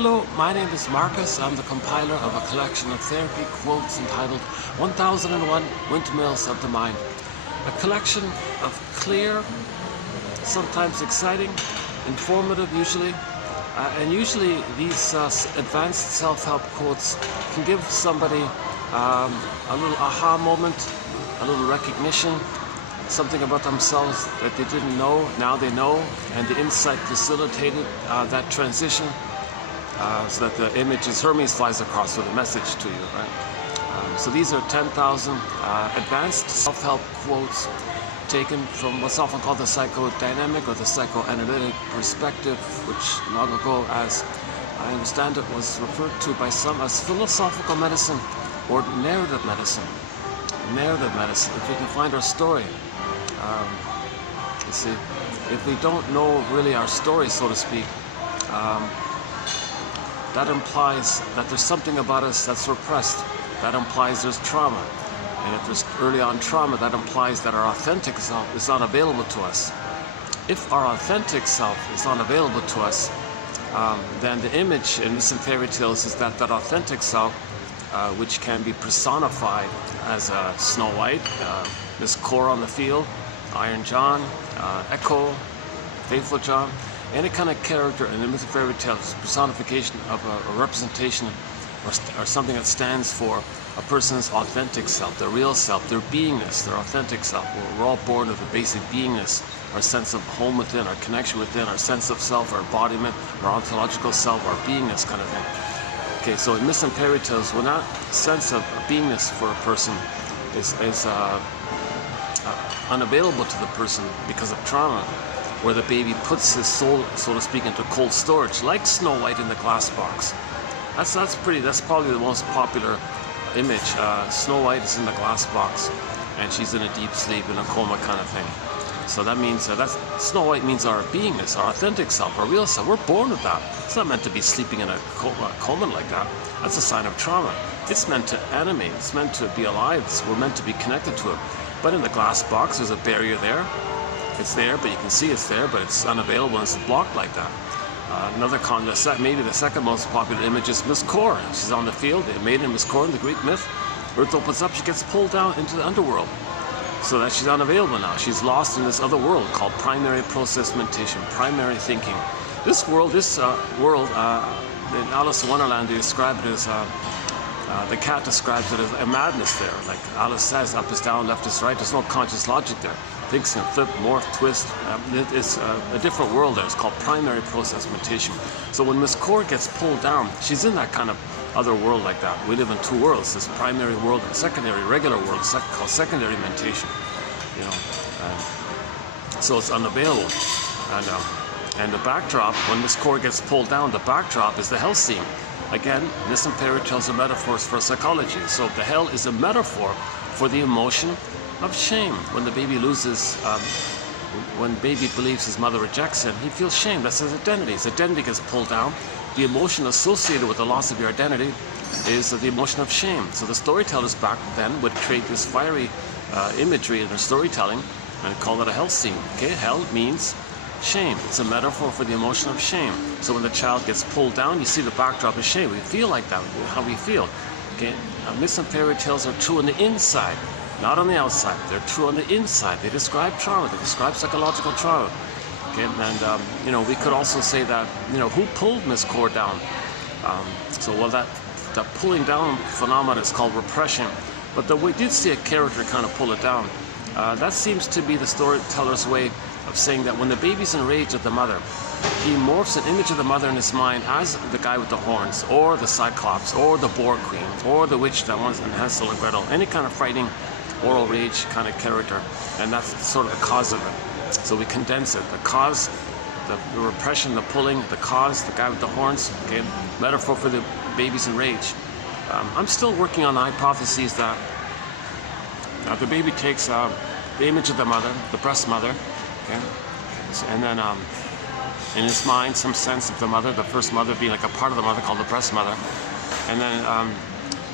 Hello, my name is Marcus. I'm the compiler of a collection of therapy quotes entitled 1001 Windmills of the Mind. A collection of clear, sometimes exciting, informative usually, and usually these advanced self-help quotes can give somebody a little aha moment, a little recognition, something about themselves that they didn't know, now they know, and the insight facilitated that transition. So that the image is Hermes flies across with a message to you, right? So these are 10,000 advanced self-help quotes taken from what's often called the psychodynamic or the psychoanalytic perspective, which long ago, as I understand it, was referred to by some as philosophical medicine or narrative medicine. Narrative medicine, if we can find our story. You see, if we don't know really our story, so to speak, that implies that there's something about us that's repressed. That implies there's trauma. And if there's early on trauma, that implies that our authentic self is not available to us. If our authentic self is not available to us, then the image in myths and fairy tales is that authentic self, which can be personified as Snow White, Miss Cora on the field, Iron John, Echo, Faithful John, any kind of character in the myth and fairy tale is personification of a representation or something that stands for a person's authentic self, their real self, their beingness, their authentic self. We're all born with a basic beingness, our sense of home within, our connection within, our sense of self, our embodiment, our ontological self, our beingness kind of thing. Okay, so in myths and fairy tales, when that sense of beingness for a person is unavailable to the person because of trauma, where the baby puts his soul, so to speak, into cold storage, like Snow White in the glass box. That's probably the most popular image. Snow White is in the glass box, and she's in a deep sleep, in a coma kind of thing. So that means Snow White means our beingness, our authentic self, our real self. We're born with that. It's not meant to be sleeping in a coma like that. That's a sign of trauma. It's meant to animate. It's meant to be alive. We're meant to be connected to it. But in the glass box, there's a barrier there. It's there, but you can see it's there, but it's unavailable and it's blocked like that. Maybe the second most popular image is Miss Cora. She's on the field. They made her Miss Cora in the Greek myth. Earth opens up, she gets pulled down into the underworld. So that she's unavailable now. She's lost in this other world called primary process mentation, primary thinking. This world, in Alice in Wonderland, they describe it as, the cat describes it as a madness there. Like Alice says, up is down, left is right. There's no conscious logic there. Things can flip, morph, twist. It's a different world there. It's called primary process mentation. So when Miss Cora gets pulled down, she's in that kind of other world like that. We live in two worlds, this primary world and secondary, regular world, called secondary mentation. You know, so it's unavailable. And the backdrop, when Miss Cora gets pulled down, the backdrop is the hell scene. Again, myths and fairy tales are metaphors for psychology. So the hell is a metaphor for the emotion of shame. When the baby loses, when baby believes his mother rejects him, he feels shame. That's his identity. His identity gets pulled down. The emotion associated with the loss of your identity is the emotion of shame. So the storytellers back then would create this fiery imagery in their storytelling and call it a hell scene. Okay, hell means shame. It's a metaphor for the emotion of shame. So when the child gets pulled down, you see the backdrop is shame. We feel like that, how we feel. Okay, myths and fairy tales are true on the inside, not on the outside. They're true on the inside. They describe trauma. They describe psychological trauma. Okay, and we could also say that who pulled Miss Cora down? That pulling down phenomenon is called repression. But we did see a character kind of pull it down. That seems to be the storyteller's way of saying that when the baby's enraged at the mother, he morphs an image of the mother in his mind as the guy with the horns, or the Cyclops, or the Boar Queen, or the witch that was in Hansel and Gretel, any kind of frightening oral rage kind of character, and that's sort of the cause of it. So we condense it. The cause, the repression, the pulling, the cause, the guy with the horns, okay, metaphor for the baby's enraged. I'm still working on the hypotheses that the baby takes the image of the mother, the breast mother, okay, and then in his mind some sense of the mother, the first mother being like a part of the mother called the breast mother, and then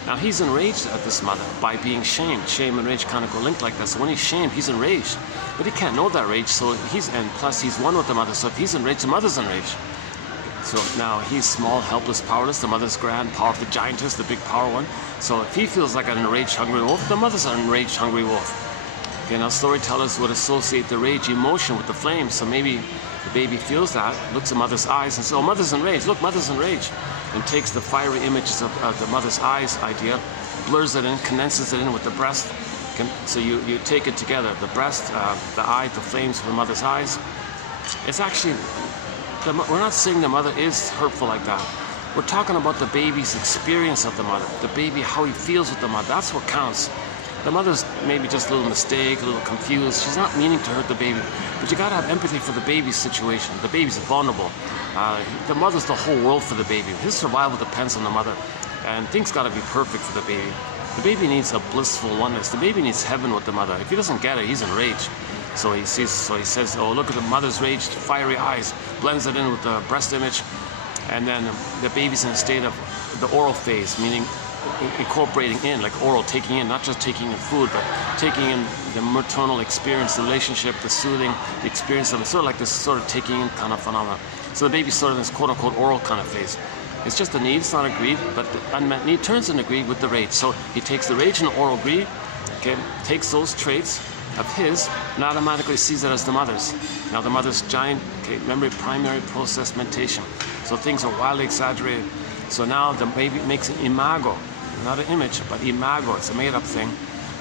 now he's enraged at this mother by being shamed. Shame and rage kind of go linked like that. So when he's shamed, he's enraged, but he can't know that rage. So plus he's one with the mother. So if he's enraged, the mother's enraged. So now he's small, helpless, powerless. The mother's grand, powerful giantess, the big power one. So if he feels like an enraged, hungry wolf, the mother's an enraged, hungry wolf. Okay, now storytellers would associate the rage emotion with the flame. So maybe the baby feels that, looks at mother's eyes and says, oh, mother's enraged. Look, mother's enraged. And takes the fiery images of the mother's eyes idea, blurs it in, condenses it in with the breast. So you take it together, the breast, the eye, the flames of the mother's eyes. It's actually, we're not saying the mother is hurtful like that. We're talking about the baby's experience of the mother, the baby, how he feels with the mother. That's what counts. The mother's maybe just a little mistake, a little confused. She's not meaning to hurt the baby, but you gotta have empathy for the baby's situation. The baby's vulnerable. The mother's the whole world for the baby. His survival depends on the mother, and things gotta be perfect for the baby. The baby needs a blissful oneness. The baby needs heaven with the mother. If he doesn't get it, he's enraged. So he says, oh, look at the mother's raged, fiery eyes, blends it in with the breast image, and then the baby's in a state of the oral phase, meaning incorporating in, like oral, taking in, not just taking in food, but taking in the maternal experience, the relationship, the soothing, the experience of it, sort of like this sort of taking in kind of phenomenon. So the baby's sort of in this quote-unquote oral kind of phase. It's just a need, it's not a greed, but the unmet need turns into greed with the rage. So he takes the rage and oral greed, okay, takes those traits of his and automatically sees it as the mother's. Now the mother's giant, okay, memory, primary process mentation. So things are wildly exaggerated. So now the baby makes an imago, not an image, but imago. It's a made-up thing.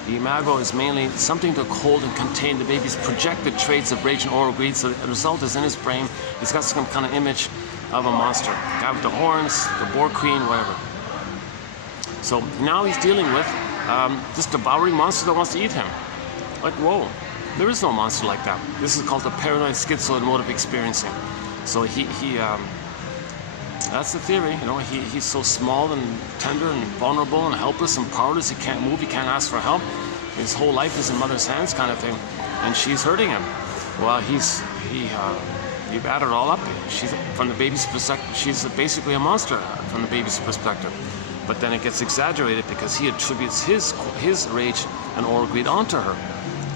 The imago is mainly something to hold and contain the baby's projected traits of rage and oral greed. So the result is in his brain. He's got some kind of image of a monster, a guy with the horns, the boar queen, whatever. So now he's dealing with this devouring monster that wants to eat him. Like, whoa, there is no monster like that. This is called the paranoid schizoid mode of experiencing. So that's the theory, you know, he's so small and tender and vulnerable and helpless and powerless, he can't move, he can't ask for help. His whole life is in mother's hands kind of thing, and she's hurting him. Well, you've added it all up. She's, from the baby's perspective, she's basically a monster from the baby's perspective. But then it gets exaggerated because he attributes his rage and oral greed onto her.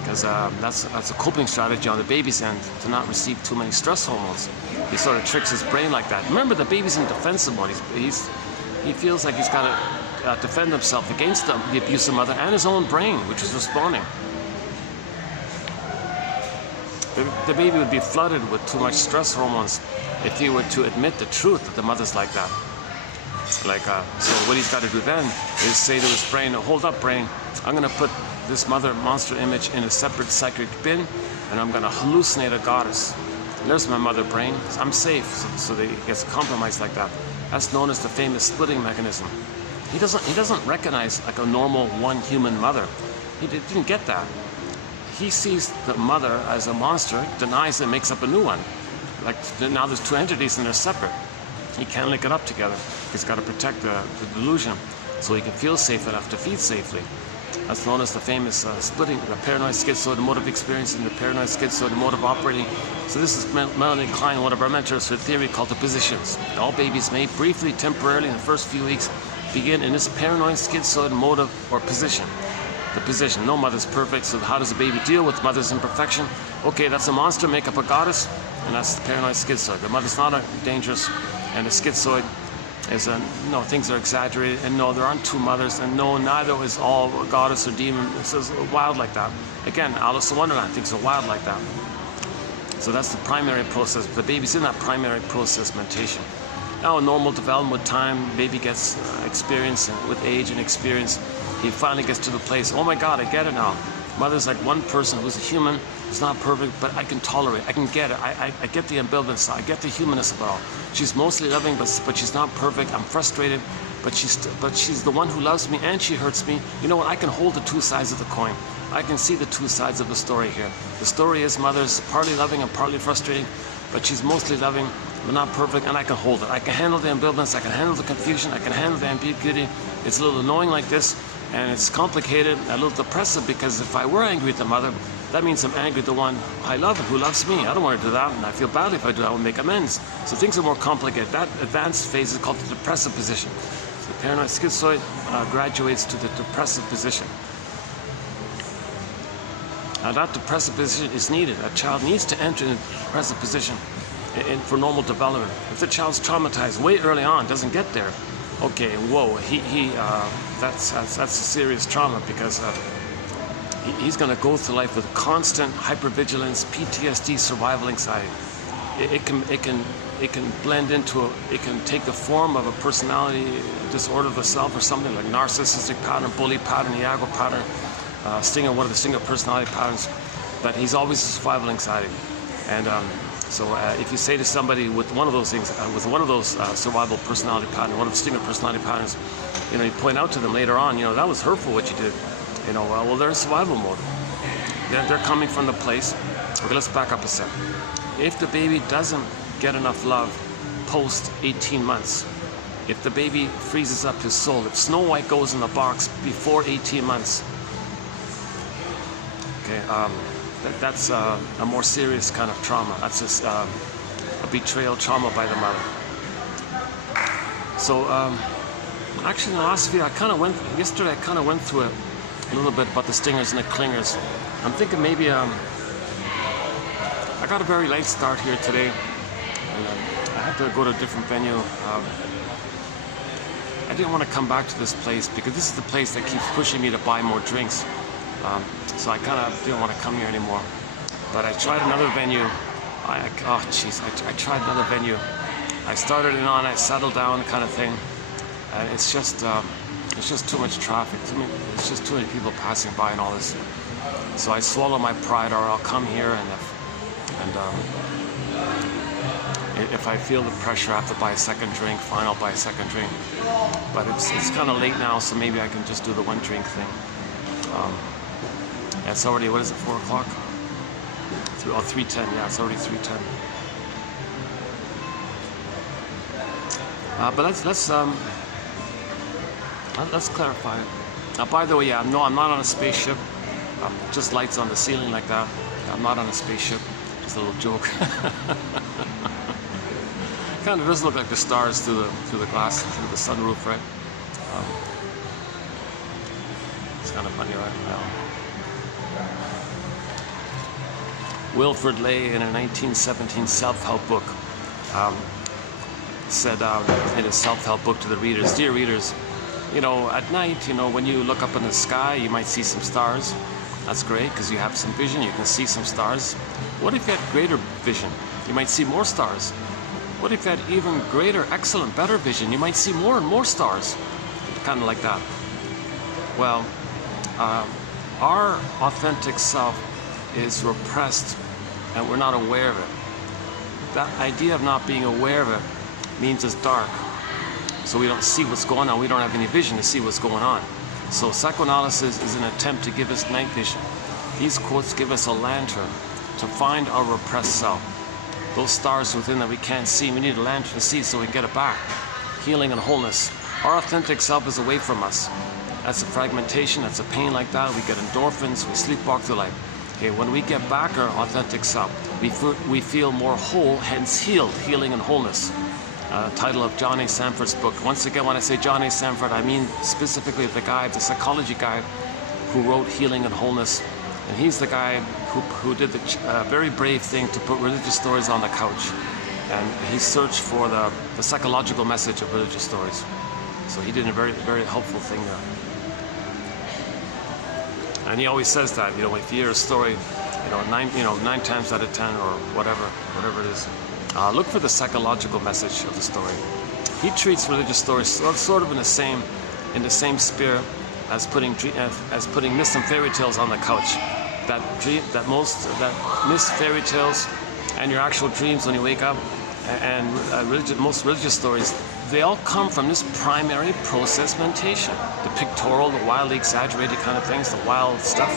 Because that's a coping strategy on the baby's end to not receive too many stress hormones. He sort of tricks his brain like that. Remember, the baby's in defensive mode. He feels like he's got to defend himself against the abusive mother and his own brain, which is responding. The baby would be flooded with too much stress hormones if he were to admit the truth that the mother's like that. So what he's got to do then is say to his brain, hold up, brain, I'm going to put this mother monster image in a separate psychic bin, and I'm going to hallucinate a goddess. And there's my mother brain. I'm safe. So he gets compromised like that. That's known as the famous splitting mechanism. He doesn't recognize like a normal one human mother. He didn't get that. He sees the mother as a monster, denies it, makes up a new one. Like now there's two entities and they're separate. He can't link it up together. He's got to protect the delusion so he can feel safe enough to feed safely. That's known as the famous splitting, the paranoid schizoid mode of experience and the paranoid schizoid mode of operating. So this is Melanie Klein, one of our mentors, for a theory called the positions. All babies may briefly, temporarily, in the first few weeks, begin in this paranoid schizoid mode of, or position. The position. No mother's perfect, so how does a baby deal with mother's imperfection? Okay, that's a monster, make up a goddess, and that's the paranoid schizoid. The mother's not dangerous, and the schizoid is no, things are exaggerated, and no, there aren't two mothers, and no, neither is all goddess or demon. It's just wild like that. Again, Alice in Wonderland, things are wild like that. So that's the primary process. The baby's in that primary process mentation. Now, in normal development with time, baby gets experience, and with age and experience, he finally gets to the place, oh my God, I get it now. Mother's like one person who's a human, who's not perfect, but I can tolerate, I can get it. I get the ambivalence, I get the humanness of it all. She's mostly loving, but she's not perfect. I'm frustrated, but she's the one who loves me and she hurts me. You know what? I can hold the two sides of the coin. I can see the two sides of the story here. The story is mother's partly loving and partly frustrating, but she's mostly loving, but not perfect, and I can hold it. I can handle the ambivalence, I can handle the confusion, I can handle the ambiguity. It's a little annoying like this, and it's complicated, a little depressive, because if I were angry at the mother, that means I'm angry at the one I love and who loves me. I don't want to do that, and I feel badly if I do that. I will make amends. So things are more complicated. That advanced phase is called the depressive position. So the paranoid schizoid graduates to the depressive position. Now that depressive position is needed. A child needs to enter in a depressive position for normal development. If the child's traumatized way early on, doesn't get there, okay, whoa, that's a serious trauma, because he's going to go through life with constant hypervigilance, PTSD, survival anxiety. It can blend into it can take the form of a personality disorder of the self, or something like narcissistic pattern, bully pattern, Iago pattern, one of the Stinger personality patterns. But he's always survival anxiety. And so if you say to somebody with one of those things, with one of those survival personality patterns, one of the Stinger personality patterns, you point out to them later on, that was hurtful what you did. Well, they're in survival mode. They're coming from the place. Okay, let's back up a sec. If the baby doesn't get enough love post 18 months, if the baby freezes up his soul, if Snow White goes in the box before 18 months, okay, that's a more serious kind of trauma. That's just a betrayal trauma by the mother. So actually, in the last video, yesterday I kind of went through it a little bit about the stingers and the clingers. I'm thinking maybe I got a very late start here today. I had to go to a different venue. I didn't want to come back to this place because this is the place that keeps pushing me to buy more drinks. So I kind of didn't want to come here anymore. But I tried another venue. I tried another venue. I started in on it, settled down kind of thing. And it's just too much traffic. It's just too many people passing by and all this. So I swallow my pride, or I'll come here, and if I feel the pressure, I have to buy a second drink. Fine, I'll buy a second drink. But it's kind of late now, so maybe I can just do the one drink thing. It's already, what is it, 4 o'clock? 3:10, yeah, it's already 3:10. But let's clarify it. By the way, yeah, no, I'm not on a spaceship. Just lights on the ceiling like that. I'm not on a spaceship. Just a little joke. Kind of does look like the stars through the glass, through the sunroof, right? It's kind of funny, right? Wilfred Lay, in a 1917 self-help book, said in his self-help book to the readers, "Dear readers, at night, when you look up in the sky, you might see some stars. That's great because you have some vision, you can see some stars. What if you had greater vision? You might see more stars. What if you had even greater, excellent, better vision? You might see more and more stars." Kind of like that. Well, our authentic self is repressed and we're not aware of it. That idea of not being aware of it means it's dark. So we don't see what's going on. We don't have any vision to see what's going on. So psychoanalysis is an attempt to give us night vision. These quotes give us a lantern to find our repressed self. Those stars within that we can't see, we need a lantern to see so we can get it back. Healing and wholeness. Our authentic self is away from us. That's a fragmentation, that's a pain like that. We get endorphins, we sleepwalk through life. Okay, when we get back our authentic self, we feel more whole, hence healed, healing and wholeness. Title of John A. Sanford's book. Once again, when I say John A. Sanford, I mean specifically the psychology guy who wrote Healing and Wholeness. And he's the guy who did the very brave thing to put religious stories on the couch. And he searched for the psychological message of religious stories. So he did a very, very helpful thing there. And he always says that, if you hear a story, 9 times out of 10 or whatever it is, look for the psychological message of the story. He treats religious stories sort of in the same spirit as putting myths and fairy tales on the couch. That myths, fairy tales, and your actual dreams when you wake up, and most religious stories, they all come from this primary process mentation. The pictorial, the wildly exaggerated kind of things, the wild stuff.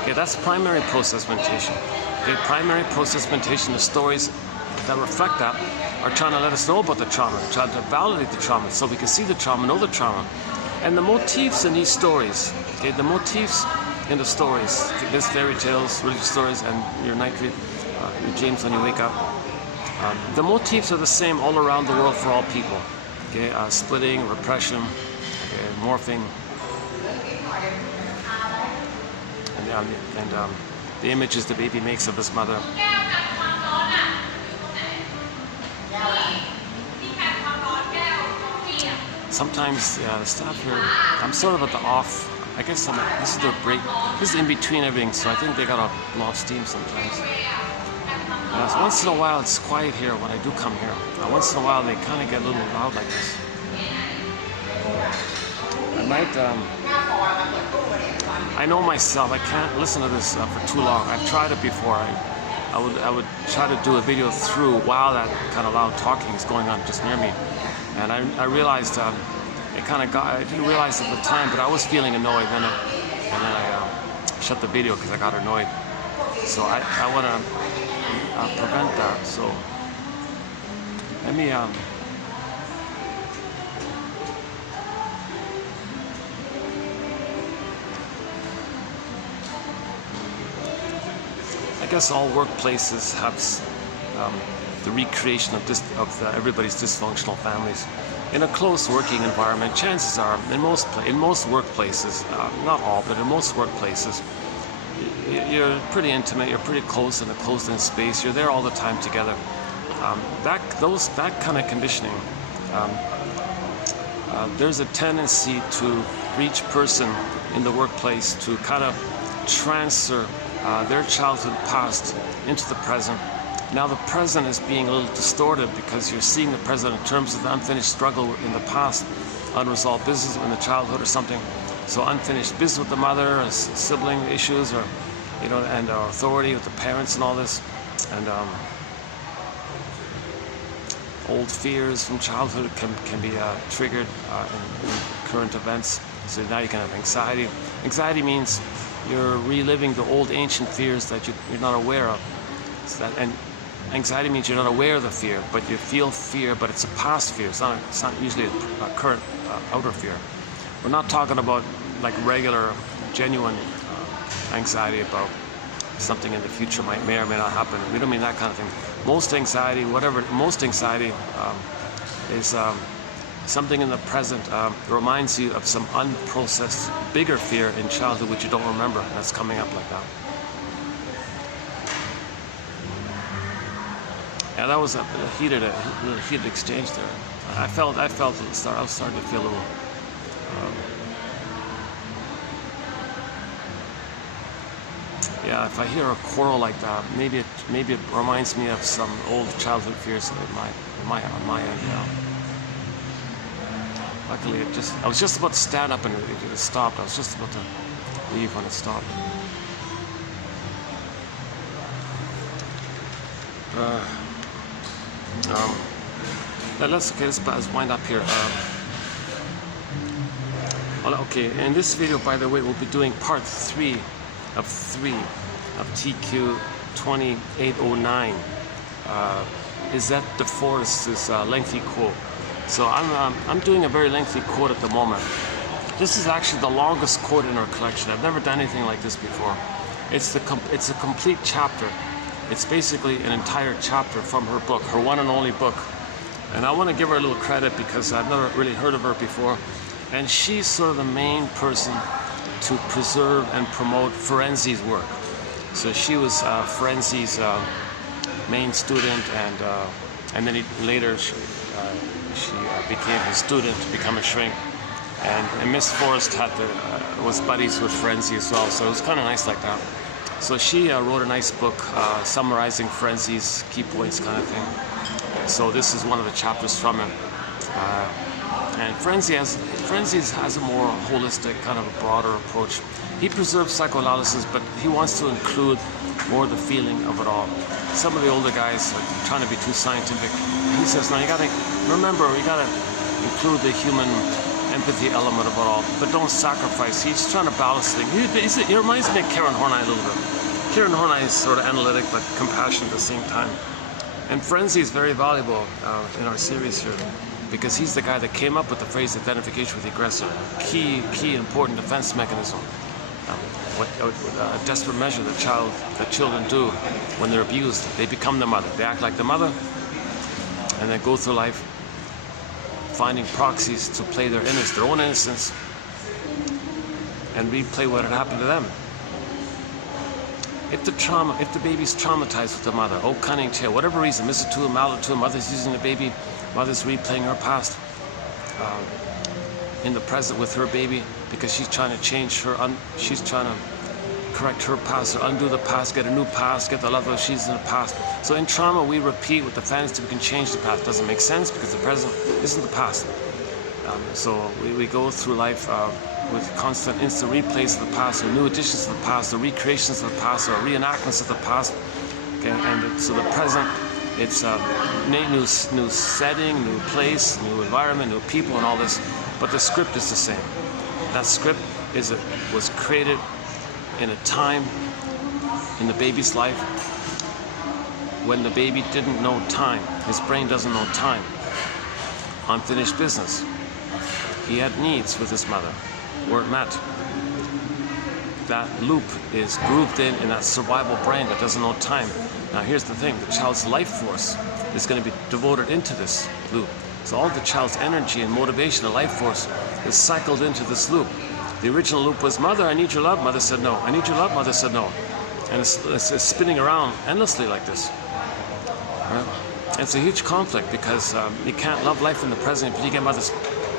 Okay, that's primary process mentation. Okay, primary process mentation, the stories that reflect that are trying to let us know about the trauma, trying to validate the trauma so we can see the trauma, know the trauma. And the motifs in these stories, okay, the motifs in the stories, these fairy tales, religious stories, and your night dream, your dreams when you wake up, the motifs are the same all around the world for all people. Okay, splitting, repression, okay, morphing, and the images the baby makes of his mother. Sometimes the staff here, I'm sort of at the off. I guess this is their break. This is in between everything, so I think they gotta blow off steam sometimes. Once in a while it's quiet here when I do come here. Once in a while they kind of get a little loud like this. I might, I know myself, I can't listen to this for too long. I've tried it before. I would try to do a video through while that kind of loud talking is going on just near me. And I realized it kind of got, I didn't realize at the time, but I was feeling annoyed. And then I shut the video because I got annoyed. So I want to prevent that. So let me I guess all workplaces have the recreation of everybody's dysfunctional families. In a close working environment, chances are, in most workplaces, not all, but in most workplaces, you're pretty intimate, you're pretty close in a closed-in space, you're there all the time together. That kind of conditioning, there's a tendency for each person in the workplace to kind of transfer their childhood past into the present. Now the present is being a little distorted because you're seeing the present in terms of the unfinished struggle in the past, unresolved business in the childhood or something. So unfinished business with the mother, or sibling issues, or and authority with the parents and all this, and old fears from childhood can be triggered in current events. So now you can have anxiety. Anxiety means you're reliving the old ancient fears that you're not aware of. So and anxiety means you're not aware of the fear, but you feel fear, but it's a past fear. It's not usually a current outer fear. We're not talking about like regular, genuine anxiety about something in the future may or may not happen. We don't mean that kind of thing. Most anxiety is something in the present reminds you of some unprocessed, bigger fear in childhood which you don't remember. That's coming up like that. Yeah, that was a heated exchange there. I felt I was starting to feel a little. Yeah, if I hear a quarrel like that, maybe it reminds me of some old childhood fears on my end. Yeah. Luckily, I was just about to stand up and it stopped. I was just about to leave when it stopped. Let's wind up here. Okay, in this video, by the way, we'll be doing part 3 of TQ 2809. Is that DeForest's lengthy quote? So I'm doing a very lengthy quote at the moment. This is actually the longest quote in our collection. I've never done anything like this before. It's a complete chapter. It's basically an entire chapter from her book, her one and only book. And I want to give her a little credit because I've never really heard of her before. And she's sort of the main person to preserve and promote Ferenzi's work. So she was Ferenzi's main student, and then later she became his student to become a shrink. And Miss Forrest was buddies with Ferenzi as well, so it was kind of nice like that. So she wrote a nice book summarizing Ferenzi's key points kind of thing. So this is one of the chapters from it. And Ferenzi has a more holistic, kind of a broader approach. He preserves psychoanalysis, but he wants to include more the feeling of it all. Some of the older guys are trying to be too scientific. He says, no, you gotta include the human empathy element of it all, but don't sacrifice. He's trying to balance things. He reminds me of Karen Horney a little bit. Karen Horney is sort of analytic, but compassionate at the same time. And Ferenzi is very valuable in our series here, because he's the guy that came up with the phrase identification with the aggressor, key important defense mechanism. A desperate measure that children do when they're abused. They become the mother. They act like the mother, and then go through life finding proxies to play their own innocence, and replay what had happened to them. If the baby's traumatized with the mother, oh cunning tale, whatever reason, mistletoe, malatude, mother's using the baby, mother's replaying her past in the present with her baby because she's trying to change her, she's trying to correct her past or undo the past, get a new past, get the love of she's in the past. So in trauma, we repeat with the fantasy we can change the past. Doesn't make sense because the present isn't the past. So we go through life with constant instant replays of the past, or new additions to the past, or recreations of the past, or reenactments of the past. Okay, and so the present, it's new setting, new place, new environment, new people, and all this. But the script is the same. That script was created in a time in the baby's life when the baby didn't know time. His brain doesn't know time. Unfinished business. He had needs with his mother, weren't met. That loop is grouped in that survival brain that doesn't know time. Now here's the thing, the child's life force is going to be devoted into this loop. So all the child's energy and motivation and life force is cycled into this loop. The original loop was, mother, I need your love. Mother said no. I need your love. Mother said no. And it's spinning around endlessly like this. Right? It's a huge conflict because you can't love life in the present if you get mother's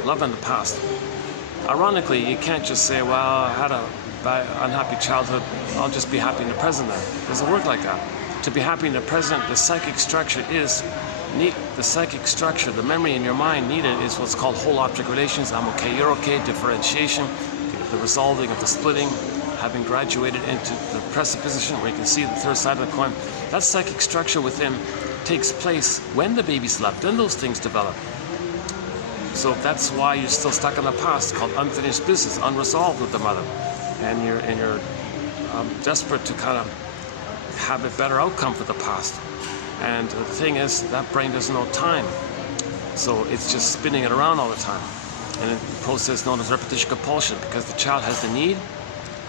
love in the past. Ironically, you can't just say, well, I had a bad, unhappy childhood, I'll just be happy in the present then. It doesn't work like that. To be happy in the present, the psychic structure is the psychic structure, the memory in your mind needed is what's called whole object relations. I'm okay, you're okay, differentiation, the resolving of the splitting, having graduated into the presupposition where you can see the third side of the coin. That psychic structure within takes place when the baby slept, then those things develop. So that's why you're still stuck in the past, called unfinished business, unresolved with the mother. And you're desperate to kind of have a better outcome for the past. And the thing is, that brain doesn't know time. So it's just spinning it around all the time. And a process known as repetition compulsion, because the child has the need,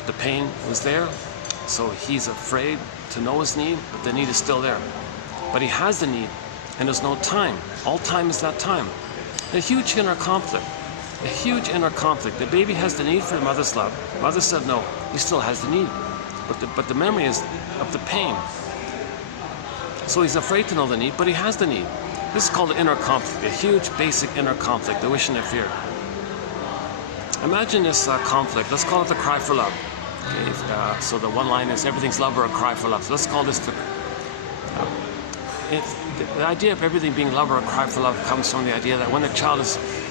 the pain was there, so he's afraid to know his need, but the need is still there. But he has the need, and there's no time. All time is that time. A huge inner conflict. A huge inner conflict. The baby has the need for the mother's love. Mother said no. He still has the need. But the memory is of the pain. So he's afraid to know the need, but he has the need. This is called the inner conflict. A huge basic inner conflict, the wish and the fear. Imagine this conflict. Let's call it the cry for love. Okay, so the one line is everything's love or a cry for love. So let's call this the idea of everything being love or a cry for love comes from the idea that when a child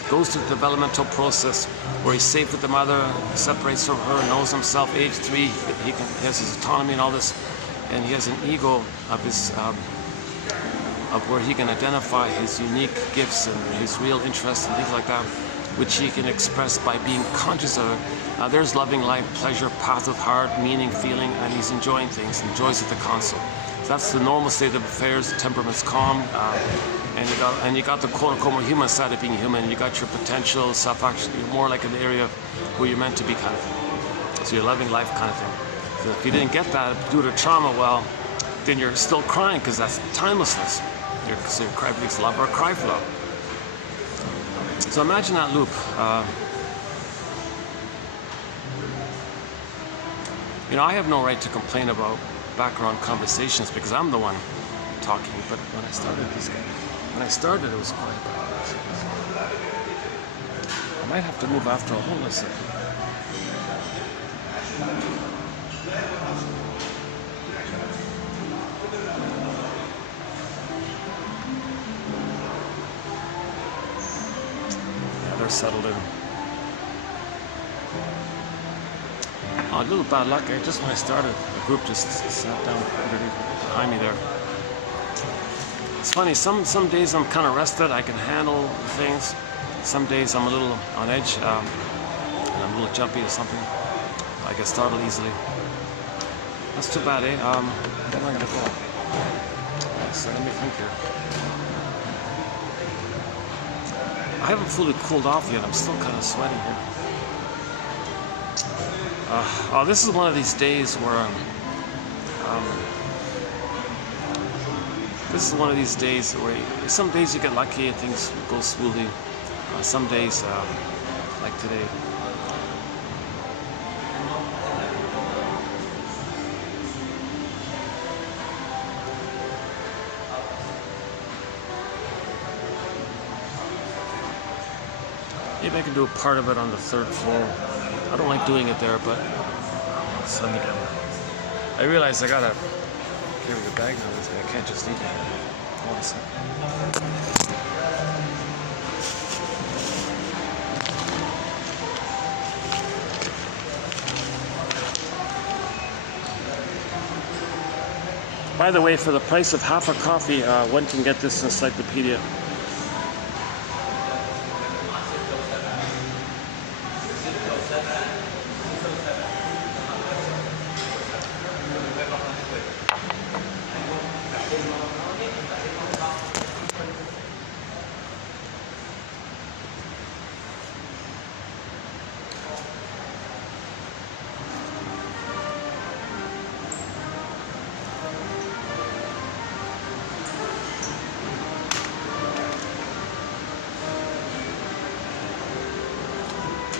goes through the developmental process where he's safe with the mother, separates from her, knows himself, age 3, he has his autonomy and all this, and he has an ego of his of where he can identify his unique gifts and his real interests and things like that, which he can express by being conscious of it. There's loving life, pleasure, path of heart, meaning, feeling, and he's enjoying things, enjoys at the console. That's the normal state of affairs. Temperament's calm, and you got the quote-unquote more human side of being human. You got your potential, self-action. You're more like in the area where you're meant to be, kind of thing. So you're loving life, kind of thing. So if you didn't get that due to trauma, well, then you're still crying because that's timelessness. So you're crying for love or a cry for love. So imagine that loop. I have no right to complain about background conversations because I'm the one talking. But when I started, it was quiet. I might have to move after a whole listen. Yeah, they're settled in. A little bad luck. Just when I started, the group just sat down behind me there. It's funny, some days I'm kind of rested, I can handle things. Some days I'm a little on edge, and I'm a little jumpy or something. I get startled easily. That's too bad, eh? Where am I going to go? So let me think here. I haven't fully cooled off yet. I'm still kind of sweating here. This is one of these days where some days you get lucky and things go smoothly. Some days, like today, Maybe I can do a part of it on the 3rd floor. I don't like doing it there, but send it in. I realize I gotta carry the bag now. I can't just leave it here. Hold on a second. By the way, for the price of half a coffee, one can get this encyclopedia.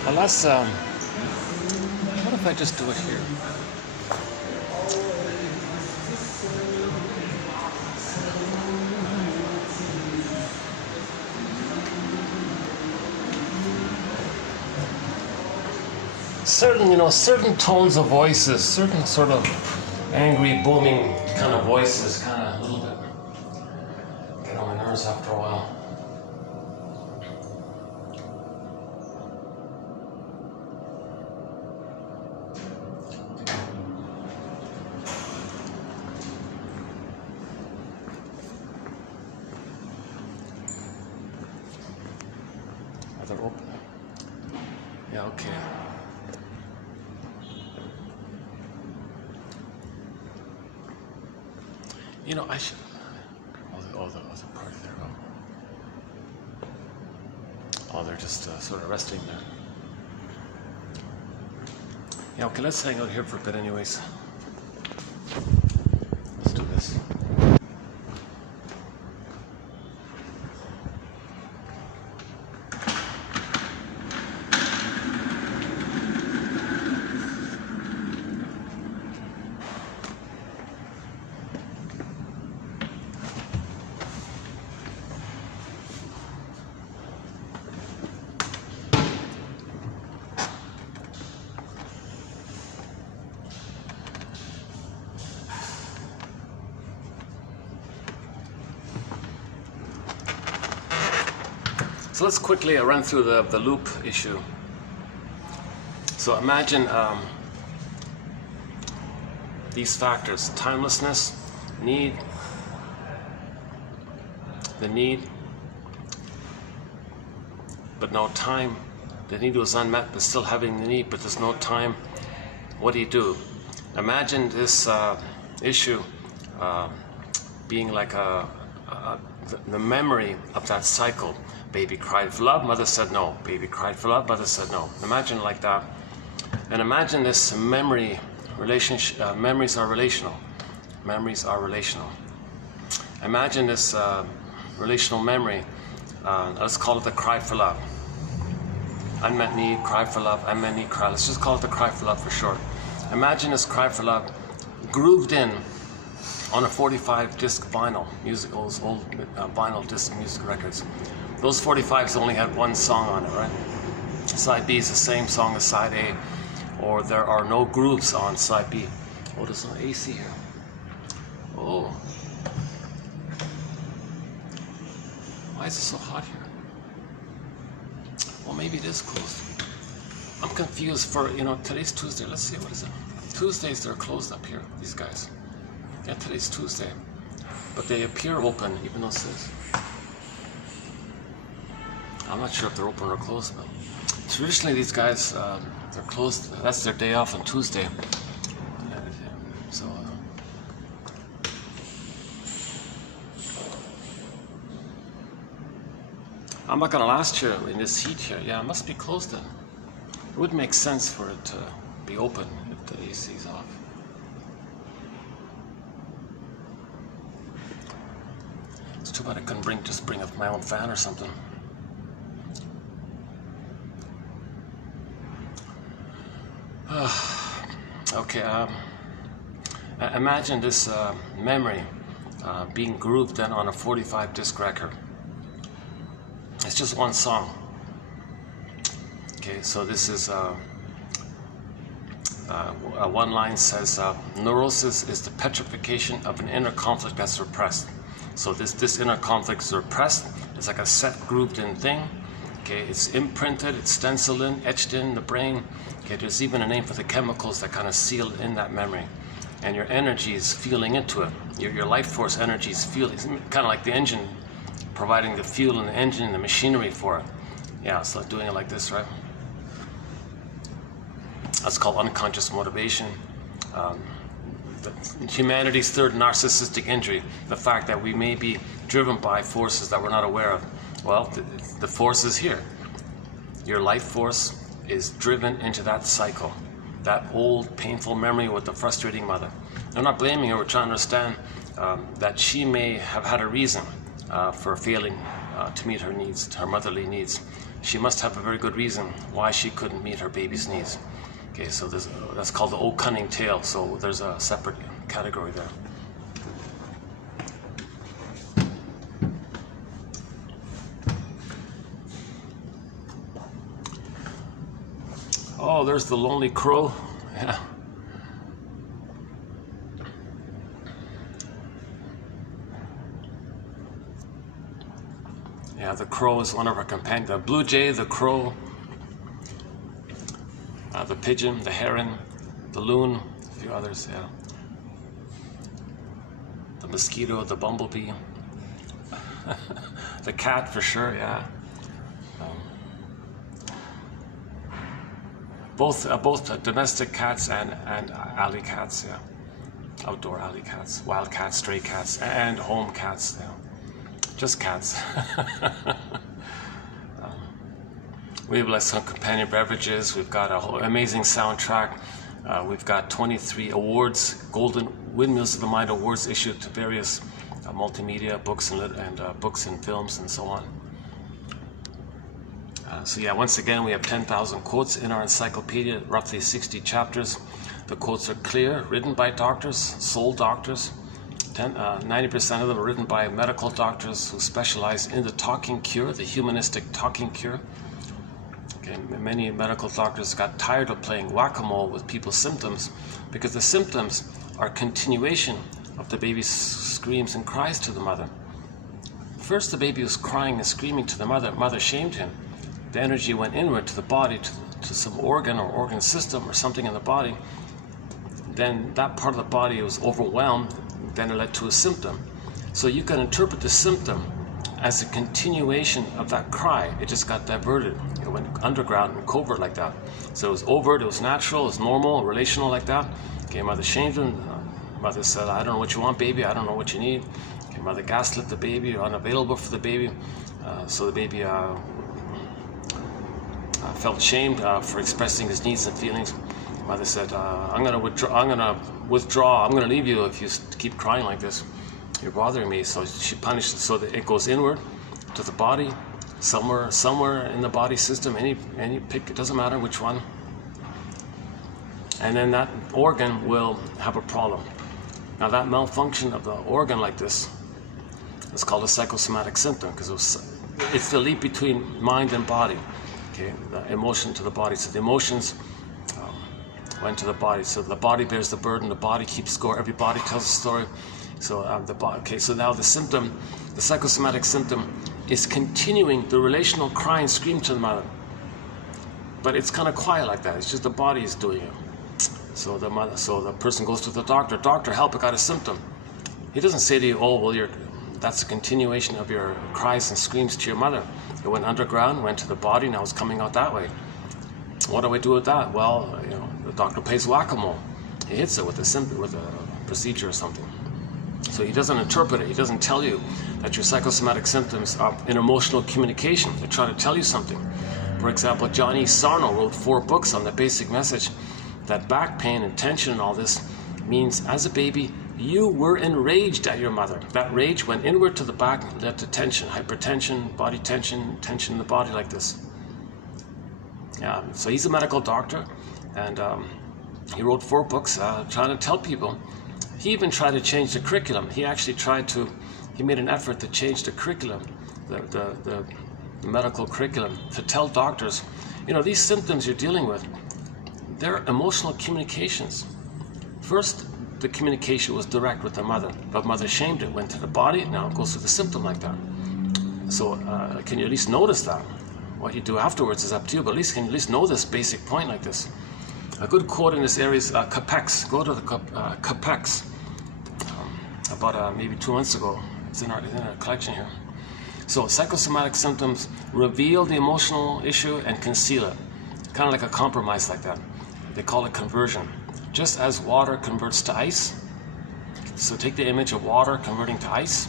Unless, what if I just do it here? Certain tones of voices, certain sort of angry, booming kind of voices, kind of a little bit get on my nerves after a while. They're open. Yeah, okay. I should. Oh, the party there. Oh, they're just sort of resting there. Yeah, okay, let's hang out here for a bit, anyways. Let's do this. So let's quickly run through the loop issue. So imagine these factors: timelessness, need, the need, but no time. The need was unmet, but still having the need, but there's no time. What do? Imagine this issue being like the memory of that cycle. Baby cried for love, mother said no. Baby cried for love, mother said no. Imagine like that. And imagine this memory relationship. Memories are relational. Memories are relational. Imagine this relational memory. Let's call it the cry for love. Unmet need, cry for love, unmet need, cry. Let's just call it the cry for love for short. Imagine this cry for love grooved in on a 45 disc vinyl, those old vinyl disc music records. Those 45s only had one song on it, right? Side B is the same song as side A, or there are no grooves on side B. Oh, there's no AC here. Oh. Why is it so hot here? Well, maybe it is closed. I'm confused for, today's Tuesday. Let's see, what is it? Tuesdays, they're closed up here, these guys. Yeah, today's Tuesday. But they appear open, even though it says. I'm not sure if they're open or closed, but traditionally these guys, they're closed. That's their day off on Tuesday. So, I'm not going to last here in this heat here. Yeah, it must be closed then. It would make sense for it to be open if the AC is off. It's too bad I couldn't just bring up my own fan or something. Okay, imagine this memory being grouped then on a 45 disc record. It's just one song. Okay, so this is one line says, neurosis is the petrification of an inner conflict that's repressed. So this inner conflict is repressed. It's like a set, grooved-in thing. Okay, it's imprinted, it's stenciled in, etched in the brain. Okay, there's even a name for the chemicals that kind of seal in that memory. And your energy is feeling into it. Your life force energy is feeling, kind of like the engine, providing the fuel and the engine and the machinery for it. Yeah, it's like doing it like this, right? That's called unconscious motivation. Humanity's third narcissistic injury, the fact that we may be driven by forces that we're not aware of. Well, the force is here. Your life force is driven into that cycle, that old painful memory with the frustrating mother. I'm not blaming her, we're trying to understand that she may have had a reason for failing to meet her needs, her motherly needs. She must have a very good reason why she couldn't meet her baby's needs. Okay, so that's called the old cunning tale, so there's a separate category there. Oh, there's the lonely crow. Yeah. Yeah, the crow is one of our companions. The blue jay, the crow, the pigeon, the heron, the loon, a few others, yeah. The mosquito, the bumblebee, the cat for sure, yeah. Both domestic cats and alley cats, yeah. Outdoor alley cats, wild cats, stray cats, and home cats, yeah. Just cats. We have like some companion beverages. We've got a whole amazing soundtrack. We've got 23 awards, Golden Windmills of the Mind awards issued to various multimedia books and books and films and so on. So yeah, once again, we have 10,000 quotes in our encyclopedia, roughly 60 chapters. The quotes are clear, written by doctors, soul doctors. 90% of them are written by medical doctors who specialize in the talking cure, the humanistic talking cure. Okay, many medical doctors got tired of playing whack-a-mole with people's symptoms because the symptoms are a continuation of the baby's screams and cries to the mother. First, the baby was crying and screaming to the mother. Mother shamed him. The energy went inward to the body, to some organ or organ system or something in the body. Then that part of the body was overwhelmed. Then it led to a symptom. So you can interpret the symptom as a continuation of that cry. It just got diverted. It went underground and covert like that. So it was overt, it was natural, it was normal, relational like that. Okay, mother shamed him. Mother said, I don't know what you want, baby. I don't know what you need. Okay, mother gaslit the baby, unavailable for the baby. So the baby felt shamed for expressing his needs and feelings. Mother said, I'm gonna withdraw. I'm gonna leave you if you keep crying like this. You're bothering me. So she punished it so that it goes inward to the body, somewhere in the body system. Any pick, it doesn't matter which one. And then that organ will have a problem. Now that malfunction of the organ like this is called a psychosomatic symptom because it's the leap between mind and body. Okay, the emotion to the body. So the emotions went to the body. So the body bears the burden. The body keeps score. Every body tells a story. So okay. So now the symptom, the psychosomatic symptom, is continuing the relational cry and scream to the mother. But it's kind of quiet like that. It's just the body is doing it. So the person goes to the doctor. Doctor, help! I got a symptom. He doesn't say to you, oh well, that's a continuation of your cries and screams to your mother. It went underground, went to the body, now it's coming out that way. What do I do with that? Well, the doctor plays whack-a-mole. He hits it with a procedure or something. So he doesn't interpret it. He doesn't tell you that your psychosomatic symptoms are in emotional communication. They're trying to tell you something. For example, John E. Sarno wrote 4 books on the basic message that back pain and tension and all this means as a baby, you were enraged at your mother. That rage went inward to the back, led to tension, hypertension, body tension, tension in the body like this. Yeah, so he's a medical doctor, and he wrote 4 books trying to tell people. He even tried to change the curriculum. He actually he made an effort to change the curriculum, the medical curriculum, to tell doctors You know, these symptoms you're dealing with, they're emotional communications. First, the communication was direct with the mother, but mother shamed it, went to the body, now it goes to the symptom like that. So can you at least notice that? What you do afterwards is up to you, but at least can you at least know this basic point like this? A good quote in this area is Capex. Go to the Capex. About maybe 2 months ago. It's in our collection here. So psychosomatic symptoms reveal the emotional issue and conceal it. Kind of like a compromise like that. They call it conversion. Just as water converts to ice. So take the image of water converting to ice.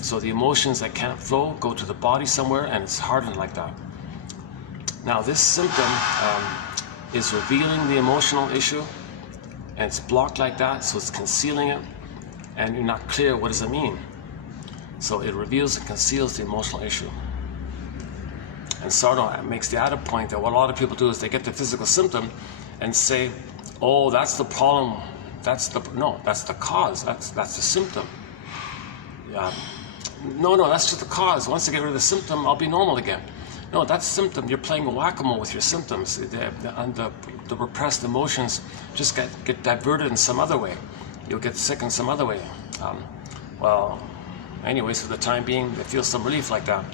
So the emotions that can't flow go to the body somewhere and it's hardened like that. Now this symptom is revealing the emotional issue and it's blocked like that, so it's concealing it and you're not clear what does it mean. So it reveals and conceals the emotional issue. And Sarno makes the added point that what a lot of people do is they get the physical symptom and say, oh, that's the problem, that's the cause, that's the symptom. No, that's just the cause. Once I get rid of the symptom, I'll be normal again. No, that's symptom. You're playing whack-a-mole with your symptoms. And the repressed emotions just get diverted in some other way. You'll get sick in some other way. Well, anyways, for the time being, they feel some relief like that.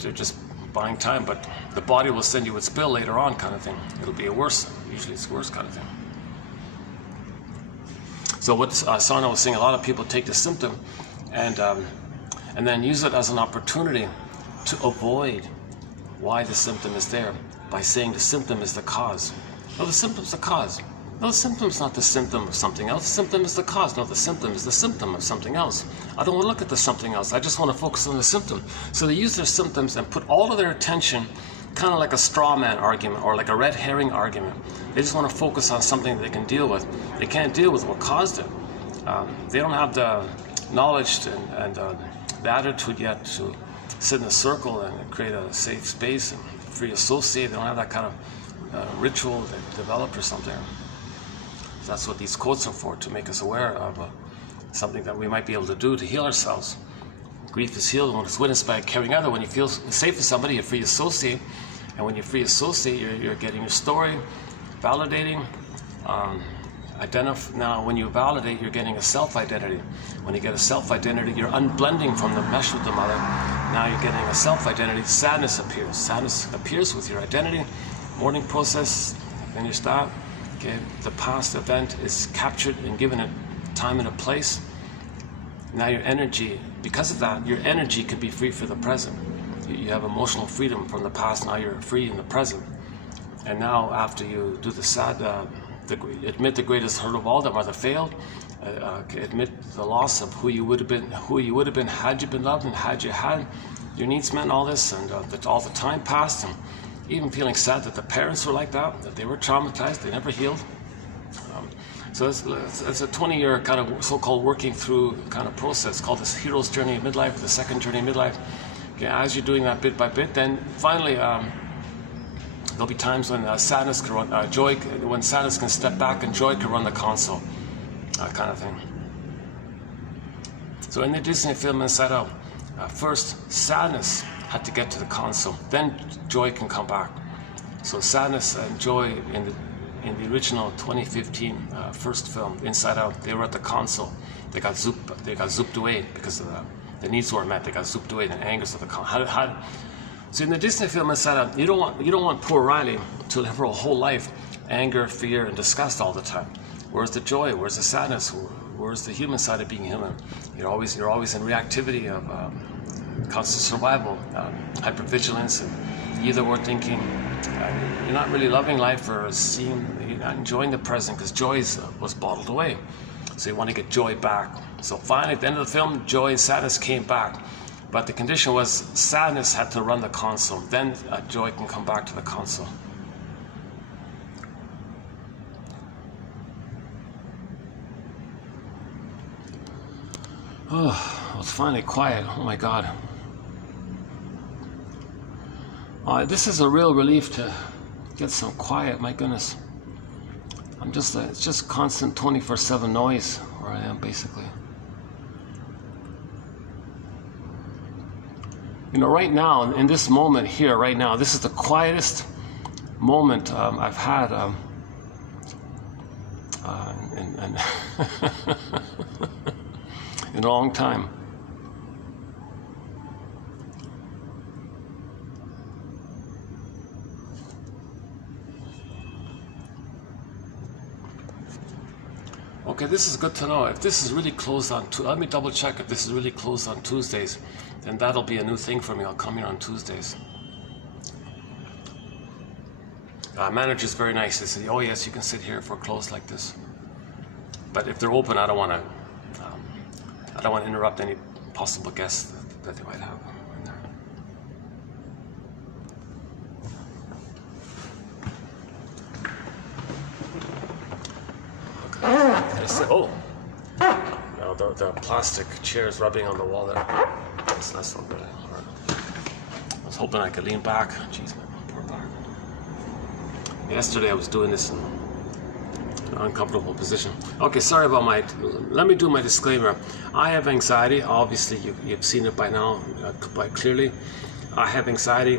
They're just buying time, but the body will send you its bill later on kind of thing. It'll be usually it's worse kind of thing. So what Sarno was saying, a lot of people take the symptom and then use it as an opportunity to avoid why the symptom is there by saying the symptom is the cause. No, the symptom's the cause. No, the symptom's not the symptom of something else. The symptom is the cause. No, the symptom is the symptom of something else. I don't want to look at the something else. I just want to focus on the symptom. So they use their symptoms and put all of their attention kind of like a straw man argument or like a red herring argument. They just want to focus on something they can deal with. They can't deal with what caused it. They don't have the knowledge and the attitude yet to sit in a circle and create a safe space and free associate. They don't have that kind of ritual that developed or something. So that's what these quotes are for, to make us aware of something that we might be able to do to heal ourselves. Grief is healed when it's witnessed by a caring other. When you feel safe with somebody, you free associate. And when you free associate, you're getting your story, validating, now when you validate, you're getting a self-identity. When you get a self-identity, you're unblending from the mesh with the mother. Now you're getting a self-identity. Sadness appears. Sadness appears with your identity. Mourning process, then you start. Okay, the past event is captured and given a time and a place. Now your energy, because of that, your energy can be free for the present. You have emotional freedom from the past. Now you're free in the present. And now after you do the sad, admit the greatest hurt of all, that mother failed. Admit the loss of who you would have been had you been loved and had you had your needs met and all this, and that all the time passed, and even feeling sad that the parents were like that they were traumatized, they never healed. So it's a 20-year kind of so-called working through kind of process called this hero's journey of midlife, the second journey of midlife. Okay, as you're doing that bit by bit, then finally there'll be times when sadness can run, when sadness can step back and joy can run the console, kind of thing. So in the Disney film Inside Out, first sadness had to get to the console, then joy can come back. So sadness and joy in the original 2015 first film Inside Out, they were at the console. They got zooped away because of the needs weren't met. They got zooped away, the angers of the console. So in the Disney film Inside Out, you don't want poor Riley to live her whole life anger, fear, and disgust all the time. Where's the joy? Where's the sadness? Where's the human side of being human? You're always in reactivity of constant survival, hypervigilance, and either or thinking. You're not really loving life or you're not enjoying the present because joy was bottled away. So you want to get joy back. So finally, at the end of the film, joy and sadness came back. But the condition was sadness had to run the console. Then joy can come back to the console. Oh, it's finally quiet. Oh my God. This is a real relief to get some quiet. My goodness. It's just constant 24/7 noise where I am, basically. You know, right now, in this moment here, right now, this is the quietest moment I've had in a long time. Okay, this is good to know. If this is really closed on, let me double check if this is really closed on Tuesdays, then that'll be a new thing for me. I'll come here on Tuesdays. Manager's very nice. They say, oh yes, you can sit here if we're closed like this. But if they're open, I don't want to interrupt any possible guests that they might have in there. Oh, no, the plastic chairs rubbing on the wall there. That's not good. I was hoping I could lean back. Jeez, my poor back. Yesterday I was doing this in an uncomfortable position. Okay, sorry about let me do my disclaimer. I have anxiety. Obviously, you've seen it by now, quite clearly. I have anxiety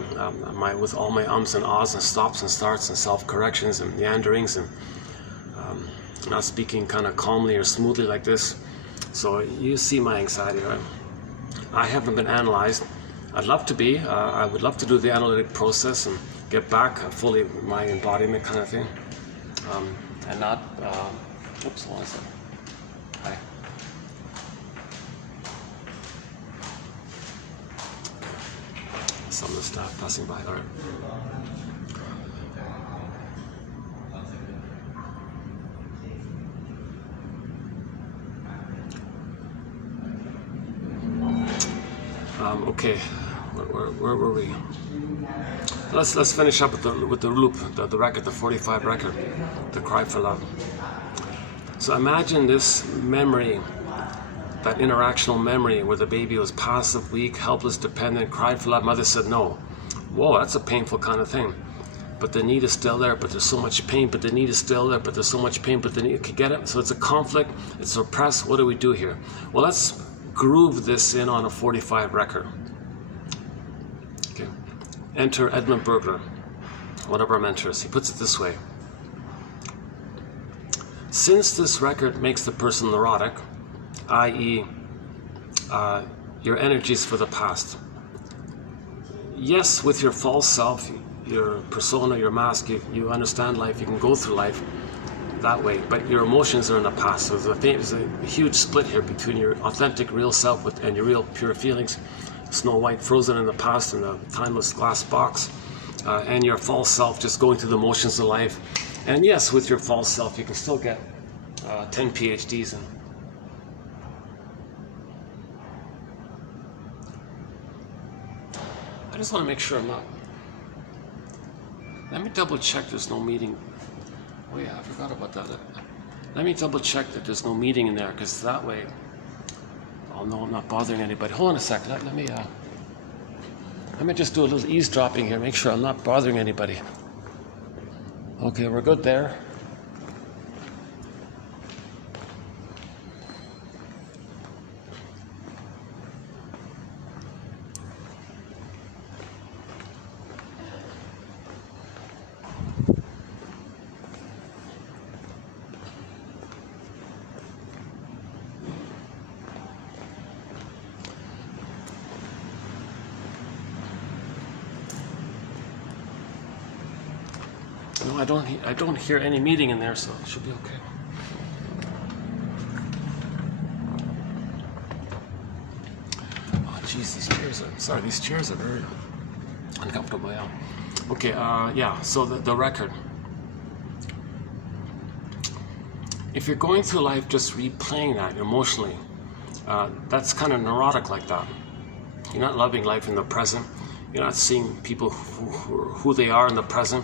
with all my ums and ahs and stops and starts and self-corrections and meanderings and not speaking kind of calmly or smoothly like this. So you see my anxiety, right? I haven't been analyzed. I'd love to be. I would love to do the analytic process and get back fully my embodiment kind of thing. And not, oops, what was that? Hi. Some of the staff passing by, all right. Okay, where were we? Let's finish up with the loop, the record, the 45 record, the cry for love. So imagine this memory, that interactional memory where the baby was passive, weak, helpless, dependent, cried for love. Mother said no. Whoa, that's a painful kind of thing. But the need is still there, but there's so much pain. But the need is still there, but there's so much pain. But the need, you get it? So it's a conflict. It's suppressed. What do we do here? Well, let's groove this in on a 45 record. Okay. Enter Edmund Berger, one of our mentors. He puts it this way. Since this record makes the person neurotic, i.e. Your energies for the past. Yes, with your false self, your persona, your mask, you understand life, you can go through life that way, but your emotions are in the past. So there's a huge split here between your authentic real self and your real pure feelings. Snow White frozen in the past in a timeless glass box, and your false self just going through the motions of life. And yes, with your false self, you can still get 10 PhDs in. I just want to make sure I'm not. Let me double check there's no meeting. Oh yeah, I forgot about that. Let me double check that there's no meeting in there, because that way I'll know I'm not bothering anybody. Hold on a sec. Let me just do a little eavesdropping here, make sure I'm not bothering anybody. Okay, we're good there. No, I don't hear any meeting in there, so it should be okay. Oh, geez, these chairs are very uncomfortable. Yeah. Okay. Yeah. So the record. If you're going through life just replaying that emotionally, that's kind of neurotic like that. You're not loving life in the present. You're not seeing people who they are in the present.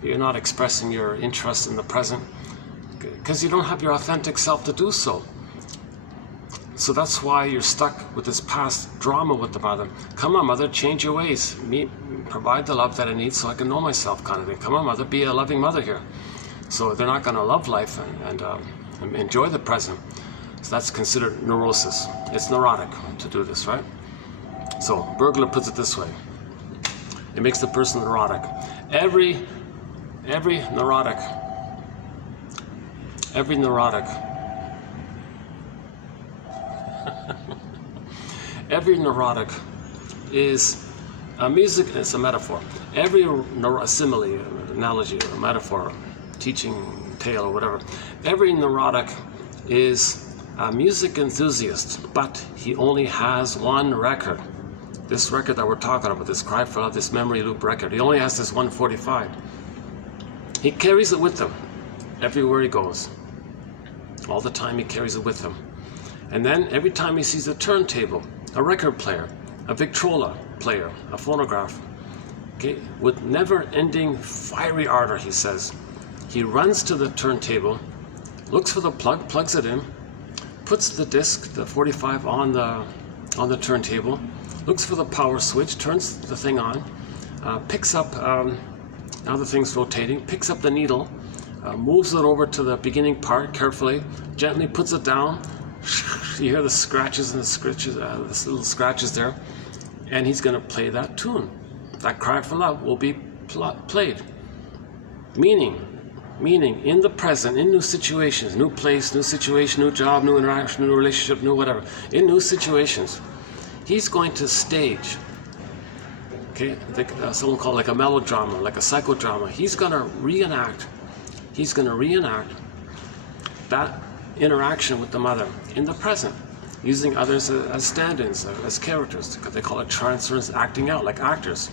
You're not expressing your interest in the present because you don't have your authentic self to do so. So that's why you're stuck with this past drama with the mother. Come on, mother, change your ways. Provide the love that I need so I can know myself, kind of thing. Come on, mother, be a loving mother here. So they're not going to love life and enjoy the present. So that's considered neurosis. It's neurotic to do this, right? So Burglar puts it this way. It makes the person neurotic. Every neurotic is a music, it's a metaphor. Every simile, analogy, or metaphor, teaching tale or whatever, every neurotic is a music enthusiast, but he only has one record. This record that we're talking about, this cry for love, this memory loop record, he only has this 145. He carries it with him everywhere he goes. All the time he carries it with him. And then every time he sees a turntable, a record player, a Victrola player, a phonograph, okay, with never-ending fiery ardor, he says, he runs to the turntable, looks for the plug, plugs it in, puts the disc, the 45, on the turntable, looks for the power switch, turns the thing on, picks up, now the thing's rotating, picks up the needle, moves it over to the beginning part carefully, gently puts it down. You hear the scratches and the scratches, this little scratches there, and he's going to play that tune. That cry for love will be played. Meaning in the present, in new situations, new place, new situation, new job, new interaction, new relationship, new whatever, in new situations, he's going to stage, okay, someone called like a melodrama, like a psychodrama. He's going to reenact that interaction with the mother in the present, using others as stand-ins, as characters. They call it transference, acting out, like actors.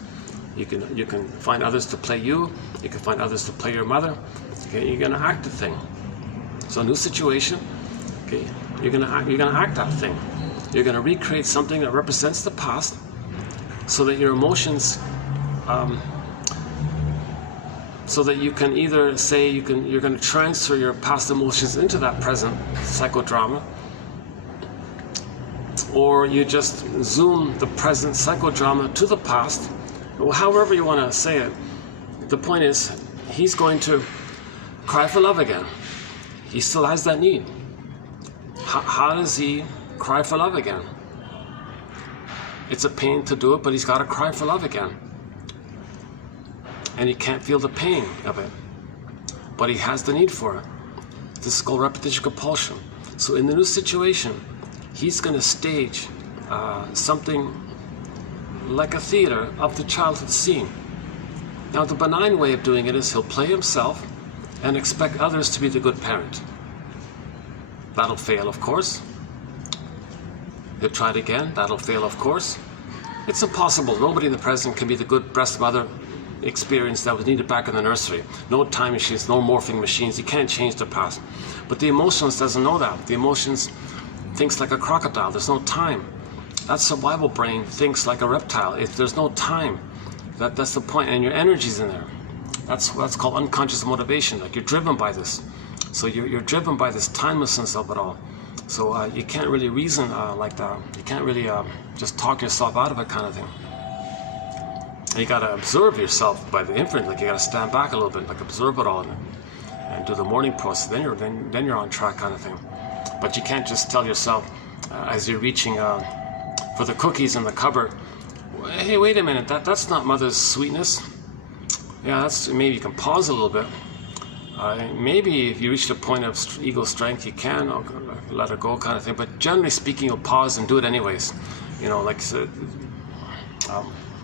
You can find others to play you. You can find others to play your mother. Okay, you're gonna act the thing. So new situation. Okay, you're gonna act that thing. You're gonna recreate something that represents the past, so that your emotions, so that you can either say you're going to transfer your past emotions into that present psychodrama, or you just zoom the present psychodrama to the past. Well, however you want to say it, the point is he's going to cry for love again. He still has that need. How does he cry for love again? It's a pain to do it, but he's got to cry for love again. And he can't feel the pain of it, but he has the need for it. This is called repetition compulsion. So in the new situation, he's going to stage something like a theater of the childhood scene. Now the benign way of doing it is he'll play himself and expect others to be the good parent. That'll fail, of course. He'll try it again. That'll fail, of course. It's impossible. Nobody in the present can be the good breast mother experience that was needed back in the nursery. No time machines, no morphing machines. You can't change the past. But the emotions doesn't know that. The emotions thinks like a crocodile. There's no time. That survival brain thinks like a reptile. If there's no time, that's the point. And your energy's in there. That's called unconscious motivation. Like you're driven by this. So you're driven by this timelessness of it all. So you can't really reason like that. You can't really just talk yourself out of it, kind of thing. And you got to observe yourself by the inference. Like you got to stand back a little bit, like observe it all, and do the mourning process. Then you're on track, kind of thing. But you can't just tell yourself as you're reaching for the cookies in the cupboard, hey, wait a minute, that's not mother's sweetness. Yeah, that's, maybe you can pause a little bit. Maybe if you reach the point of ego strength, you can let it go, kind of thing. But generally speaking, you'll pause and do it anyways. You know, like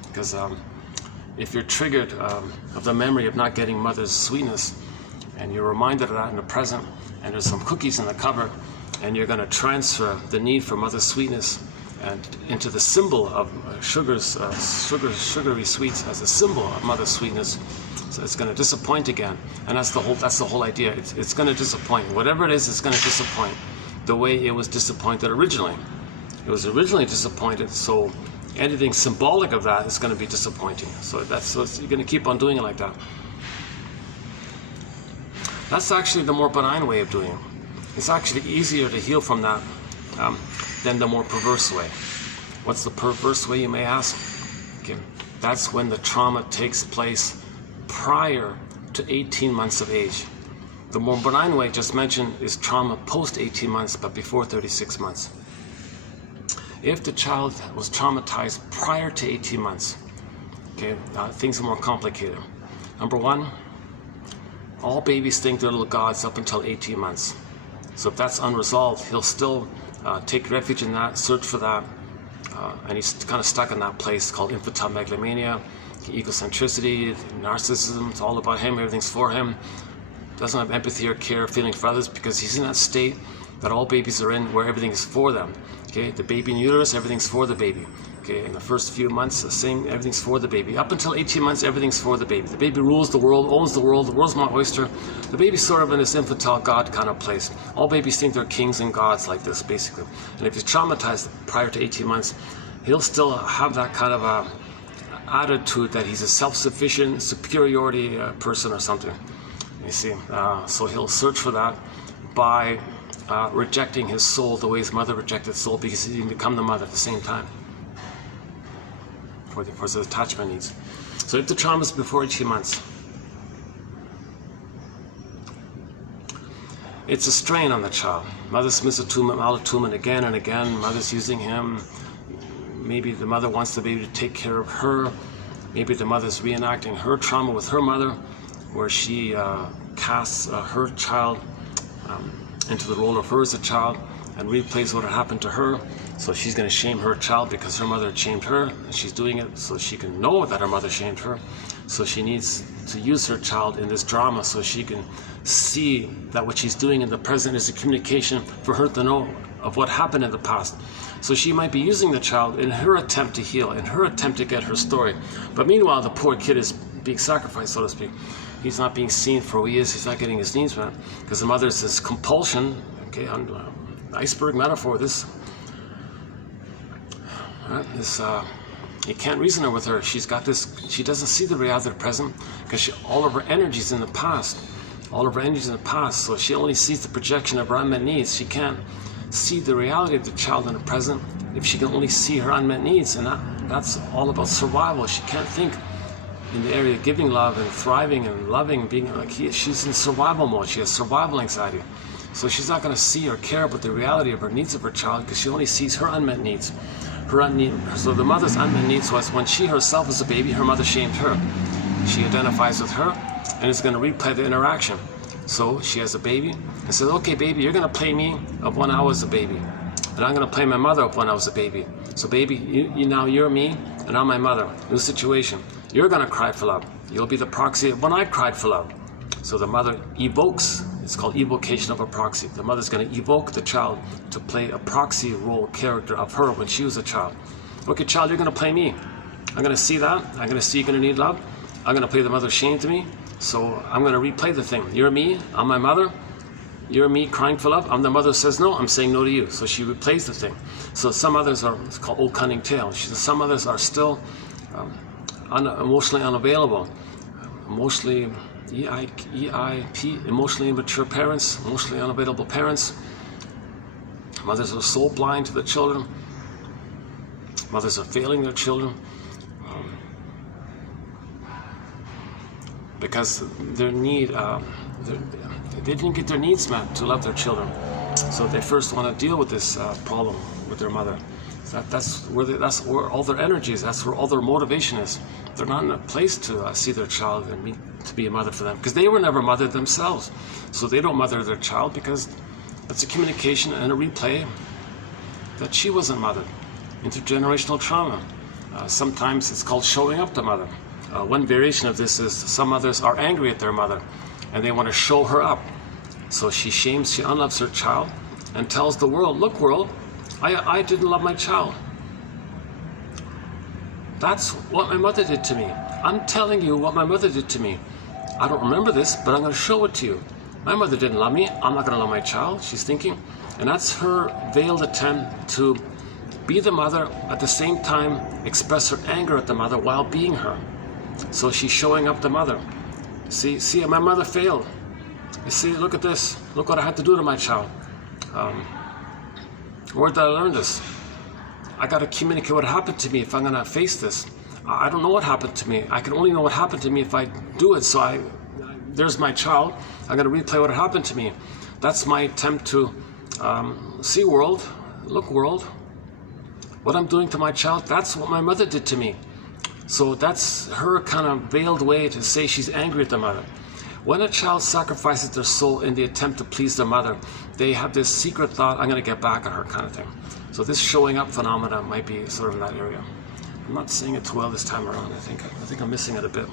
because if you're triggered of the memory of not getting mother's sweetness, and you're reminded of that in the present, and there's some cookies in the cupboard, and you're going to transfer the need for mother's sweetness and into the symbol of sugary sweets as a symbol of mother's sweetness. So it's going to disappoint again, and that's the whole idea. It's going to disappoint. Whatever it is, it's going to disappoint the way it was disappointed originally. It was originally disappointed, so anything symbolic of that is going to be disappointing. So you're going to keep on doing it like that. That's actually the more benign way of doing it. It's actually easier to heal from that than the more perverse way. What's the perverse way, you may ask? Okay, that's when the trauma takes place prior to 18 months of age. The more benign way just mentioned is trauma post 18 months, but before 36 months. If the child was traumatized prior to 18 months, okay, things are more complicated. Number one, all babies think they're little gods up until 18 months. So if that's unresolved, he'll still take refuge in that, search for that, and he's kind of stuck in that place called infantile megalomania, egocentricity, narcissism. It's all about him, everything's for him. Doesn't have empathy or care, feeling for others, because he's in that state that all babies are in, where everything is for them. Okay, the baby in uterus, everything's for the baby. Okay, in the first few months, the same, everything's for the baby. Up until 18 months, everything's for the baby. The baby rules the world, owns the world's my oyster. The baby's sort of in this infantile God kind of place. All babies think they're kings and gods like this, basically. And if he's traumatized prior to 18 months, he'll still have that kind of a attitude that he's a self-sufficient superiority person or something. You see, so he'll search for that by rejecting his soul the way his mother rejected soul, because he didn't become the mother at the same time for the attachment needs. So if the trauma is before 18 months, it's a strain on the child. Mother's misattunement, malattunement again and again. Mother's using him. Maybe the mother wants the baby to take care of her. Maybe the mother's reenacting her trauma with her mother, where she casts her child into the role of her as a child and replays what had happened to her. So she's going to shame her child because her mother shamed her, and she's doing it so she can know that her mother shamed her. So she needs to use her child in this drama so she can see that what she's doing in the present is a communication for her to know of what happened in the past. So she might be using the child in her attempt to heal, in her attempt to get her story. But meanwhile, the poor kid is being sacrificed, so to speak. He's not being seen for who he is. He's not getting his needs met because the mother's this compulsion. Okay, iceberg metaphor. This you can't reason with her. She's got this. She doesn't see the reality of the present because all of her energy's in the past. All of her energy's in the past. So she only sees the projection of her unmet needs. She can't see the reality of the child in the present if she can only see her unmet needs, and that's all about survival. She can't think in the area of giving love and thriving and loving, being like she's in survival mode. She has survival anxiety. So she's not going to see or care about the reality of her needs of her child because she only sees her unmet needs. So the mother's unmet needs was when she herself was a baby, her mother shamed her. She identifies with her and is going to replay the interaction. So she has a baby and says, okay, baby, you're going to play me of when I was a baby. And I'm going to play my mother of when I was a baby. So baby, now you're me and I'm my mother. New situation. You're going to cry for love. You'll be the proxy of when I cried for love. So the mother evokes, it's called evocation of a proxy. The mother's going to evoke the child to play a proxy role character of her when she was a child. Okay, child, you're going to play me. I'm going to see that. I'm going to see you're going to need love. I'm going to play the mother shamed me. So I'm going to replay the thing. You're me, I'm my mother. You're me crying for love. I'm the mother who says no, I'm saying no to you. So she replays the thing. So some others are, it's called old cunning tale. Some others are still emotionally unavailable, emotionally EIP, emotionally immature parents, emotionally unavailable parents. Mothers are so blind to the children. Mothers are failing their children because their need, they didn't get their needs met to love their children. So they first want to deal with this problem with their mother. That's where all their energy is. That's where all their motivation is. They're not in a place to see their child and to be a mother for them because they were never mothered themselves. So they don't mother their child because it's a communication and a replay that she wasn't mothered. Intergenerational trauma. Sometimes it's called showing up to mother. One variation of this is some mothers are angry at their mother and they want to show her up. So she unloves her child and tells the world, look world, I didn't love my child. That's what my mother did to me. I'm telling you what my mother did to me. I don't remember this, but I'm going to show it to you. My mother didn't love me. I'm not going to love my child, she's thinking. And that's her veiled attempt to be the mother, at the same time express her anger at the mother while being her. So she's showing up the mother. See, my mother failed. You see, look at this. Look what I had to do to my child. Where did I learn this? I got to communicate what happened to me if I'm going to face this. I don't know what happened to me. I can only know what happened to me if I do it. So there's my child. I'm going to replay what happened to me. That's my attempt to see world. Look world. What I'm doing to my child, that's what my mother did to me. So that's her kind of veiled way to say she's angry at the mother. When a child sacrifices their soul in the attempt to please their mother, they have this secret thought, I'm going to get back at her kind of thing. So this showing up phenomena might be sort of in that area. I'm not saying it too well this time around. I think I'm missing it a bit.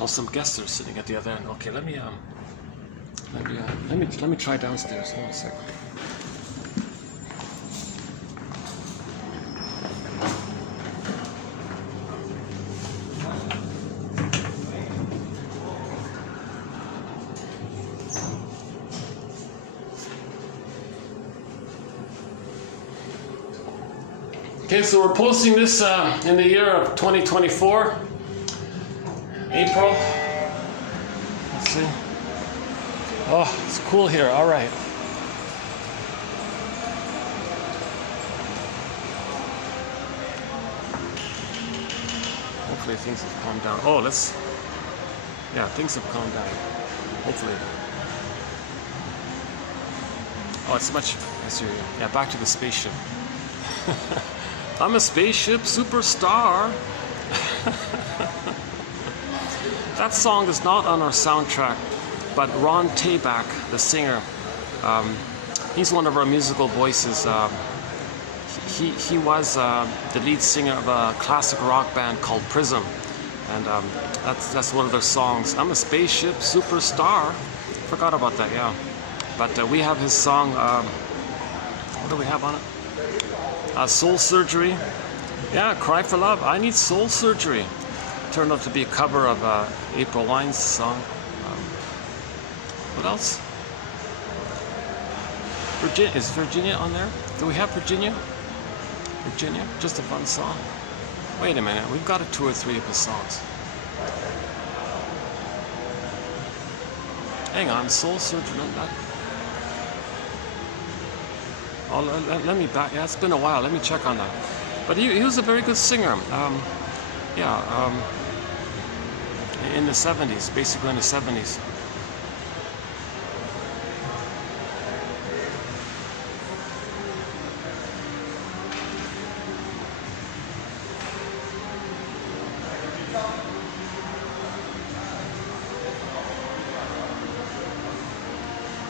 Oh, some guests are sitting at the other end. Okay, let me try downstairs. Hold on a second. Okay, so we're posting this in the year of 2024. April. Let's see. Oh, it's cool here. All right. Hopefully things have calmed down. Oh, things have calmed down. Hopefully. Oh, it's much nicer. Yeah, back to the spaceship. I'm a spaceship superstar. That song is not on our soundtrack, but Ron Tabak, the singer, he's one of our musical voices. He was the lead singer of a classic rock band called Prism, and that's one of their songs. I'm a spaceship superstar. Forgot about that, yeah. But we have his song. What do we have on it? Soul Surgery. Yeah, Cry for Love. I Need Soul Surgery. Turned out to be a cover of April Wine's song. What else? Is Virginia on there? Do we have Virginia? Virginia? Just a fun song. Wait a minute, we've got 2 or 3 of his songs. Hang on, Soul Surgery. Oh, let me back. Yeah, it's been a while. Let me check on that. But he was a very good singer. In the 70s, basically in the 70s.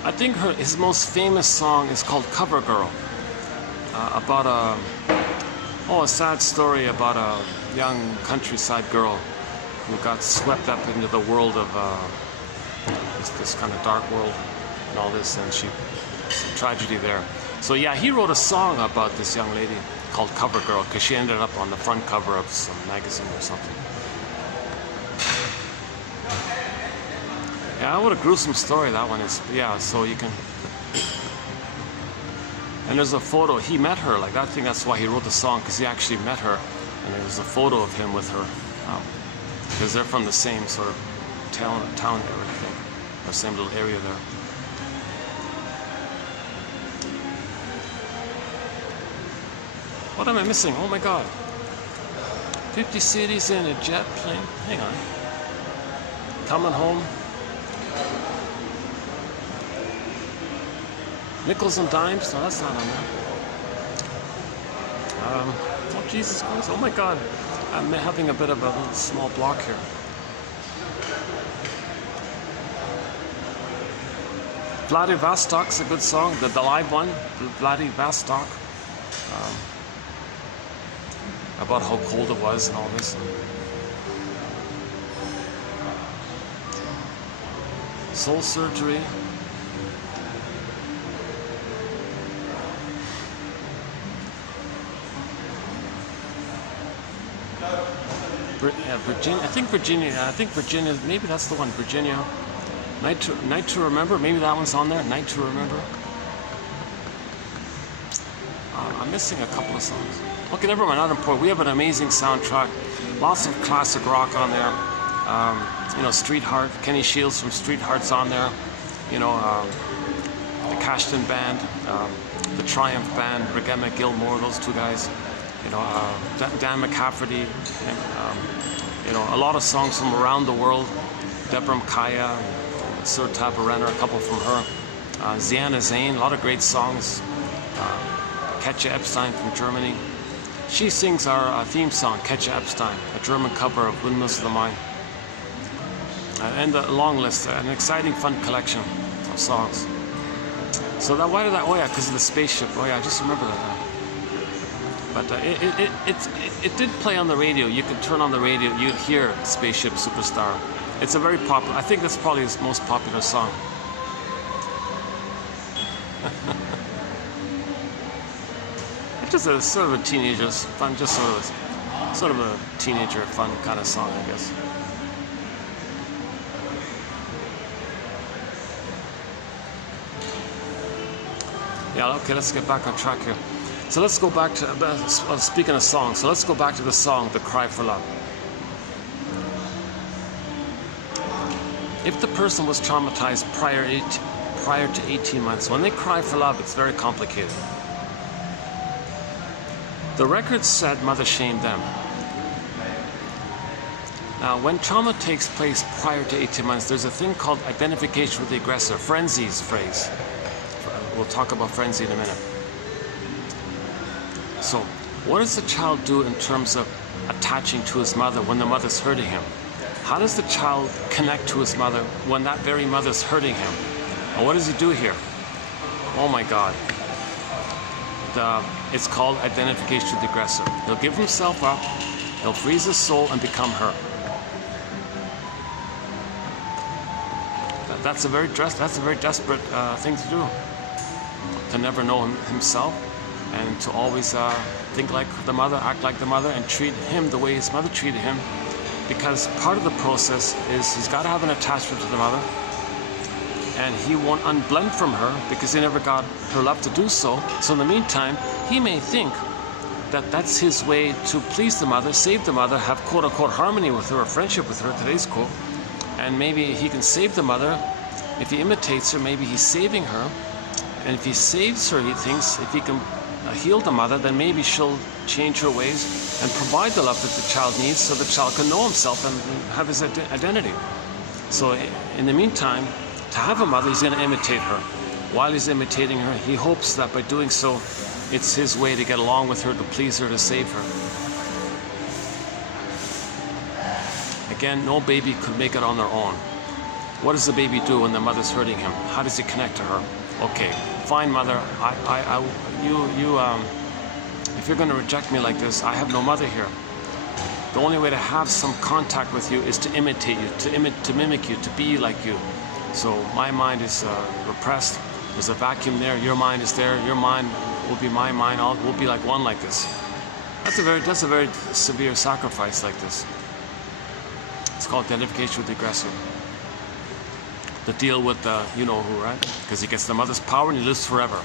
I think his most famous song is called Cover Girl, about a sad story about a young countryside girl who got swept up into the world of this kind of dark world and all this, and some tragedy there. So yeah, he wrote a song about this young lady called Cover Girl because she ended up on the front cover of some magazine or something. Yeah, what a gruesome story that one is. Yeah, so you can... And there's a photo, he met her, like I think that's why he wrote the song, because he actually met her, and there's a photo of him with her, because they're from the same sort of town area, I think, the same little area there. What am I missing? Oh my god. 50 cities in a jet plane. Hang on. Coming home. Nickels and dimes? No, that's not on there. Oh, Jesus Christ. Oh my god. I'm having a bit of a little small block here. Vladivostok's a good song. The live one. Vladivostok. About how cold it was and all this. Soul Surgery. Virginia. I think Virginia. Maybe that's the one. Virginia. Night to Remember. Maybe that one's on there. Night to Remember. I'm I'm missing a couple of songs. Okay, never mind, not important. We have an amazing soundtrack. Lots of classic rock on there. You know, Street Heart, Kenny Shields from Street Heart's on there. You know, the Cashton Band, the Triumph Band, Rick Emmett Gilmore, those two guys. You know, Dan McCafferty, you know, a lot of songs from around the world. Deborah Mkaya, Assert, a couple from her. Ziana Zane, a lot of great songs. Katja Epstein from Germany. She sings our theme song, Katja Epstein, a German cover of Windmills of the Mind. And a long list, an exciting, fun collection of songs. So that, why did that? Oh yeah, because of the spaceship. Oh yeah, I just remember that. But it did play on the radio. You could turn on the radio, you'd hear Spaceship Superstar. It's a very popular. I think that's probably his most popular song. It's just a sort of a teenager's fun, just sort of a teenager fun kind of song, I guess. Yeah, okay, let's get back on track here. So let's go back to, speaking of songs, so let's go back to the song, The Cry for Love. If the person was traumatized prior to 18 months, when they cry for love, it's very complicated. The record said mother shamed them. Now, when trauma takes place prior to 18 months, there's a thing called identification with the aggressor, frenzies phrase. We'll talk about frenzy in a minute. So, what does the child do in terms of attaching to his mother when the mother's hurting him? How does the child connect to his mother when that very mother's hurting him? And what does he do here? Oh my God. It's called identification with the aggressor. He'll give himself up, he'll freeze his soul and become her. That's a very desperate thing to do. To never know himself, and to always think like the mother, act like the mother, and treat him the way his mother treated him. Because part of the process is he's got to have an attachment to the mother, and he won't unblend from her because he never got her love to do so. So in the meantime, he may think that that's his way to please the mother, save the mother, have quote-unquote harmony with her, or friendship with her, today's quote, and maybe he can save the mother. If he imitates her, maybe he's saving her. And if he saves her, he thinks, if he can heal the mother, then maybe she'll change her ways and provide the love that the child needs so the child can know himself and have his identity. So in the meantime, to have a mother, he's going to imitate her. While he's imitating her, he hopes that by doing so, it's his way to get along with her, to please her, to save her. Again, no baby could make it on their own. What does the baby do when the mother's hurting him? How does he connect to her? Okay, fine, mother. If you're going to reject me like this, I have no mother here. The only way to have some contact with you is to imitate you, to mimic you, to be like you. So my mind is repressed. There's a vacuum there. Your mind is there. Your mind will be my mind. We'll be like one like this. That's a very severe sacrifice like this. It's called identification with the aggressor. To deal with the you-know-who, right? Because he gets the mother's power and he lives forever.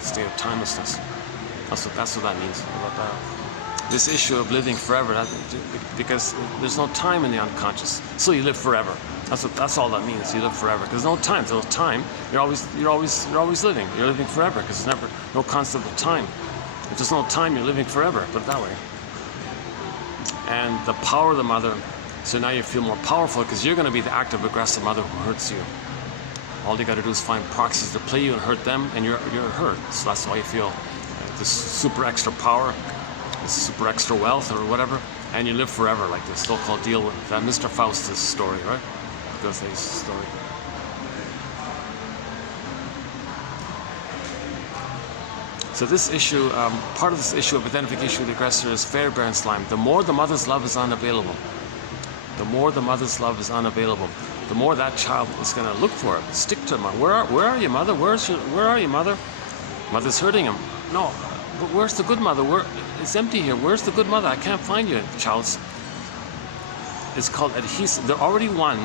State of timelessness. That's what that means. About that. This issue of living forever, because there's no time in the unconscious, so you live forever. That's all that means. You live forever. Because there's no time. There's no time. You're always living. You're living forever because there's never no concept of time. If there's no time, you're living forever. Put it that way. And the power of the mother. So now you feel more powerful because you're going to be the active, aggressive mother who hurts you. All you got to do is find proxies to play you and hurt them, and you're hurt. So that's why you feel this super extra power, this super extra wealth, or whatever, and you live forever like this. So-called deal with that Mr. Faust's story, right? Goethe's story. So this issue, part of this issue of identification with the aggressor is Fairbairn slime. The more the mother's love is unavailable, the more the mother's love is unavailable, the more that child is going to look for it, stick to him. Where are you, mother? Where are you, mother? Mother's hurting him. No, but where's the good mother? It's empty here. Where's the good mother? I can't find you. The child's. It's called adhesive. They're already one,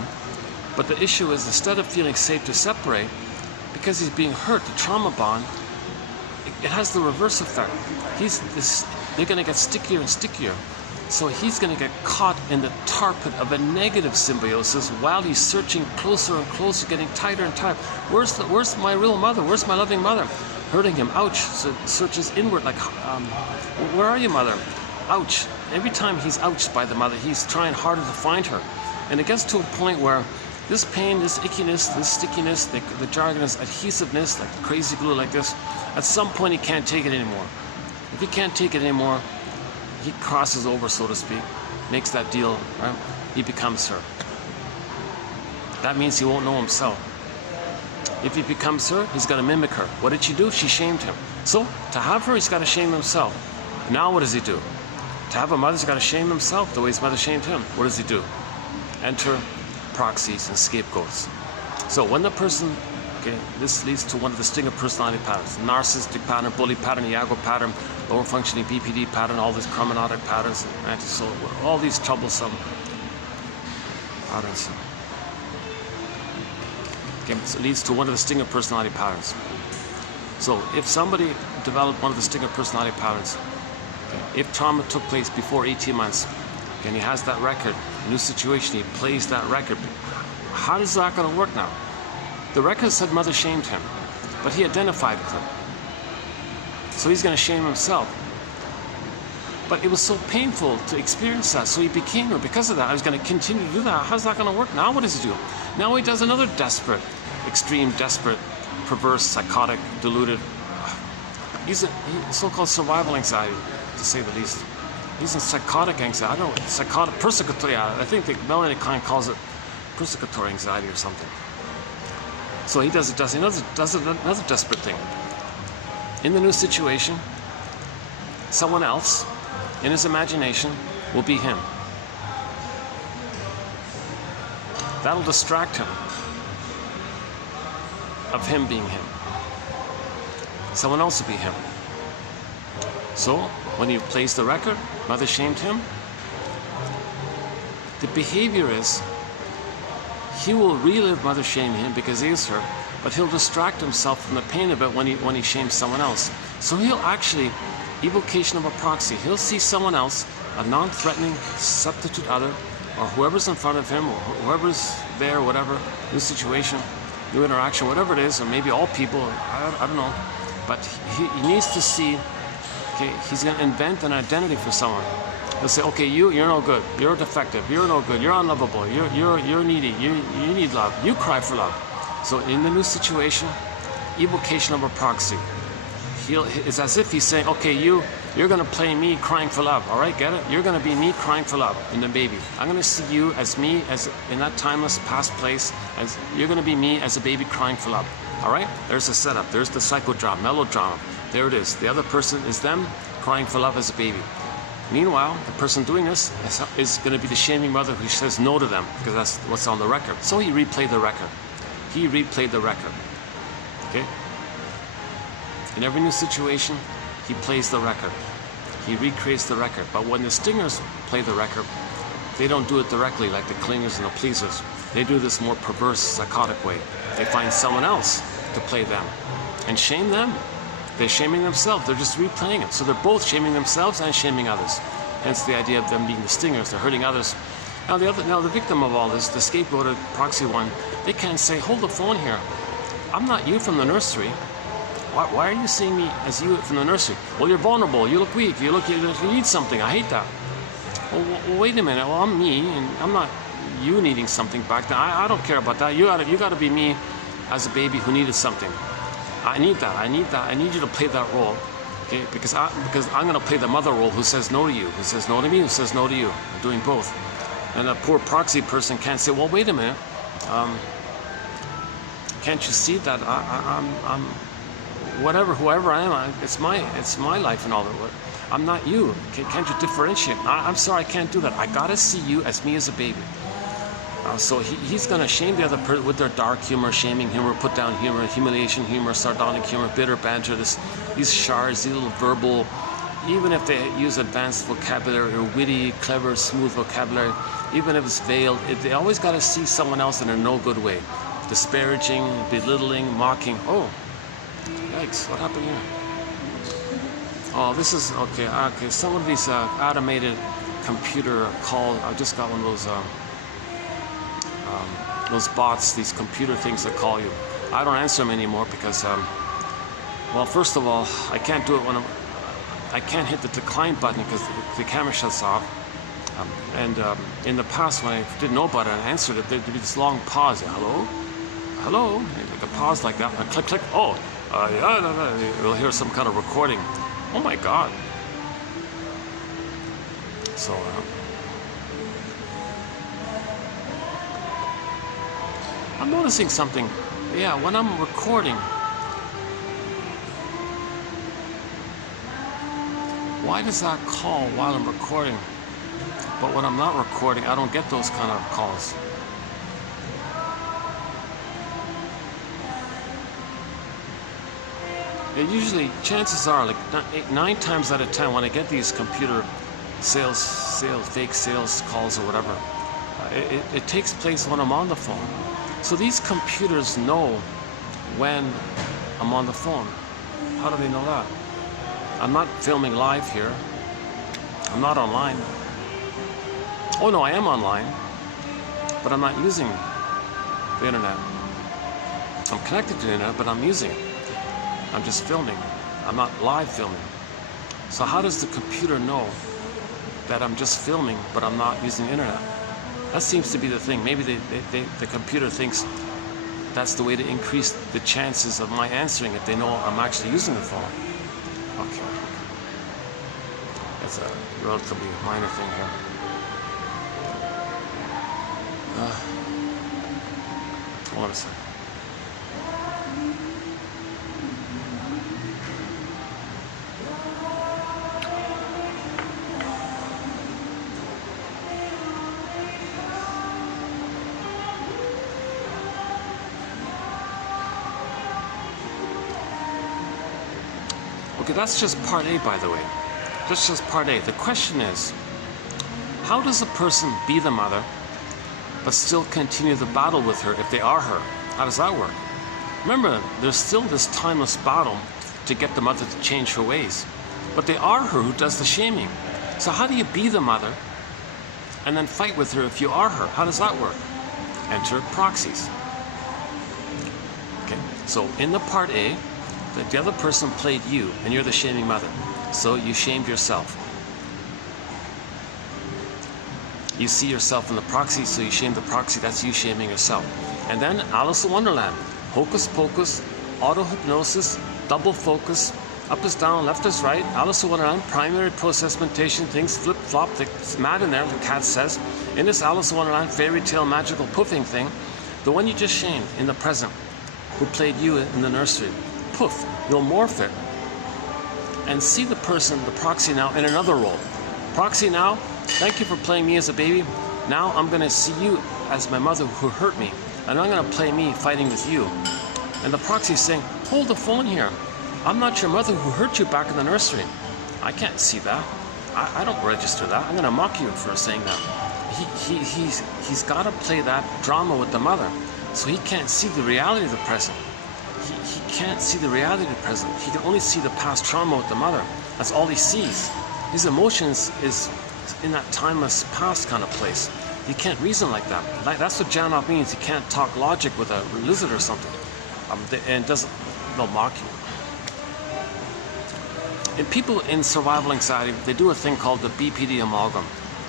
but the issue is instead of feeling safe to separate, because he's being hurt, the trauma bond, it has the reverse effect. They're going to get stickier and stickier. So he's going to get caught in the tar pit of a negative symbiosis while he's searching closer and closer, getting tighter and tighter. Where's my real mother? Where's my loving mother? Hurting him. Ouch. So searches inward like, where are you, mother? Ouch. Every time he's ouched by the mother, he's trying harder to find her. And it gets to a point where this pain, this ickiness, this stickiness, the jargon is adhesiveness, like crazy glue like this, at some point he can't take it anymore. If he can't take it anymore, he crosses over, so to speak, makes that deal, right? He becomes her. That means he won't know himself. If he becomes her, he's got to mimic her. What did she do? She shamed him. So to have her, he's got to shame himself. Now what does he do? To have a mother, he's got to shame himself the way his mother shamed him. What does he do? Enter proxies and scapegoats. So when the person, okay, this leads to one of the stinger personality patterns: narcissistic pattern, bully pattern, Iago pattern, lower functioning BPD pattern, all these neurotic patterns, antisocial, all these troublesome patterns. Okay, so it leads to one of the stinger personality patterns. So if somebody developed one of the stinger personality patterns, okay, if trauma took place before 18 months, okay, and he has that record, new situation, he plays that record, how is that going to work now? The record said mother shamed him, but he identified with her. So he's going to shame himself. But it was so painful to experience that, so he became her. Because of that, I was going to continue to do that. How's that going to work? Now what does he do? Now he does another desperate, extreme, desperate, perverse, psychotic, deluded. He's so-called survival anxiety, to say the least. He's in psychotic anxiety. I don't know, psychotic, persecutory. I think the Melanie Klein calls it persecutory anxiety or something. So he does another desperate thing. In the new situation, someone else, in his imagination, will be him. That'll distract him of him being him. Someone else will be him. So, when he plays the record, mother shamed him, the behavior is, he will relive mother shaming him because he is her, but he'll distract himself from the pain of it when he shames someone else. So he'll actually, evocation of a proxy, he'll see someone else, a non-threatening substitute other, or whoever's in front of him, or whoever's there, whatever, new situation, new interaction, whatever it is, or maybe all people, I don't know, but he needs to see, okay, he's going to invent an identity for someone. He'll say, okay, you're no good, you're defective, you're no good, you're unlovable, you're needy, you need love, you cry for love. So in the new situation, evocation of a proxy. It's as if he's saying, okay, you're going to play me crying for love, all right, get it? You're going to be me crying for love in the baby. I'm going to see you as me, as in that timeless past place, as you're going to be me as a baby crying for love, all right? There's the setup, there's the psychodrama, melodrama. There it is. The other person is them crying for love as a baby. Meanwhile, the person doing this is going to be the shaming mother who says no to them, because that's what's on the record. So he replayed the record. He replayed the record. Okay? In every new situation, he plays the record. He recreates the record. But when the stingers play the record, they don't do it directly like the clingers and the pleasers. They do this more perverse, psychotic way. They find someone else to play them and shame them. They're shaming themselves. They're just replaying it. So they're both shaming themselves and shaming others. Hence the idea of them being the stingers. They're hurting others. Now the victim of all this, the scapegoated proxy one, they can't say, hold the phone here. I'm not you from the nursery. Why are you seeing me as you from the nursery? Well, you're vulnerable. You look weak. You need something. I hate that. Well, wait a minute. Well, I'm me, and I'm not you needing something back then. I don't care about that. You got to be me as a baby who needed something. I need that. I need you to play that role, okay? Because I'm going to play the mother role who says no to you, who says no to me, who says no to you. I'm doing both. And a poor proxy person can't say, well, wait a minute. Can't you see that I'm whoever I am, it's my life and all that. I'm not you. Can't you differentiate? I'm sorry, I can't do that. I gotta see you as me as a baby. So he's gonna shame the other person with their dark humor, shaming humor, put down humor, humiliation humor, sardonic humor, bitter banter, these shards, these little verbal, even if they use advanced vocabulary or witty, clever, smooth vocabulary, even if it's veiled, they always gotta see someone else in a no good way. Disparaging, belittling, mocking. Oh, yikes, what happened here? Oh, this is okay. Okay, some of these automated computer call. I just got one of those bots, these computer things that call you. I don't answer them anymore because, well, first of all, I can't do it when I can't hit the decline button because the camera shuts off. And in the past, when I didn't know about it and answered it, there'd be this long pause. Hello, hello, and like a pause like that. And click, click. Oh, yeah, you'll hear some kind of recording. Oh my God. So. I'm noticing something. Yeah, when I'm recording, why does that call while I'm recording? But when I'm not recording, I don't get those kind of calls. It usually, chances are, like 9 times out of 10, when I get these computer fake sales calls or whatever, it takes place when I'm on the phone. So these computers know when I'm on the phone. How do they know that? I'm not filming live here. I'm not online. Oh no, I am online, but I'm not using the internet. I'm connected to the internet, but I'm using it. I'm just filming. I'm not live filming. So how does the computer know that I'm just filming, but I'm not using the internet? That seems to be the thing. Maybe the computer thinks that's the way to increase the chances of my answering if they know I'm actually using the phone. Okay. That's a relatively minor thing here. Hold on a second. Okay, that's just part A, by the way. That's just part A. The question is, how does a person be the mother but still continue the battle with her if they are her? How does that work? Remember, there's still this timeless battle to get the mother to change her ways. But they are her who does the shaming. So how do you be the mother and then fight with her if you are her? How does that work? Enter proxies. Okay, so in the part A, the other person played you and you're the shaming mother. So you shamed yourself. You see yourself in the proxy, so you shame the proxy. That's you shaming yourself. And then Alice in Wonderland. Hocus pocus, auto-hypnosis, double focus, up is down, left is right. Alice in Wonderland, primary post-expectation, things flip-flop. It's mad in there, the cat says. In this Alice in Wonderland fairy tale magical poofing thing, the one you just shamed in the present, who played you in the nursery, poof, you'll morph it and see the person, the proxy now, in another role. Proxy now, thank you for playing me as a baby. Now I'm going to see you as my mother who hurt me, and I'm going to play me fighting with you. And the proxy is saying, hold the phone here. I'm not your mother who hurt you back in the nursery. I can't see that. I don't register that. I'm going to mock you for saying that. He's got to play that drama with the mother, so he can't see the reality of the present. He can't see the reality of the present. He can only see the past trauma with the mother. That's all he sees. His emotions is in that timeless past kind of place. You can't reason like that. That's what Janop means. You can't talk logic with a lizard or something. And they'll mock you. And people in survival anxiety, they do a thing called the BPD amalgam.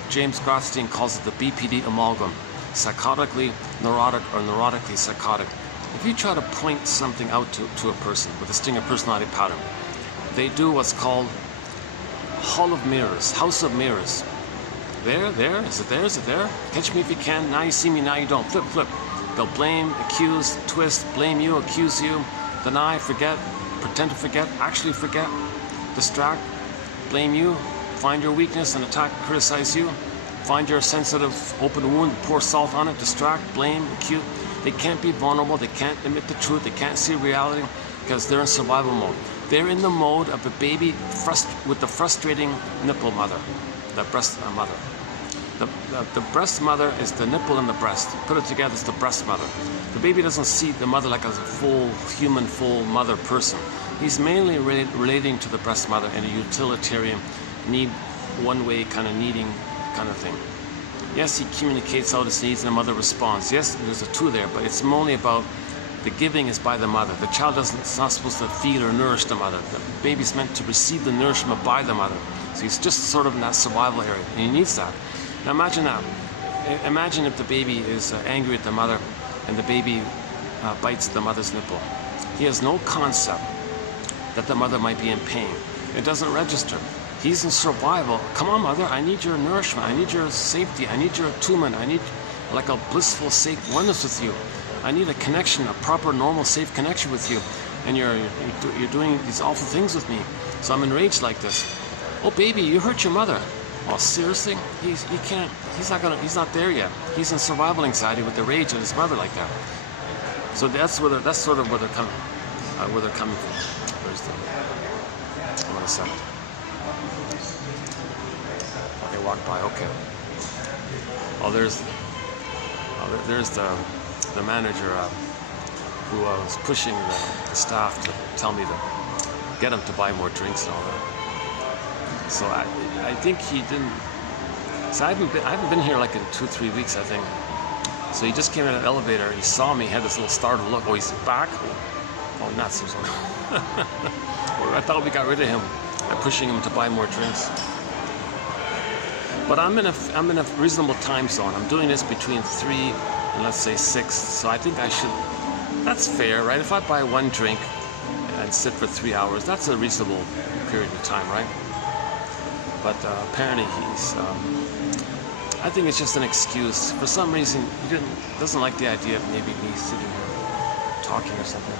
James Grotstein calls it the BPD amalgam. Psychotically neurotic or neurotically psychotic. If you try to point something out to a person with a stinger personality pattern, they do what's called Hall of Mirrors, House of Mirrors. There, is it there, is it there? Catch me if you can, now you see me, now you don't. Flip, flip. They'll blame, accuse, twist, blame you, accuse you, deny, forget, pretend to forget, actually forget, distract, blame you, find your weakness and attack, criticize you, find your sensitive open wound, pour salt on it, distract, blame, accuse. They can't be vulnerable, they can't admit the truth, they can't see reality because they're in survival mode. They're in the mode of a baby with the frustrating nipple mother, the breast mother. The breast mother is the nipple and the breast. Put it together, it's the breast mother. The baby doesn't see the mother like as a full human, full mother person. He's mainly relating to the breast mother in a utilitarian, need one way kind of needing kind of thing. Yes, he communicates out his needs and the mother responds. Yes, there's a two there, but it's only about the giving is by the mother. The child is not supposed to feed or nourish the mother. The baby's meant to receive the nourishment by the mother. So he's just sort of in that survival area, and he needs that. Now imagine that. Imagine if the baby is angry at the mother and the baby bites the mother's nipple. He has no concept that the mother might be in pain. It doesn't register. He's in survival. Come on, mother, I need your nourishment. I need your safety. I need your attunement. I need like a blissful, safe oneness with you. I need a connection, a proper, normal, safe connection with you. And you're doing these awful things with me. So I'm enraged like this. Oh, baby, you hurt your mother. Oh, seriously? He's not there yet. He's in survival anxiety with the rage at his mother like that. So that's sort of where they're coming from. Where's the? What a second. Okay, walk by. Okay. Oh, there's the manager who was pushing the staff to tell me to get him to buy more drinks and all that. So I think he didn't. So I haven't been here like in 2-3 weeks, I think. So he just came in an elevator. He saw me, had this little startled look. Oh, he's back. Oh, nuts or something. I thought we got rid of him by pushing him to buy more drinks. But I'm in a reasonable time zone. I'm doing this between 3 and let's say 6. So I think I should. That's fair, right? If I buy one drink and sit for 3 hours, that's a reasonable period of time, right? But apparently he's. I think it's just an excuse. For some reason, he doesn't like the idea of maybe me sitting here talking or something.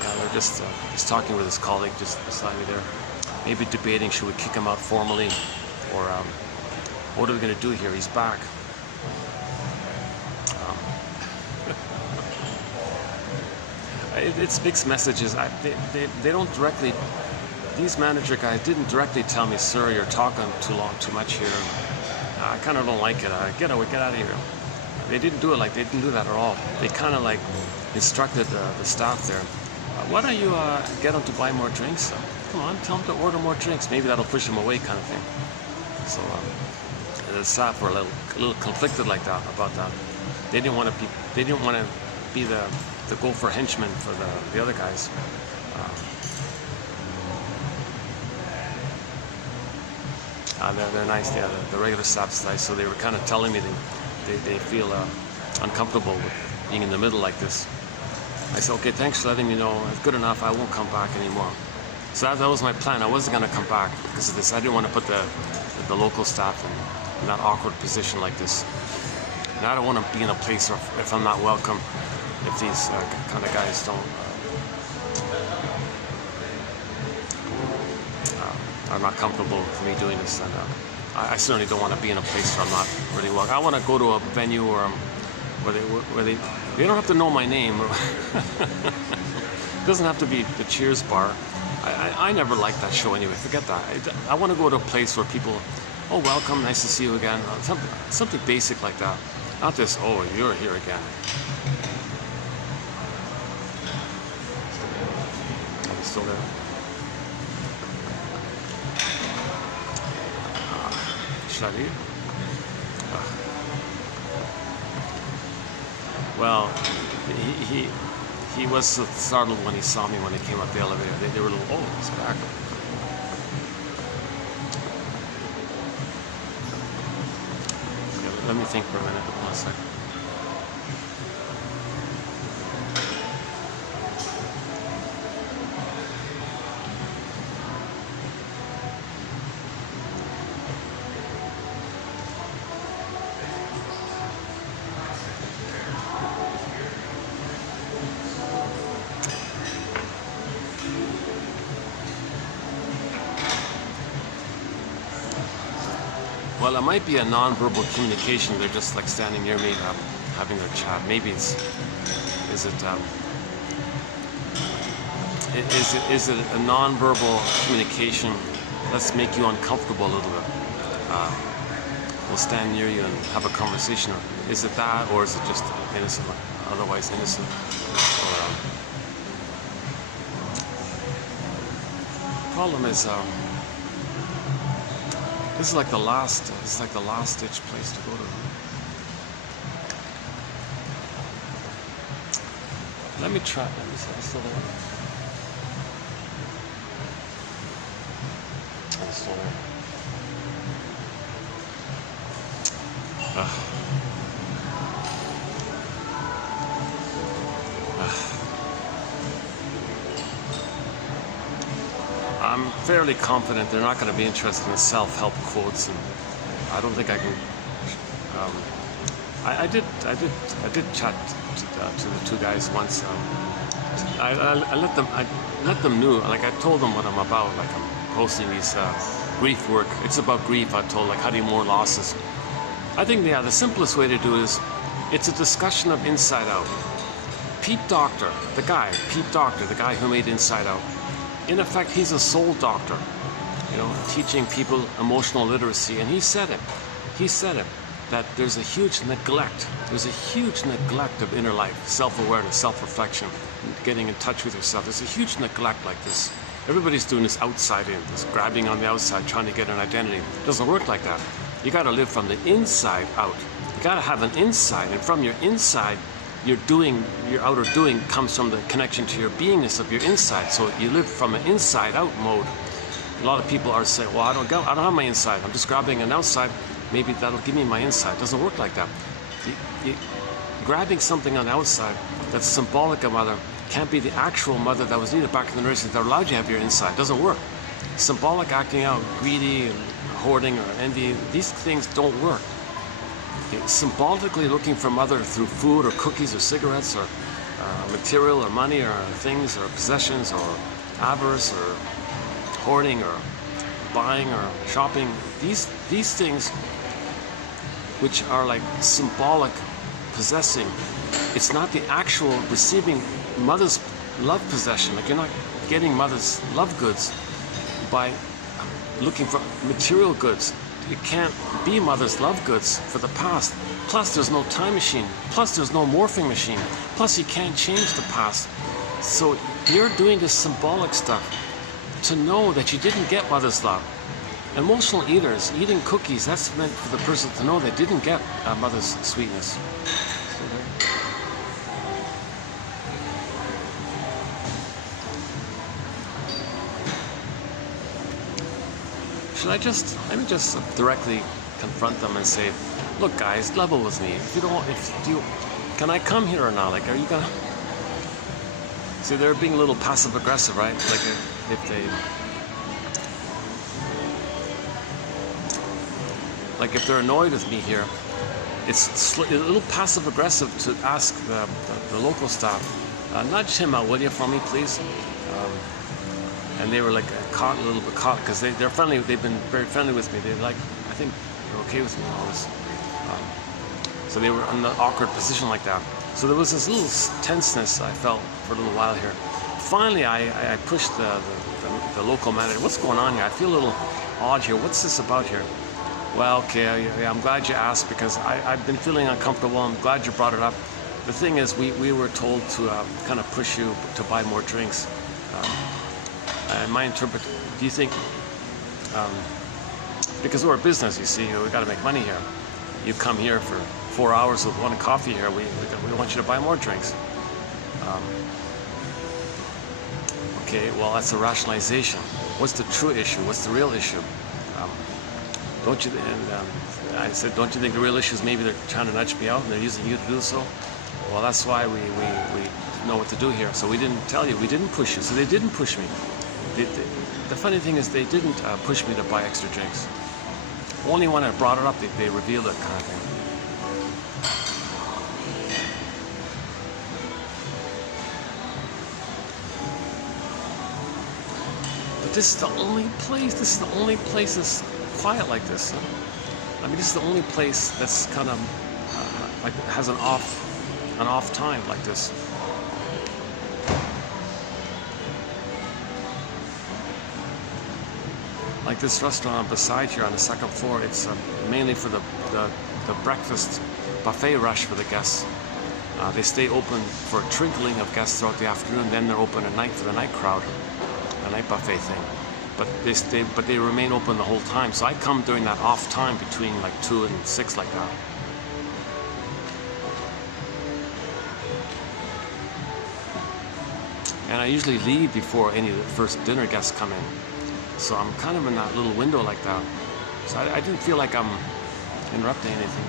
They're just he's talking with his colleague just beside me there. Maybe debating, should we kick him out formally, or what are we going to do here? He's back. It's mixed messages. They don't directly. These manager guys didn't directly tell me, sir, you're talking too much here. I kind of don't like it. Get out of here. They didn't do that at all. They kind of like instructed the staff there. Why don't you get them to buy more drinks? Come on, tell them to order more drinks. Maybe that'll push them away, kind of thing. So the staff were a little conflicted like that about that. They didn't want to be the gopher henchman for the other guys. They're nice. The regular staff's nice. So they were kind of telling me they feel uncomfortable with being in the middle like this. I said, okay, thanks for letting me know. It's good enough. I won't come back anymore. So that was my plan. I wasn't going to come back because of this. I didn't want to put the local staff in that awkward position like this. And I don't want to be in a place where if I'm not welcome, if these kind of guys are not comfortable with me doing this. And I certainly don't want to be in a place where I'm not really welcome. I want to go to a venue where they don't have to know my name. It doesn't have to be the Cheers bar. I never liked that show anyway. Forget that. I want to go to a place where people, oh, welcome, nice to see you again. Something basic like that. Not this, oh, you're here again. Are we still there? Should I leave? Well, he was startled when he saw me when he came up the elevator. They were a little, oh, he's back. Okay, let me think for a minute. Hold on a second. Well, it might be a non-verbal communication. They're just like standing near me, having their chat. Maybe is it a non-verbal communication? Let's make you uncomfortable a little bit. will stand near you and have a conversation. Is it that, or is it just innocent, otherwise innocent? Or, problem is, this is like the last ditch place to go to. Let me see. It's still there. It's still there. I'm fairly confident they're not going to be interested in self-help quotes, and I don't think I can. I did chat to the two guys once. I let them know. Like, I told them what I'm about. Like, I'm hosting these grief work. It's about grief. I told, like, how do you mourn losses. I think, yeah, the simplest way to do it is, it's a discussion of Inside Out. Pete Docter, the guy who made Inside Out. In effect, he's a soul doctor, you know, teaching people emotional literacy. And he said it, that there's a huge neglect of inner life, self-awareness, self-reflection, getting in touch with yourself. There's a huge neglect like this. Everybody's doing this outside in, this grabbing on the outside, trying to get an identity. It doesn't work like that. You got to live from the inside out. You got to have an inside, and from your inside, your outer doing comes from the connection to your beingness of your inside. So you live from an inside out mode. A lot of people are saying, well, I don't have my inside. I'm just grabbing an outside. Maybe that'll give me my inside. It doesn't work like that. Grabbing something on the outside that's symbolic of mother can't be the actual mother that was needed back in the nursery that allowed you to have your inside. It doesn't work. Symbolic acting out, greedy and hoarding or envy, these things don't work. Symbolically looking for mother through food or cookies or cigarettes or material or money or things or possessions or avarice or hoarding or buying or shopping, these things which are like symbolic possessing, it's not the actual receiving mother's love possession. Like, you're not getting mother's love goods by looking for material goods. It can't be mother's love goods for the past. Plus, there's no time machine. Plus, there's no morphing machine. Plus, you can't change the past. So you're doing this symbolic stuff to know that you didn't get mother's love. Emotional eaters, eating cookies, that's meant for the person to know they didn't get mother's sweetness. Let me just directly confront them and say, look guys, level with me. Can I come here or not? Like, are you gonna? See, they're being a little passive aggressive, right? Like, if they're annoyed with me here, it's a little passive aggressive to ask the local staff, nudge him out, will you, for me, please? And they were like a little bit caught because they're friendly. They've been very friendly with me. I think they're okay with me always. So they were in an awkward position like that. So there was this little tenseness I felt for a little while here. Finally, I pushed the local manager. What's going on here? I feel a little odd here. What's this about here? Well, okay, I'm glad you asked because I've been feeling uncomfortable. I'm glad you brought it up. The thing is, we were told to kind of push you to buy more drinks. Do you think, because we're a business, you see, we got to make money here. You come here for 4 hours with one coffee here, we want you to buy more drinks. Okay, well, that's a rationalization. What's the true issue? What's the real issue? Don't you? And I said, don't you think the real issue is maybe they're trying to nudge me out and they're using you to do so? Well, that's why we know what to do here. So we didn't tell you, we didn't push you. So they didn't push me. The funny thing is they didn't push me to buy extra drinks. Only when I brought it up, they revealed it, kind of thing. But this is the only place that's quiet like this. I mean, this is the only place that's kind of like has an off time like this. Like this restaurant beside here on the second floor, it's mainly for the breakfast buffet rush for the guests. They stay open for a trickling of guests throughout the afternoon, then they're open at night for the night crowd, the night buffet thing. But they remain open the whole time. So I come during that off time between like 2 and 6 like that. And I usually leave before any of the first dinner guests come in. So I'm kind of in that little window like that. So I didn't feel like I'm interrupting anything.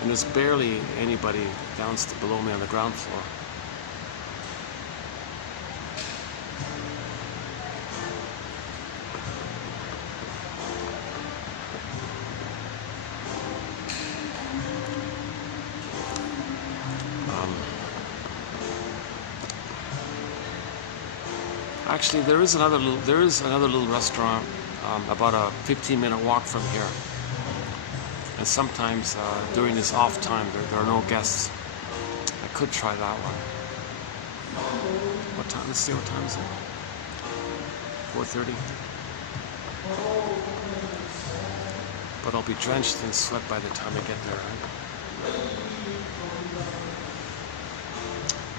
And there's barely anybody below me on the ground floor. Actually, there is another little restaurant about a 15-minute walk from here. And sometimes during this off time, there are no guests. I could try that one. What time? Let's see, what time is it? 4:30. But I'll be drenched in sweat by the time I get there, right?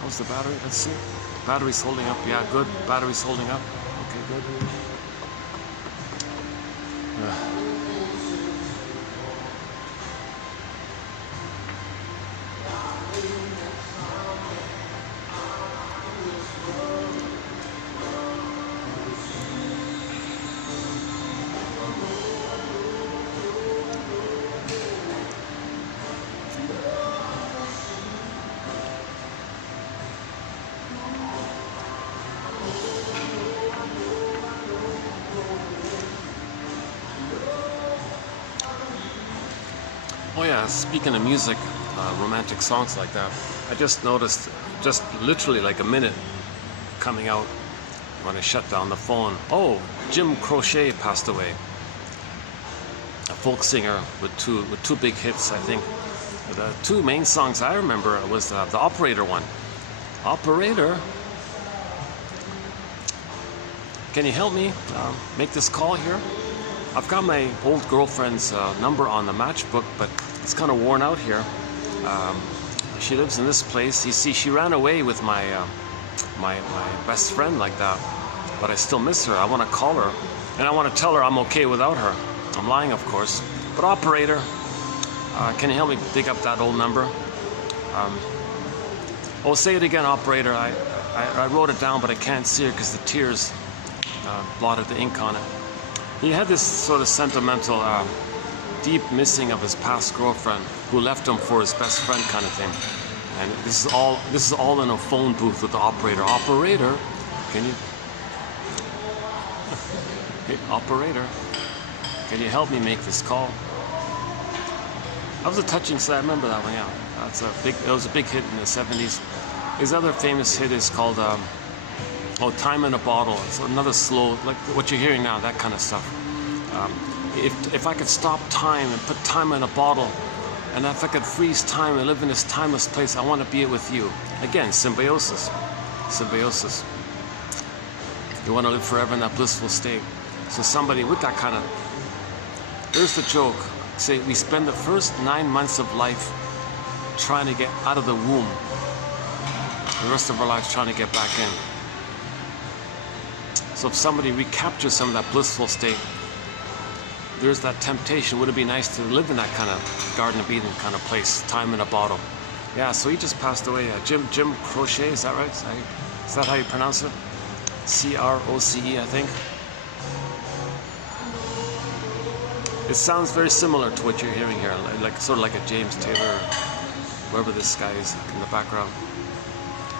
How's the battery? Let's see. Battery's holding up. Yeah, good. Battery's holding up. Okay, good. Oh yeah, speaking of music, romantic songs like that, I just noticed, just literally like a minute coming out when I shut down the phone. Oh, Jim Croce passed away. A folk singer with two big hits, I think. The two main songs I remember was the Operator one. Operator, can you help me make this call here? I've got my old girlfriend's number on the matchbook, but it's kind of worn out here. She lives in this place. You see, she ran away with my best friend like that, but I still miss her. I want to call her, and I want to tell her I'm okay without her. I'm lying, of course. But operator, can you help me dig up that old number? Oh, say it again, operator. I wrote it down, but I can't see it because the tears blotted the ink on it. He had this sort of sentimental, deep missing of his past girlfriend, who left him for his best friend, kind of thing. And this is all in a phone booth with the operator. Operator, can you? Hey, operator, can you help me make this call? That was a touching set. I remember that one. Yeah, it was a big hit in the '70s. His other famous hit is called. Oh, Time in a Bottle. It's another slow, like what you're hearing now, that kind of stuff. If I could stop time and put time in a bottle, and if I could freeze time and live in this timeless place, I want to be it with you. Again, symbiosis. Symbiosis. You want to live forever in that blissful state. So somebody with that kind of... There's the joke. Say, we spend the first 9 months of life trying to get out of the womb. The rest of our lives trying to get back in. So if somebody recaptures some of that blissful state, there's that temptation. Would it be nice to live in that kind of Garden of Eden kind of place? Time in a bottle. Yeah, so he just passed away. Jim Croce, is that right? Is that how you pronounce it? C-R-O-C-E, I think. It sounds very similar to what you're hearing here, like sort of like a James Taylor, or whoever this guy is in the background.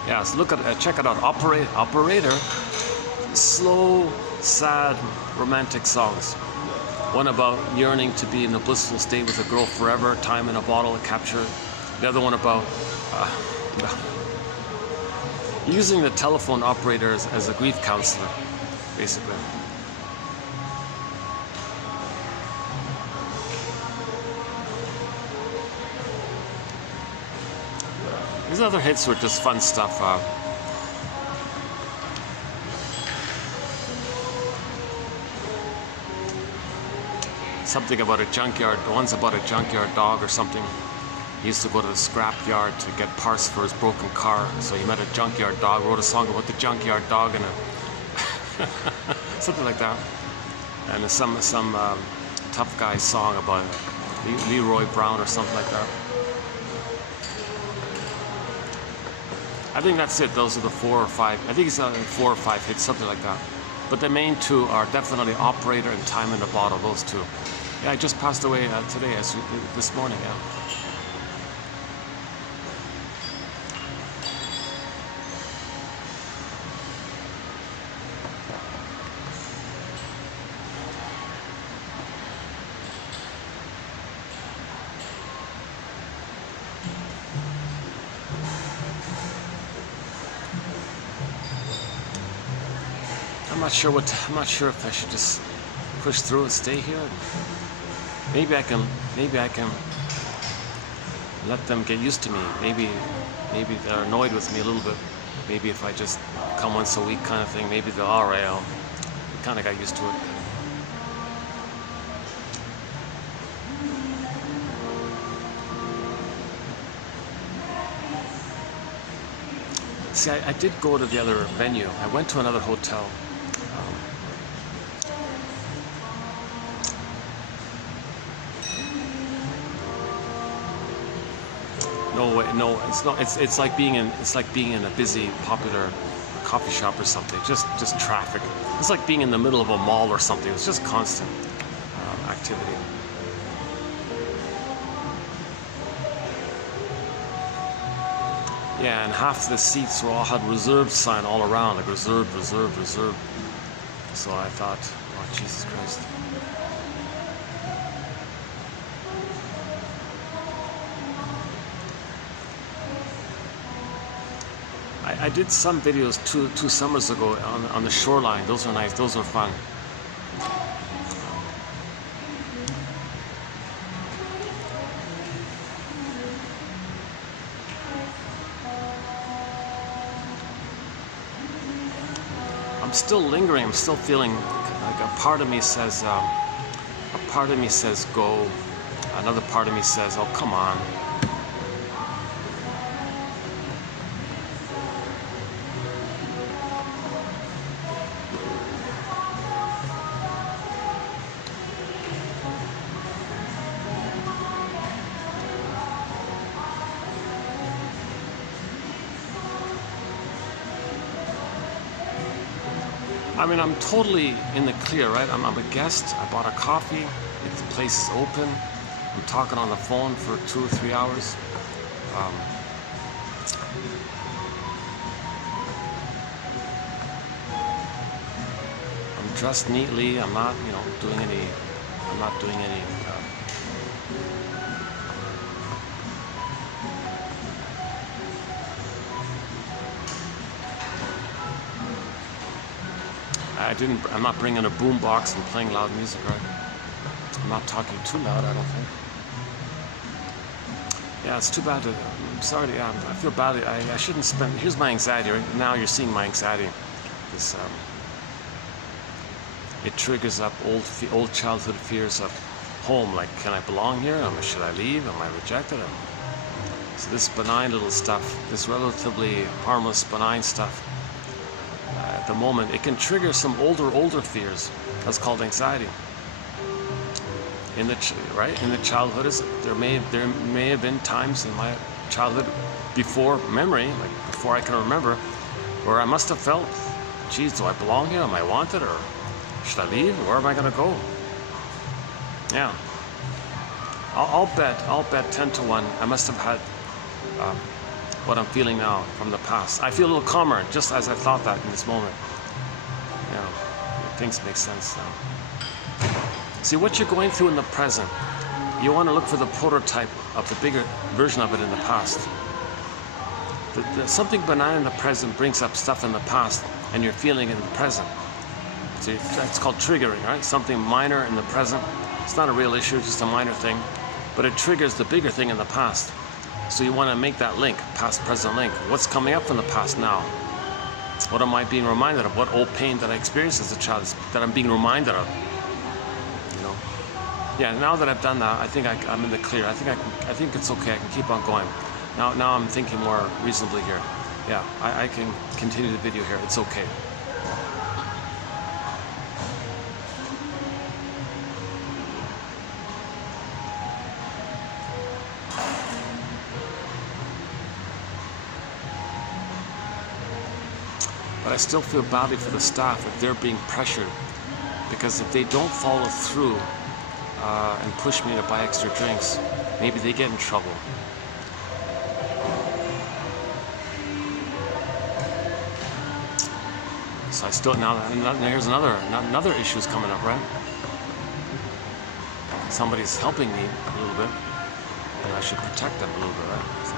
Yeah, so check it out. Operator. Slow, sad, romantic songs. One about yearning to be in a blissful state with a girl forever, time in a bottle to capture. The other one about using the telephone operator as a grief counselor, basically. These other hits were just fun stuff. Something about a junkyard. One's about a junkyard dog or something. He used to go to the scrap yard to get parts for his broken car. So he met a junkyard dog, wrote a song about the junkyard dog, and something like that. And some tough guy song about Leroy Brown or something like that. I think that's it. Those are the 4 or 5. I think it's 4 or 5 hits, something like that. But the main 2 are definitely Operator and Time in the Bottle. Those 2. Yeah, I just passed away today, this morning. Yeah. I'm not sure if I should just push through and stay here. Maybe I can let them get used to me. Maybe they're annoyed with me a little bit. Maybe if I just come once a week kind of thing, maybe they'll, all right, I'll kind of got used to it. See, I did go to the other venue. I went to another hotel. No, it's not. It's like being in a busy, popular coffee shop or something. Just traffic. It's like being in the middle of a mall or something. It's just constant activity. Yeah, and half the seats all had reserved sign all around, like reserved, reserved, reserved. So I thought, oh Jesus Christ. I did some videos two summers ago on the shoreline. Those are nice. Those are fun. I'm still lingering. I'm still feeling like a part of me says go. Another part of me says, oh come on. I mean, I'm totally in the clear, right? I'm a guest. I bought a coffee. The place is open. I'm talking on the phone for 2 or 3 hours. I'm dressed neatly. I'm not, doing any. I'm not bringing a boom box and playing loud music, right? I'm not talking too loud, I don't think. Yeah, it's too bad. I'm sorry. I feel badly. I shouldn't spend. Here's my anxiety. Right now, you're seeing my anxiety. This it triggers up old childhood fears of home. Like, can I belong here? Should I leave? Am I rejected? So this benign little stuff, this relatively harmless, benign stuff. At the moment, it can trigger some older fears. That's called anxiety. In the childhood, there may have been times in my childhood, before memory, like before I can remember, where I must have felt, geez, do I belong here? Am I wanted, or should I leave? Where am I going to go? Yeah, I'll bet 10 to 1. I must have had what I'm feeling now from the past. I feel a little calmer, just as I thought that in this moment. Things make sense now. See, what you're going through in the present, you want to look for the prototype of the bigger version of it in the past. Something benign in the present brings up stuff in the past, and you're feeling it in the present. So that's called triggering, right? Something minor in the present. It's not a real issue, it's just a minor thing, but it triggers the bigger thing in the past. So you want to make that link, past-present link. What's coming up from the past now? What am I being reminded of? What old pain that I experienced as a child that I'm being reminded of? You know? Yeah. Now that I've done that, I think I'm in the clear. I think it's okay. I can keep on going. Now I'm thinking more reasonably here. Yeah. I can continue the video here. It's okay. But I still feel badly for the staff if they're being pressured, because if they don't follow through and push me to buy extra drinks, maybe they get in trouble. So I still now here's another issue's coming up, right? Somebody's helping me a little bit, and I should protect them a little bit, right? So,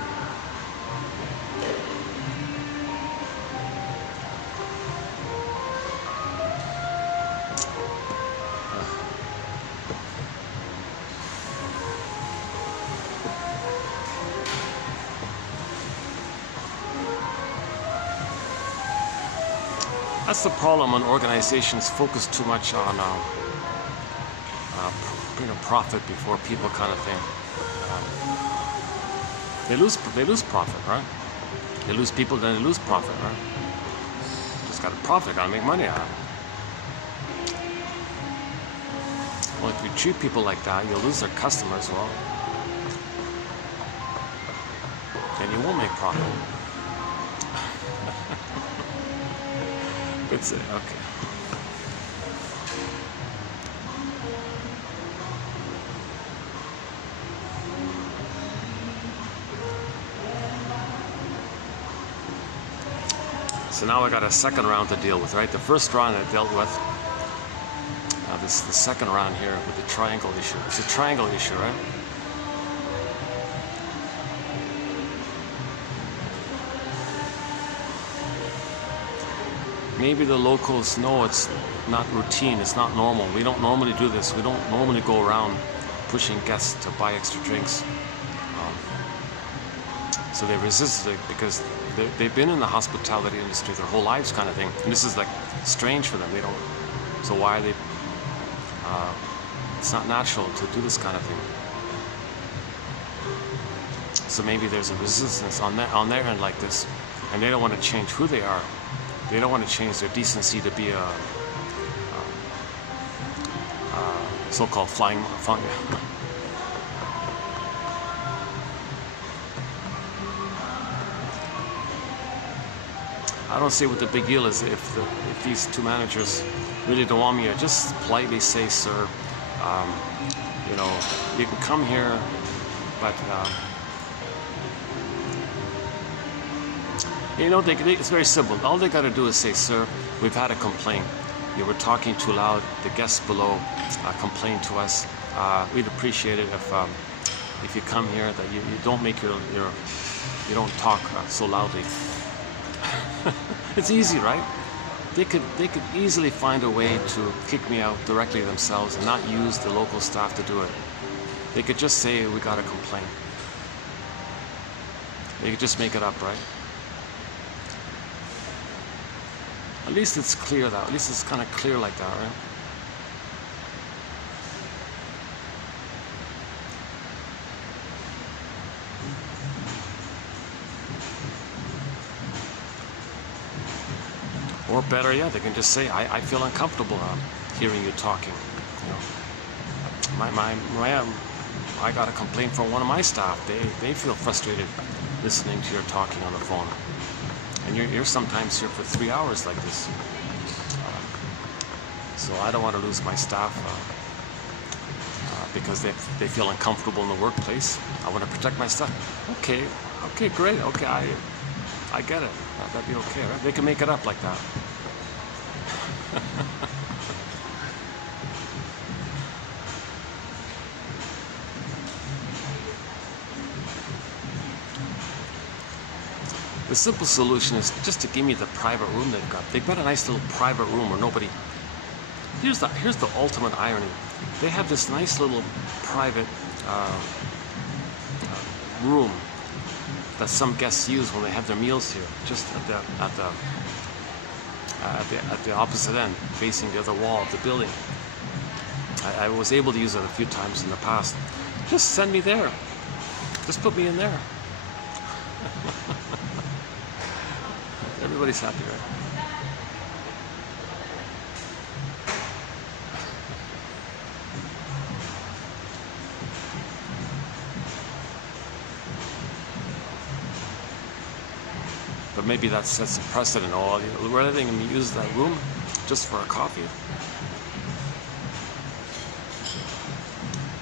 that's the problem when organizations focus too much on profit before people, kind of thing. They lose profit, right? They lose people, then they lose profit, right? Just got to profit, got to make money out of it. Well, if you treat people like that, you'll lose their customers. Well, then you won't make profit. That's it. Okay. So now I got a second round to deal with, right? The first round I dealt with. This is the second round here with the triangle issue. It's a triangle issue, right? Maybe the locals know it's not routine, it's not normal. We don't normally do this. We don't normally go around pushing guests to buy extra drinks. So they resisted it because they've been in the hospitality industry their whole lives, kind of thing. And this is like strange for them. They don't. So why are they? It's not natural to do this kind of thing. So maybe there's a resistance on their end like this, and they don't want to change who they are. They don't want to change their decency to be a so-called flying. I don't see what the big deal is if these two managers really don't want me to just politely say, sir, you know, you can come here, but you know, it's very simple. All they got to do is say, sir, we've had a complaint. You were talking too loud. The guests below complained to us. We'd appreciate it if you come here, that you don't make you don't talk so loudly. It's easy, right? They could easily find a way to kick me out directly themselves and not use the local staff to do it. They could just say, we got a complaint. They could just make it up, right? At least it's clear that. At least it's kind of clear like that, right? Or better yet, they can just say, I feel uncomfortable hearing you talking. You know, I got a complaint from one of my staff. They feel frustrated listening to your talking on the phone. And you're sometimes here for 3 hours like this. So I don't want to lose my staff because they feel uncomfortable in the workplace. I want to protect my staff. Okay, great. Okay, I get it. That'd be okay, right? They can make it up like that. The simple solution is just to give me the private room they've got. They've got a nice little private room where nobody... Here's the ultimate irony. They have this nice little private room that some guests use when they have their meals here, just at the opposite end, facing the other wall of the building. I was able to use it a few times in the past. Just send me there. Just put me in there. Everybody's happy, right? But maybe that sets a precedent. Oh, we're letting him use that room just for a coffee.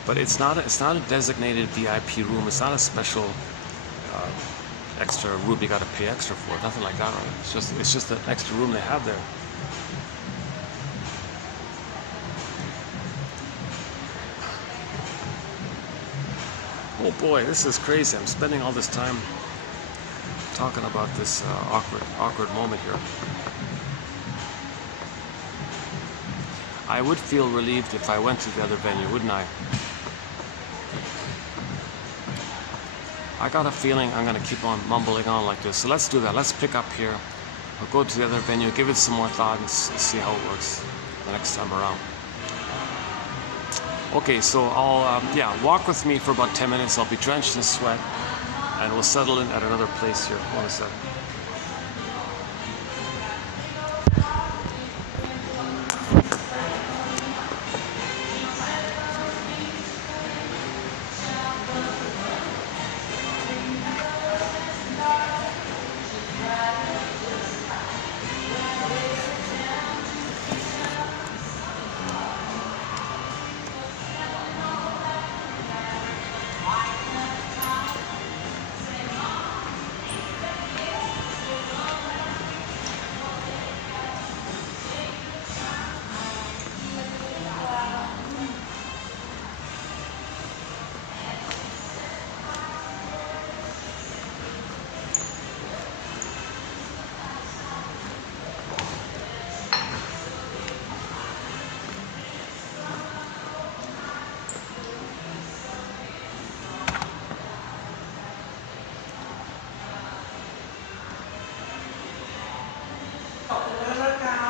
But it's not a designated VIP room. It's not a special extra room you got to pay extra for. Nothing like that. It's just an extra room they have there. Oh boy, this is crazy. I'm spending all this time talking about this awkward moment here. I would feel relieved if I went to the other venue, wouldn't I? I got a feeling I'm going to keep on mumbling on like this. So let's do that. Let's pick up here. We'll go to the other venue, give it some more thought, and see how it works the next time around. Okay, so I'll walk with me for about 10 minutes. I'll be drenched in sweat, and we'll settle in at another place here. Hold on a second.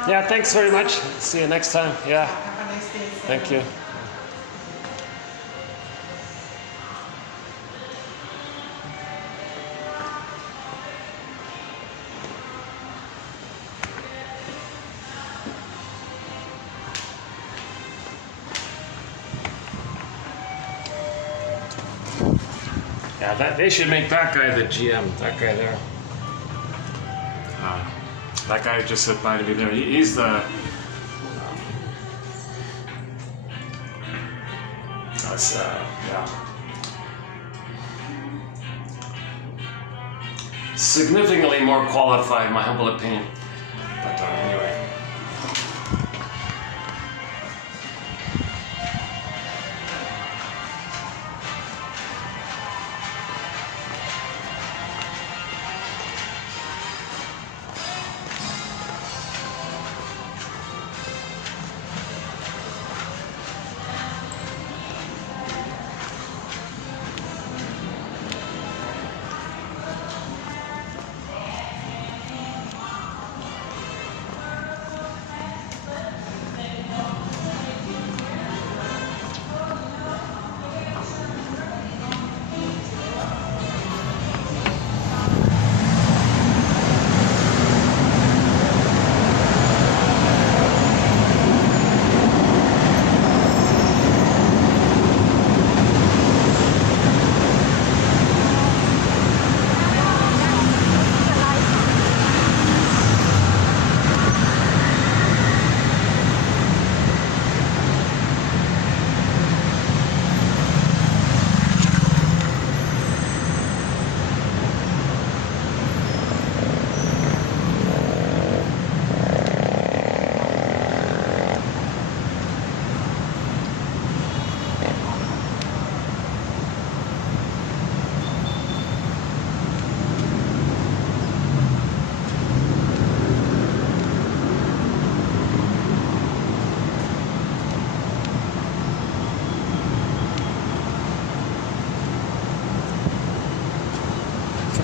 Yeah, thanks very much. See you next time. Yeah. Have a nice day. Thank you. Yeah, they should make that guy the GM. That guy there. That guy who just said bye to me there. He's the. Significantly more qualified, in my humble opinion. But anyway.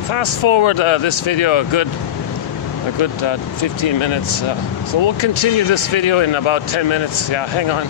fast forward this video a good 15 minutes. So we'll continue this video in about 10 minutes. Yeah, hang on.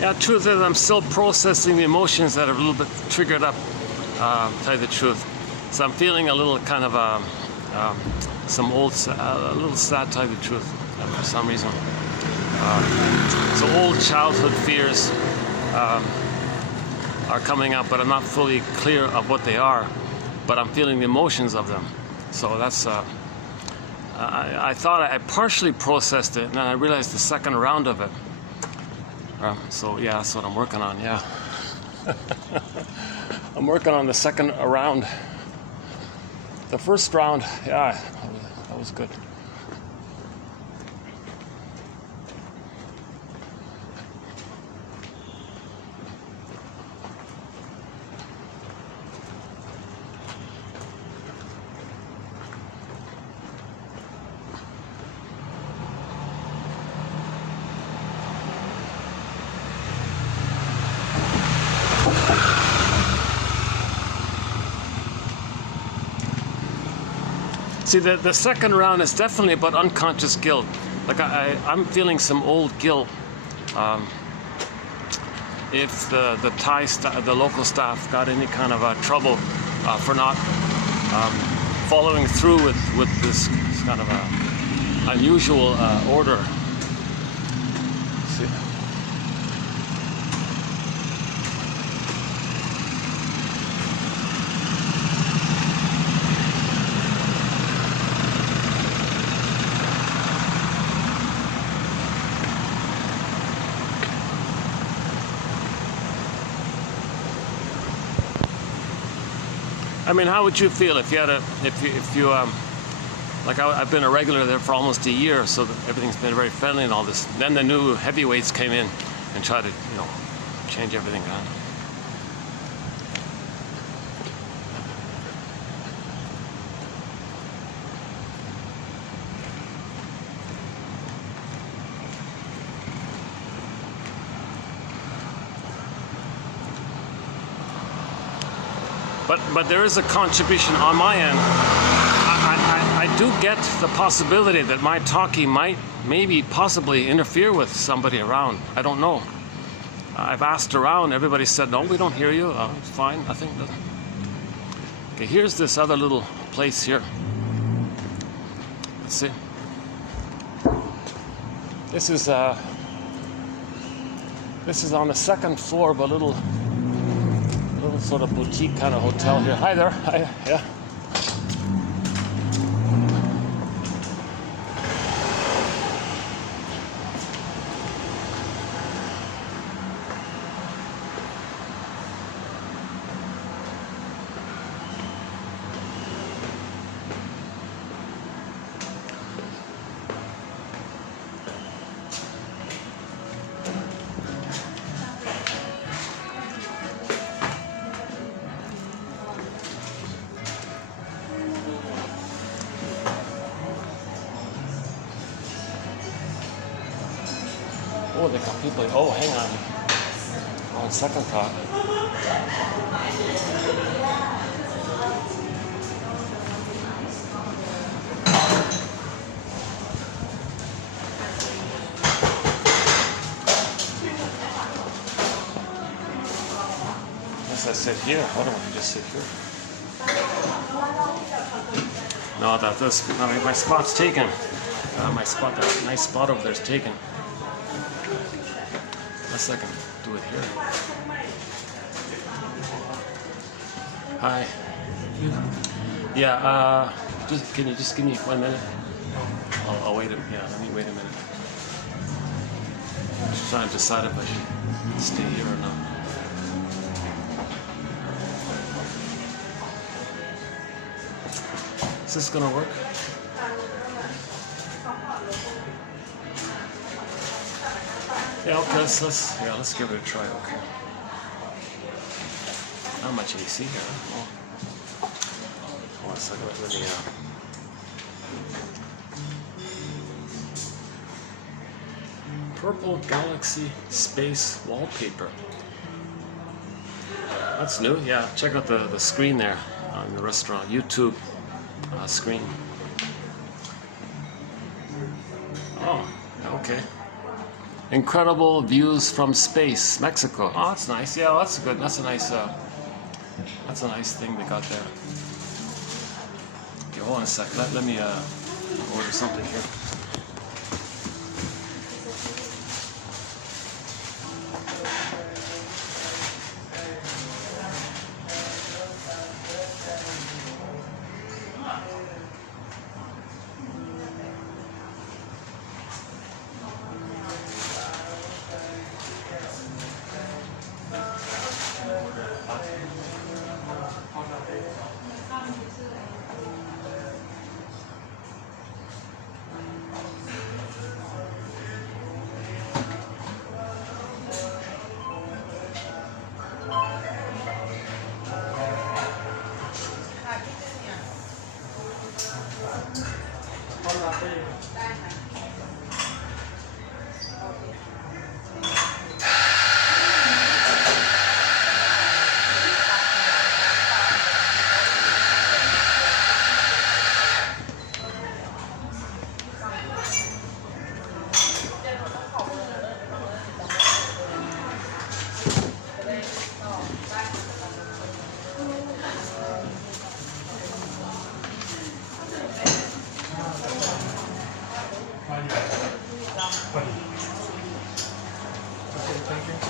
Yeah, truth is I'm still processing the emotions that are a little bit triggered up, to tell you the truth. So I'm feeling a little kind of some old, a little sad, to tell you the truth, for some reason. So old childhood fears are coming up, but I'm not fully clear of what they are, but I'm feeling the emotions of them. So that's, I thought I partially processed it, and then I realized the second round of it. So yeah, that's what I'm working on, yeah. I'm working on the second round. The first round, yeah, that was good. See, the second round is definitely about unconscious guilt. Like I'm feeling some old guilt. If the local staff got any kind of trouble for not following through with this kind of unusual order. See. I mean, how would you feel if you had like I've been a regular there for almost a year, so everything's been very friendly and all this. Then the new heavyweights came in and tried to, change everything around. But there is a contribution on my end. I do get the possibility that my talking might possibly interfere with somebody around. I don't know. I've asked around. Everybody said, no, we don't hear you. It's fine. I think that... Okay, here's this other little place here. Let's see. This is on the second floor of a little sort of boutique kind of hotel here. Hi there. Hi. Yeah. Oh, they got people. Oh, hang on. On second thought. sit here. I don't want to just sit here. No, my spot's taken. My spot, that nice spot over there is taken. Unless I can do it here. Hi. Yeah, can you just give me 1 minute? I'll wait let me wait a minute. I'm just trying to decide if I should stay here or not. Is this gonna work? Yeah, okay, let's give it a try, okay. Not much AC here. Oh. Hold on a second, let me Purple Galaxy Space Wallpaper. That's new, yeah. Check out the screen there on the restaurant, YouTube screen. Oh, okay. Incredible views from space, Mexico. Oh, that's nice. Yeah, well, that's good. That's a nice thing they got there. Okay, hold on a sec. Let me order something here.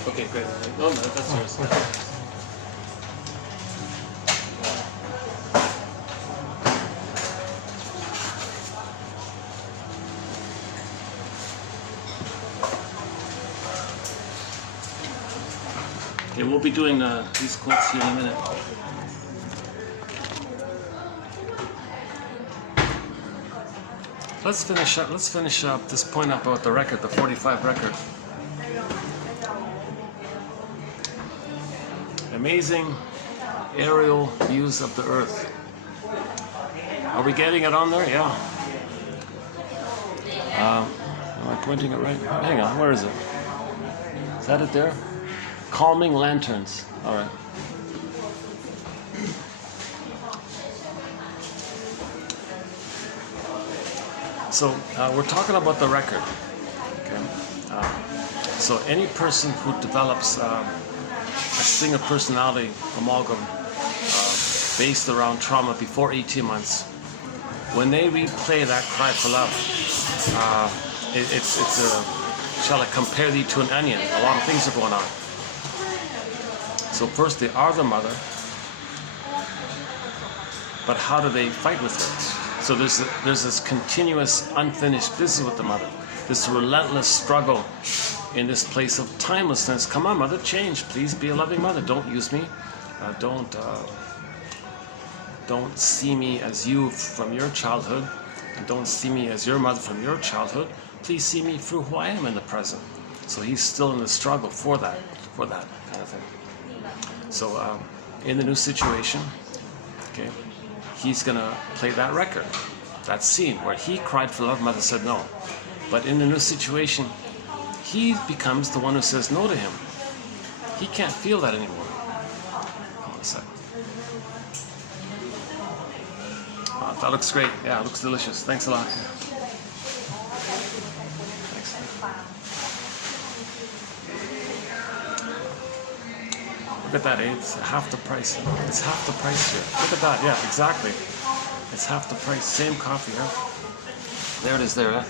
Okay, great. No, that's yours. Okay, we'll be doing these quotes here in a minute. Let's finish up this point about the record, the 45 record. Amazing aerial views of the Earth. Are we getting it on there? Yeah. Am I pointing it right? Hang on, where is it? Is that it there? Calming lanterns. All right. So we're talking about the record. Okay. So any person who develops a string of personality amalgam based around trauma before 18 months, when they replay that cry for love, it's shall I compare thee to an onion? A lot of things are going on. So first they are the mother, but how do they fight with her? So there's this continuous unfinished business with the mother, this relentless struggle in this place of timelessness. Come on, mother, change. Please be a loving mother. Don't use me. Don't see me as you from your childhood, and don't see me as your mother from your childhood. Please see me through who I am in the present. So he's still in the struggle for that kind of thing. So in the new situation, okay, he's gonna play that record, that scene where he cried for love, mother said no. But in the new situation, he becomes the one who says no to him. He can't feel that anymore. Hold on a second. That looks great. Yeah, it looks delicious. Thanks a lot. Thanks. Look at that, eh? It's half the price. It's half the price here. Look at that, yeah, exactly. It's half the price. Same coffee, huh? There it is there, huh?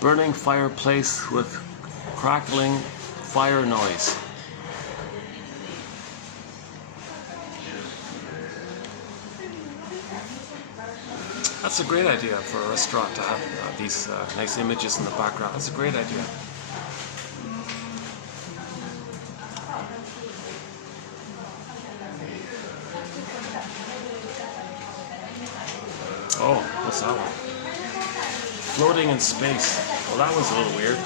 Burning fireplace with crackling fire noise. That's a great idea for a restaurant to have these nice images in the background. That's a great idea. Oh, what's that one? Floating in space. Well, that was a little weird.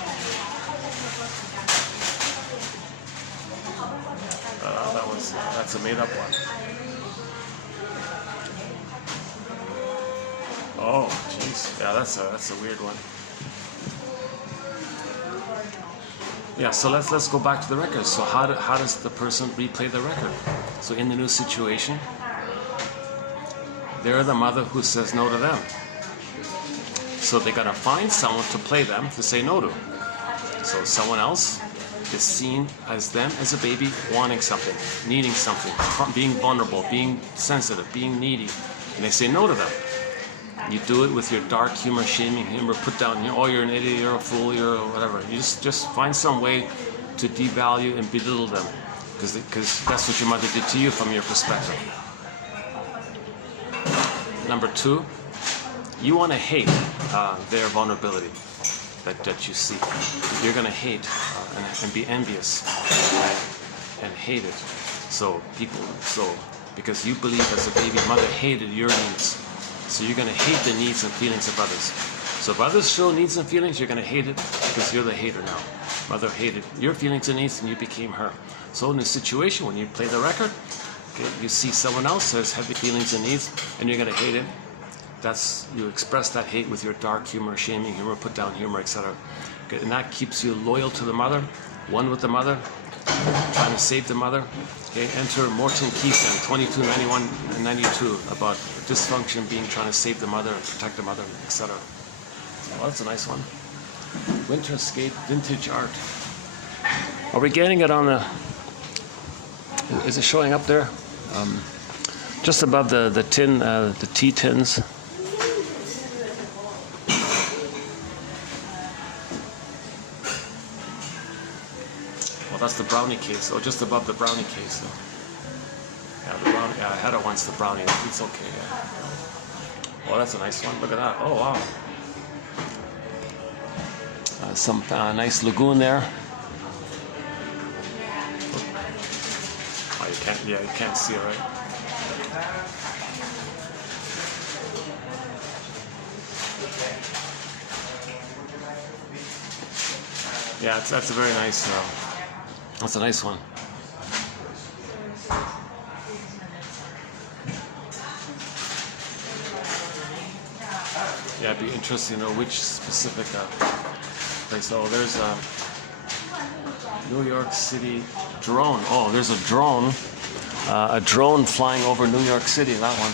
That's a made-up one. Oh, jeez. Yeah, that's a weird one. Yeah, so let's go back to the record. So how does the person replay the record? So in the new situation, they're the mother who says no to them. So they gotta find someone to play them to say no to. So someone else is seen as them as a baby wanting something, needing something, being vulnerable, being sensitive, being needy, and they say no to them. You do it with your dark humor, shaming humor, put down, oh, you're an idiot, you're a fool, you're whatever. You just find some way to devalue and belittle them, because that's what your mother did to you from your perspective. Number two, you want to hate their vulnerability that you see. You're going to hate and be envious and hate it. So because you believe as a baby, mother hated your needs. So you're going to hate the needs and feelings of others. So if others show needs and feelings, you're going to hate it because you're the hater now. Mother hated your feelings and needs and you became her. So in this situation, when you play the record, okay, you see someone else has heavy feelings and needs and you're going to hate it. You express that hate with your dark humor, shaming humor, put down humor, etc. Okay, and that keeps you loyal to the mother, one with the mother, trying to save the mother. Okay, enter Morton Keeson, 2291 and 92, about dysfunction being trying to save the mother, protect the mother, etc. Well, that's a nice one. Winterscape vintage art. Are we getting it on the? Is it showing up there? Just above the tin, the tea tins. Well, that's the brownie case. Oh, just above the brownie case. Yeah, the brownie. Yeah, I had it once. The brownie. It's okay. Yeah. Oh, that's a nice one. Look at that. Oh, wow. Some nice lagoon there. Oh, you can't. Yeah, you can't see it, right? Yeah, that's a very nice. That's a nice one. Yeah, it'd be interesting to know which specific place. Oh, there's a New York City drone. Oh, there's a drone flying over New York City. That one.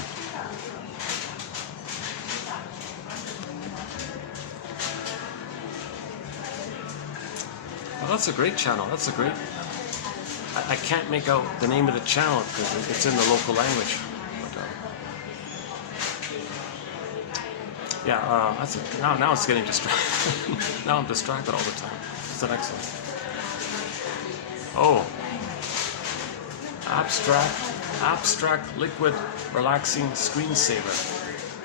Well, that's a great channel. That's a great. I can't make out the name of the channel because it's in the local language. But, yeah, now it's getting distracted. Now I'm distracted all the time. What's the next one? Oh, abstract liquid relaxing screensaver.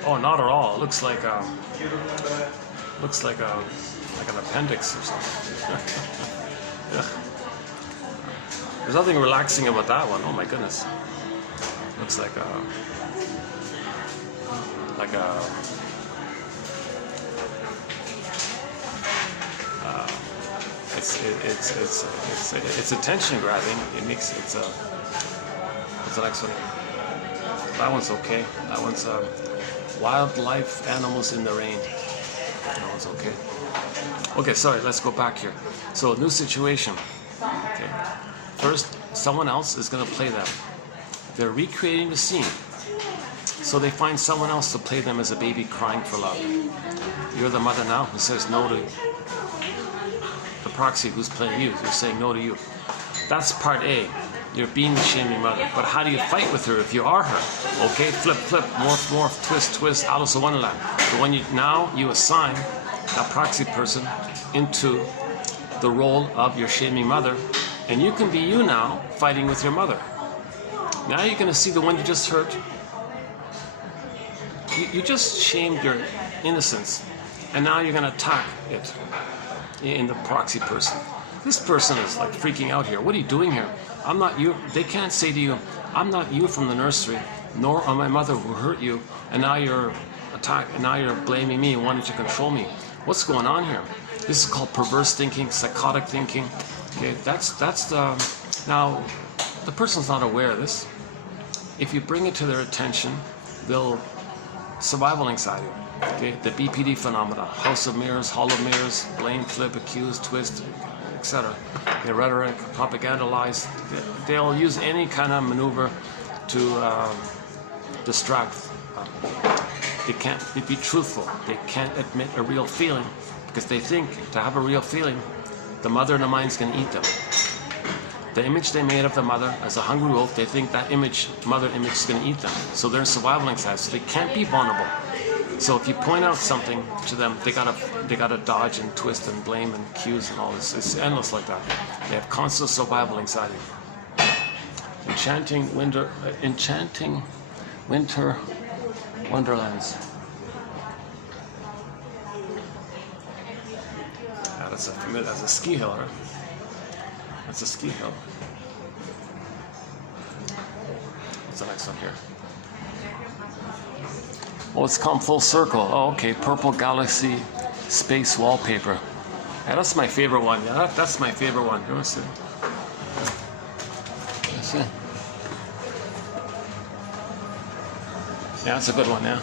Oh, not at all. It looks like an appendix or something. Yeah. There's nothing relaxing about that one. Oh my goodness. Looks like it's attention grabbing. It's the next one. That one's okay. That one's wildlife animals in the rain. That one's okay. Okay, sorry, let's go back here. So, new situation. Okay. First, someone else is going to play them. They're recreating the scene. So they find someone else to play them as a baby crying for love. You're the mother now who says no to the proxy who's playing you. You're saying no to you. That's part A. You're being the shaming mother. But how do you fight with her if you are her? Okay, flip, flip, morph, morph, twist, twist, Alice in Wonderland. But when you assign that proxy person into the role of your shaming mother, and you can be you now, fighting with your mother. Now you're going to see the one you just hurt. You just shamed your innocence, and now you're going to attack it in the proxy person. This person is like freaking out here. What are you doing here? I'm not you. They can't say to you, I'm not you from the nursery, nor am I mother who hurt you, and now you're blaming me and wanting to control me. What's going on here? This is called perverse thinking, psychotic thinking. Okay, that's the now the person's not aware of this. If you bring it to their attention, they'll survival anxiety. Okay, the BPD phenomena, house of mirrors, hollow mirrors, blame, flip, accuse, twist, etc. Okay, rhetoric, propaganda lies. They'll use any kind of maneuver to distract. They can't be truthful. They can't admit a real feeling because they think to have a real feeling, the mother in the mind's going to eat them. The image they made of the mother as a hungry wolf, they think that mother image is going to eat them. So they're in survival anxiety. So they can't be vulnerable. So if you point out something to them, they gotta dodge and twist and blame and accuse and all this. It's endless like that. They have constant survival anxiety. Enchanting winter wonderlands. That's a ski hill, right? That's a ski hill. What's the next one here? Oh, it's come full circle. Oh, okay. Purple Galaxy Space Wallpaper. Yeah, that's my favorite one. Yeah, that's my favorite one. You want to see? That's it. Yeah, that's a good one, yeah.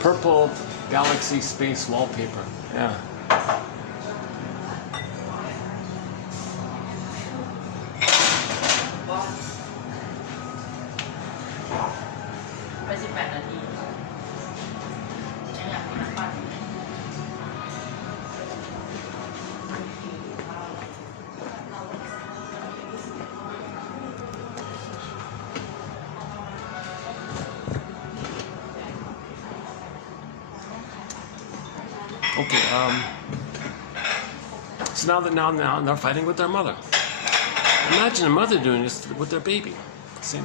Purple Galaxy Space Wallpaper. Yeah. Okay, so now they're fighting with their mother. Imagine a mother doing this with their baby. Same.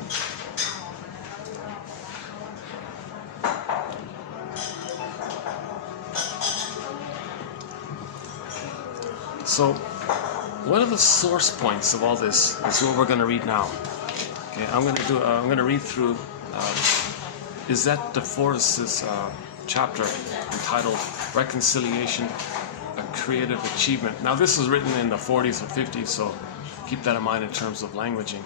So, what are the source points of all this? This is what we're going to read now. Okay, I'm going to read through Izette de Forest's chapter entitled Reconciliation, a Creative Achievement. Now this was written in the 40s or 50s, so keep that in mind in terms of languaging.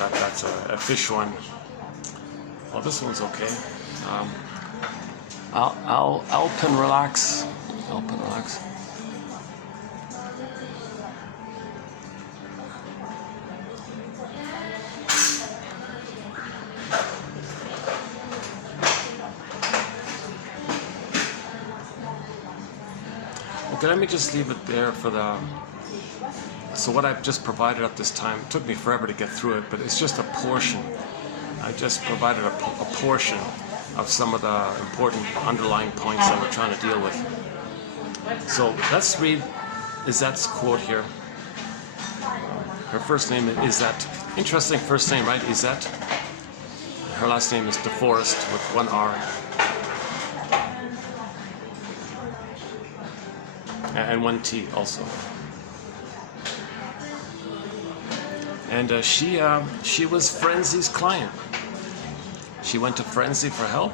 That's a fish one. Well, this one's okay. Alpen relax. Alpen relax. Okay, let me just leave it there for the. So what I've just provided up this time, it took me forever to get through it, but it's just a portion. I just provided a portion of some of the important underlying points that we're trying to deal with. So let's read Izette's quote here. Her first name is Izette. Interesting first name, right? Izette. Her last name is DeForest with one R. And one T also. And she was Frenzy's client. She went to Frenzy for help.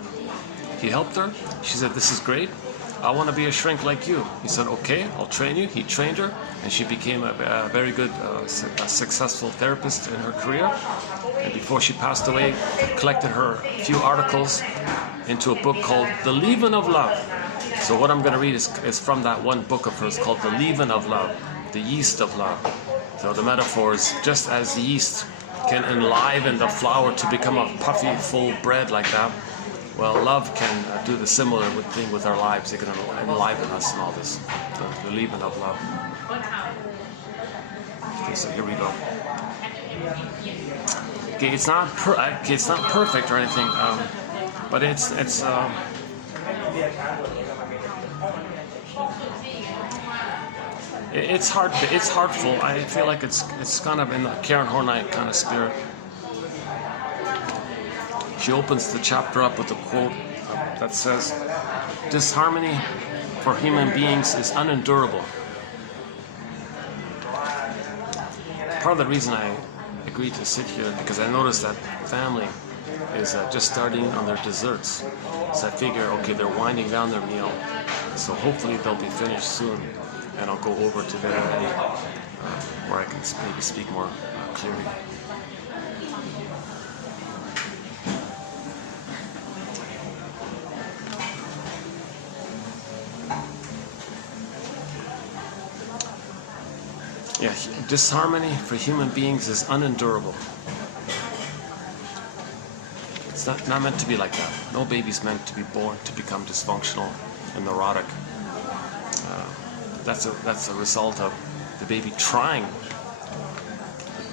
He helped her. She said, "This is great. I want to be a shrink like you. He said, okay, I'll train you. He trained her, and she became a very good, a successful therapist in her career. And before she passed away, collected her few articles into a book called The Leaven of Love. So what I'm going to read is from that one book of hers called The Leaven of Love, the yeast of love. So the metaphor is just as the yeast can enliven the flour to become a puffy, full bread like that, well, love can do the similar thing with our lives. It can enliven us and all this. The leaven of love. Okay, so here we go. Okay, it's not perfect or anything, but it's heartful. I feel like it's kind of in the Karen Hornite kind of spirit. She opens the chapter up with a quote that says, "Disharmony for human beings is unendurable." Part of the reason I agreed to sit here because I noticed that family is just starting on their desserts. So I figure, okay, they're winding down their meal, so hopefully they'll be finished soon, and I'll go over to their where I can maybe speak more clearly. Yeah, disharmony for human beings is unendurable. It's not meant to be like that. No baby's meant to be born to become dysfunctional and neurotic. That's a result of the baby trying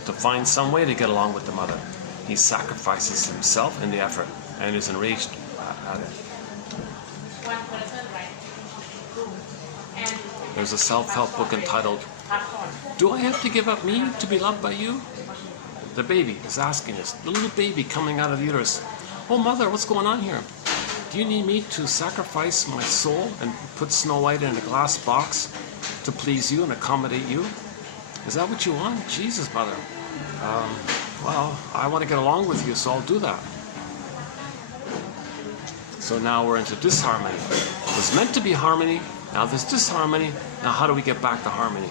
to find some way to get along with the mother. He sacrifices himself in the effort and is enraged at it. There's a self-help book entitled, "Do I have to give up me to be loved by you?" The baby is asking this. The little baby coming out of the uterus. "Oh, mother, what's going on here? Do you need me to sacrifice my soul and put Snow White in a glass box to please you and accommodate you? Is that what you want? Jesus, mother. Well, I want to get along with you, so I'll do that." So now we're into disharmony. It was meant to be harmony. Now there's disharmony. Now how do we get back to harmony?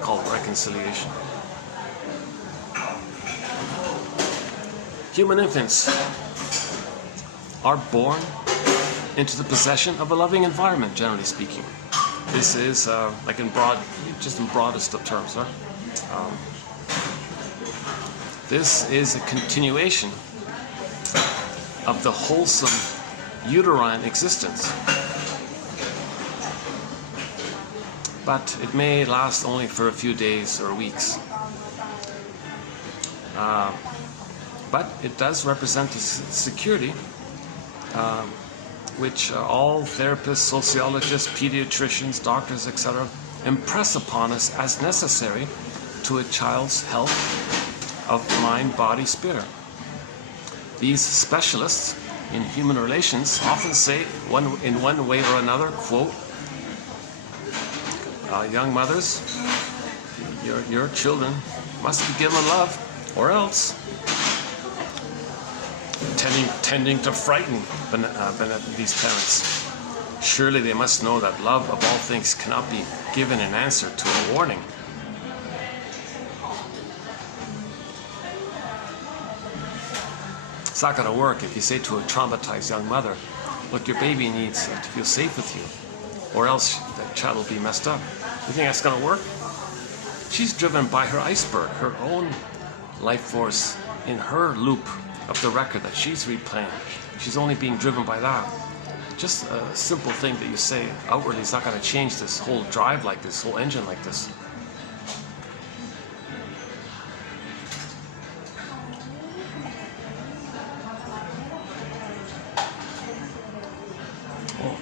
Called reconciliation. Human infants are born into the possession of a loving environment, generally speaking. This is like in broadest of terms. Huh? This is a continuation of the wholesome uterine existence. But it may last only for a few days or weeks. But it does represent the security which all therapists, sociologists, pediatricians, doctors, etc. impress upon us as necessary to a child's health of mind, body, spirit. These specialists in human relations often say, in one way or another, quote, "Young mothers, your children must be given love, or else," tending to frighten these parents. "Surely they must know that love of all things cannot be given in answer to a warning." It's not going to work if you say to a traumatized young mother, "Look, your baby needs to feel safe with you, or else that child will be messed up." You think that's going to work? She's driven by her iceberg, her own life force in her loop of the record that she's replaying. She's only being driven by that. Just a simple thing that you say outwardly is not going to change this whole drive like this, whole engine like this. Oh,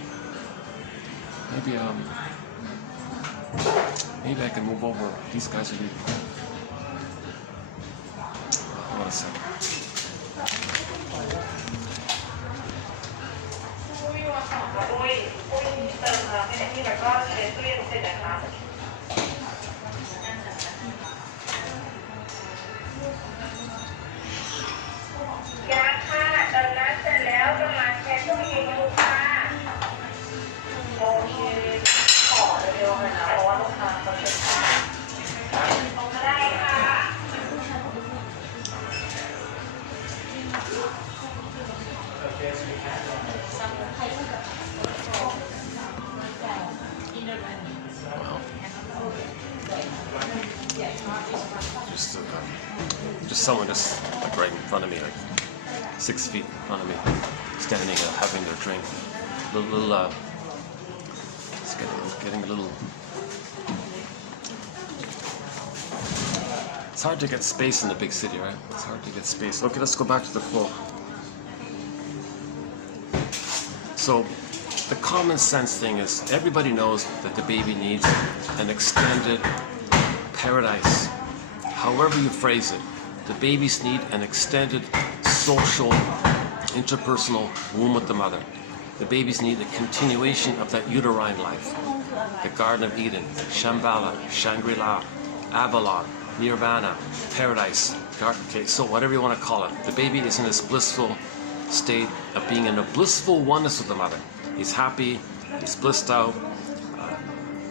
maybe I can move over. These guys are leaving. Hold on a second. someone just like right in front of me, like 6 feet in front of me, standing having their drink. It's getting a little. It's hard to get space in the big city, right? It's hard to get space. Okay, let's go back to the quote. So, the common sense thing is everybody knows that the baby needs an extended paradise. However you phrase it, the babies need an extended social, interpersonal womb with the mother. The babies need a continuation of that uterine life. The Garden of Eden, Shambhala, Shangri-La, Avalon, Nirvana, Paradise, okay, so whatever you want to call it. The baby is in this blissful state of being in a blissful oneness with the mother. He's happy, he's blissed out,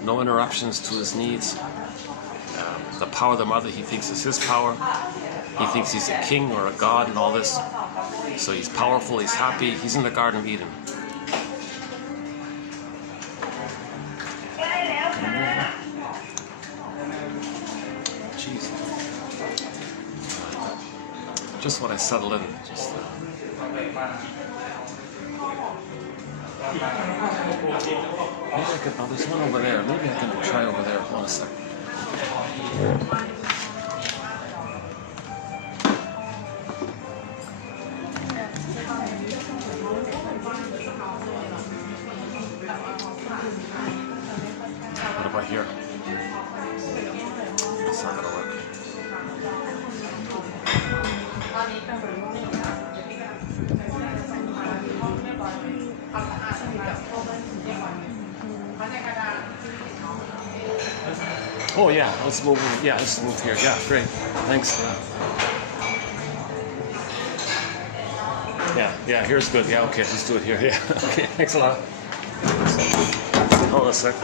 no interruptions to his needs. The power of the mother he thinks is his power. He thinks he's a king or a god and all this. So he's powerful, he's happy, he's in the Garden of Eden. Jeez. Just when I settle in, just maybe I can, oh, there's one over there. Maybe I can try over there. Hold on a second. What about here? It's not gonna work. Oh yeah, let's move. Yeah, let's move here. Yeah, great. Thanks. Yeah, here's good. Yeah, okay, let's do it here. Yeah, okay, thanks a lot. Hold on a sec.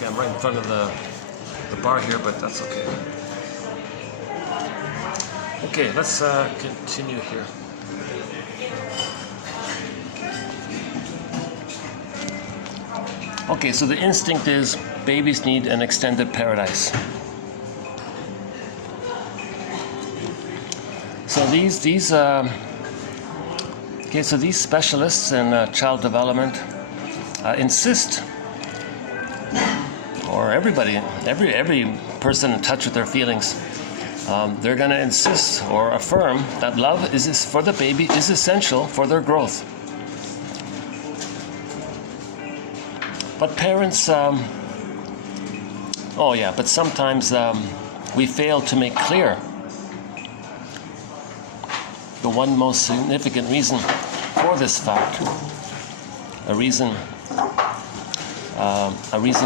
I'm right in front of the bar here, but that's okay. Okay, let's continue here. Okay, so the instinct is babies need an extended paradise. So these specialists in child development insist, or everybody, every person in touch with their feelings, they're going to insist or affirm that love is for the baby is essential for their growth. But parents, but sometimes we fail to make clear the one most significant reason for this fact, a reason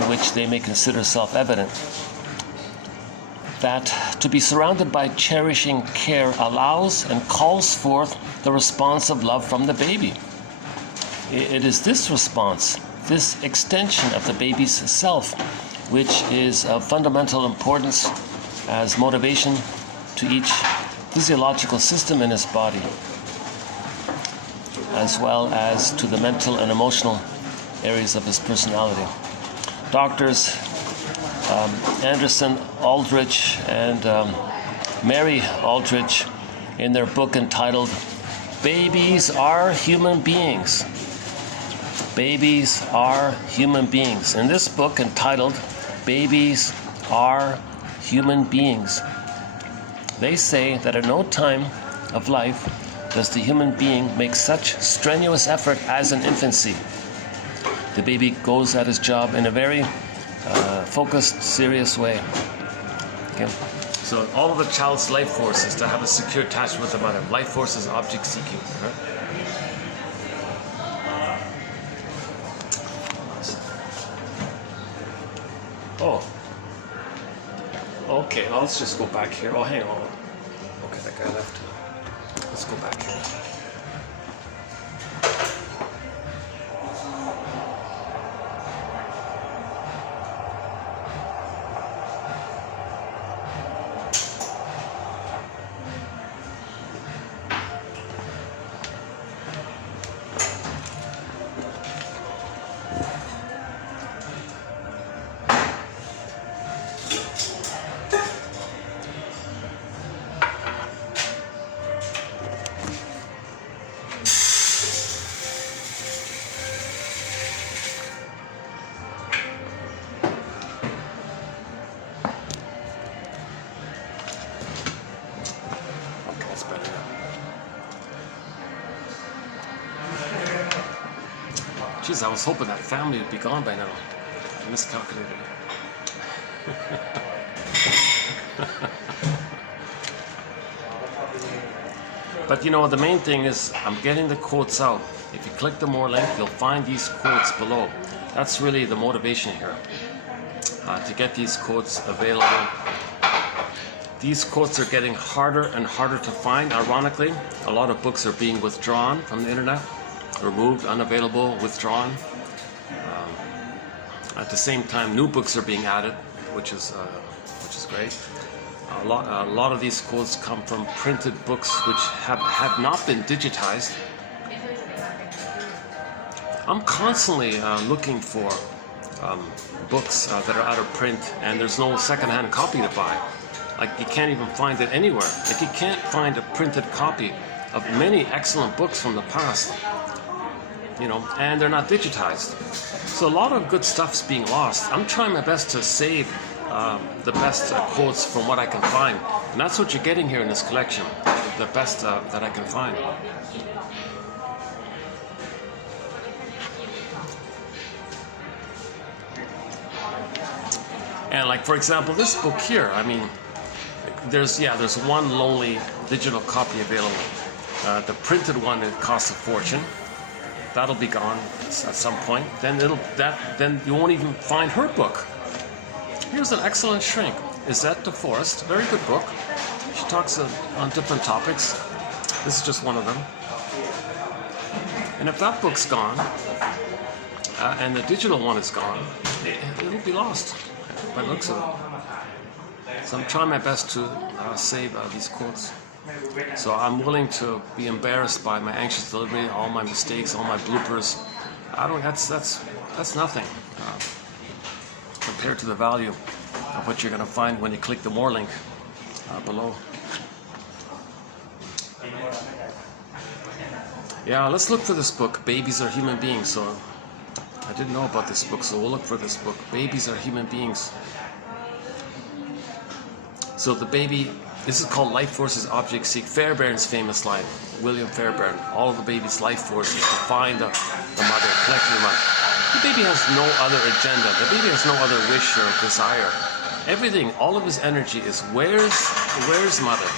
which they may consider self-evident, that to be surrounded by cherishing care allows and calls forth the response of love from the baby. It is this response, this extension of the baby's self, which is of fundamental importance as motivation to each physiological system in his body, as well as to the mental and emotional areas of his personality. Doctors Anderson, Aldrich, and Mary Aldrich, in their book entitled "Babies Are Human Beings." Babies are human beings. In this book entitled "Babies Are Human Beings," they say that at no time of life does the human being make such strenuous effort as in infancy. The baby goes at his job in a very focused, serious way. Okay. So all of the child's life force is to have a secure attachment with the mother. Life force is object seeking. Right? Oh. Okay, well, let's just go back here. Oh, hang on. Okay, that guy left. Let's go back here. Jeez, I was hoping that family would be gone by now. I miscalculated. But you know, the main thing is I'm getting the quotes out. If you click the more link, you'll find these quotes below. That's really the motivation here, to get these quotes available. These quotes are getting harder and harder to find, ironically. A lot of books are being withdrawn from the internet. Removed, unavailable, withdrawn. At the same time, new books are being added, which is great. A lot of these quotes come from printed books which have not been digitized. I'm constantly looking for books that are out of print, and there's no secondhand copy to buy. Like, you can't even find it anywhere. Like, you can't find a printed copy of many excellent books from the past. You know, and they're not digitized. So a lot of good stuff's being lost. I'm trying my best to save the best quotes from what I can find. And that's what you're getting here in this collection, the best that I can find. And like, for example, this book here, I mean, there's one lonely digital copy available. The printed one, it costs a fortune. That'll be gone at some point. Then you won't even find her book. Here's an excellent shrink, Izette de Forest, very good book. She talks on different topics. This is just one of them. And if that book's gone, and the digital one is gone, it'll be lost by the looks of it. So I'm trying my best to save these quotes. So I'm willing to be embarrassed by my anxious delivery, all my mistakes, all my bloopers. That's nothing compared to the value of what you're going to find when you click the more link below. Yeah, let's look for this book, Babies Are Human Beings. So I didn't know about this book, so we'll look for this book, Babies Are Human Beings. So the baby, this is called Life Force's Object Seek. Fairbairn's famous line, William Fairbairn, all of the baby's life force is to find the mother, collecting the mother. The baby has no other agenda. The baby has no other wish or desire. Everything, all of his energy is where's mother?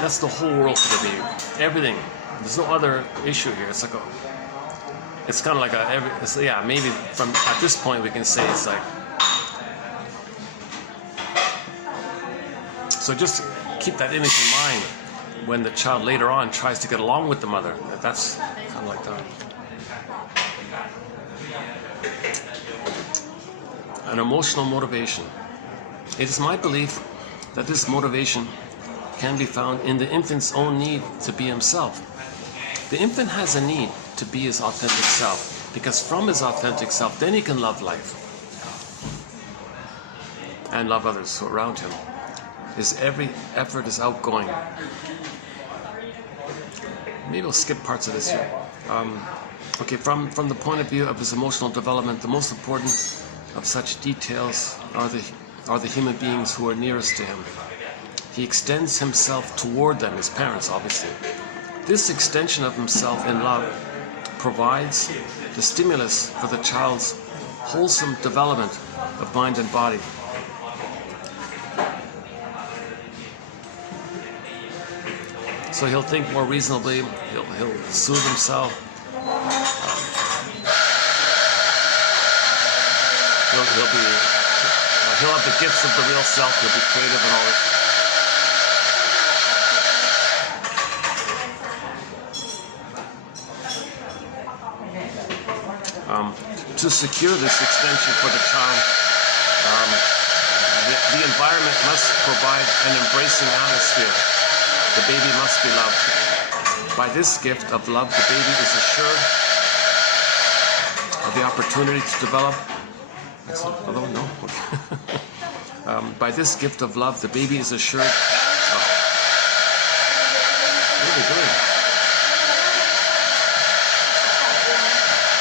That's the whole world for the baby. Everything. There's no other issue here. It's like it's kind of like maybe from at this point we can say it's like. So just keep that image in mind when the child later on tries to get along with the mother. That's kind of like that. An emotional motivation. It is my belief that this motivation can be found in the infant's own need to be himself. The infant has a need to be his authentic self, because from his authentic self, then he can love life and love others who are around him. His every effort is outgoing. Maybe we'll skip parts of this here. Okay, from the point of view of his emotional development, the most important of such details are the human beings who are nearest to him. He extends himself toward them, his parents, obviously. This extension of himself in love provides the stimulus for the child's wholesome development of mind and body. So he'll think more reasonably, he'll soothe himself. he'll have the gifts of the real self. He'll be creative and all this. To secure this extension for the child, the environment must provide an embracing atmosphere. The baby must be loved. By this gift of love, the baby is assured of the opportunity to develop. Although, no. Okay. By this gift of love, the baby is assured. What are they doing?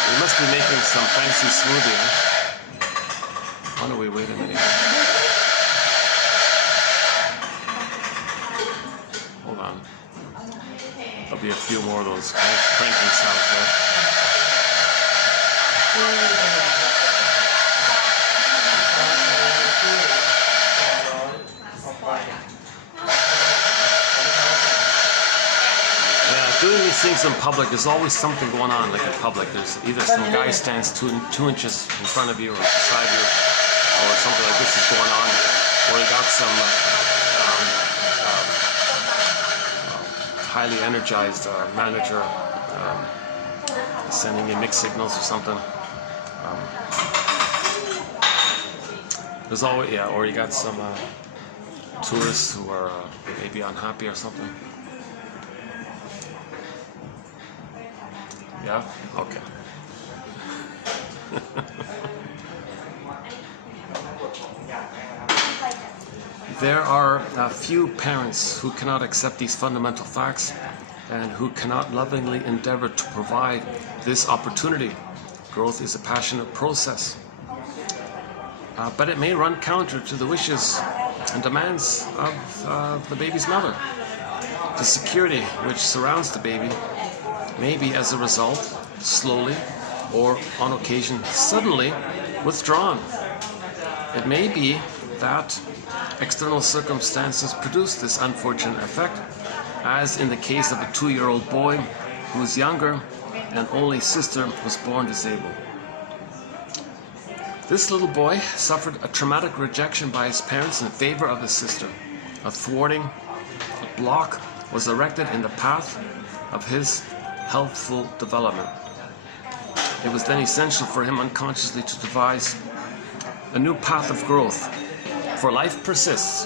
We must be making some fancy smoothie, huh? Why don't we wait a minute? Hold on. There'll be a few more of those cranking sounds there. Doing these things in public, there's always something going on, like in public. There's either some guy stands two inches in front of you or beside you, or something like this is going on, or you got some highly energized manager sending you mixed signals or something. There's always, yeah, or you got some tourists who are maybe unhappy or something. Yeah? Okay. There are a few parents who cannot accept these fundamental facts and who cannot lovingly endeavor to provide this opportunity. Growth is a passionate process, but it may run counter to the wishes and demands of the baby's mother. The security which surrounds the baby may be, as a result, slowly or on occasion suddenly withdrawn. It may be that external circumstances produce this unfortunate effect, as in the case of a 2-year-old boy whose younger and only sister was born disabled. This little boy suffered a traumatic rejection by his parents in favor of his sister. A thwarting block was erected in the path of his healthful development. It was then essential for him unconsciously to devise a new path of growth, for life persists,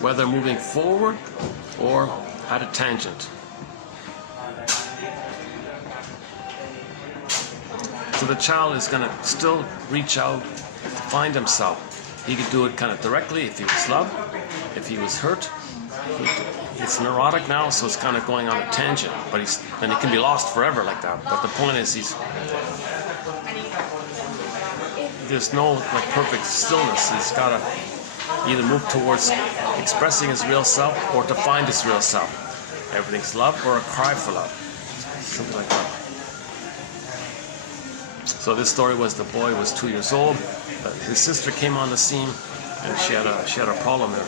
whether moving forward or at a tangent. So the child is going to still reach out to find himself. He could do it kind of directly if he was loved, if he was hurt. It's neurotic now, so it's kind of going on a tangent, but and it can be lost forever like that. But the point is, there's no like perfect stillness. He's got to either move towards expressing his real self or to find his real self. Everything's love or a cry for love, something like that. So this story was the boy was 2 years old. His sister came on the scene, and she had a problem there,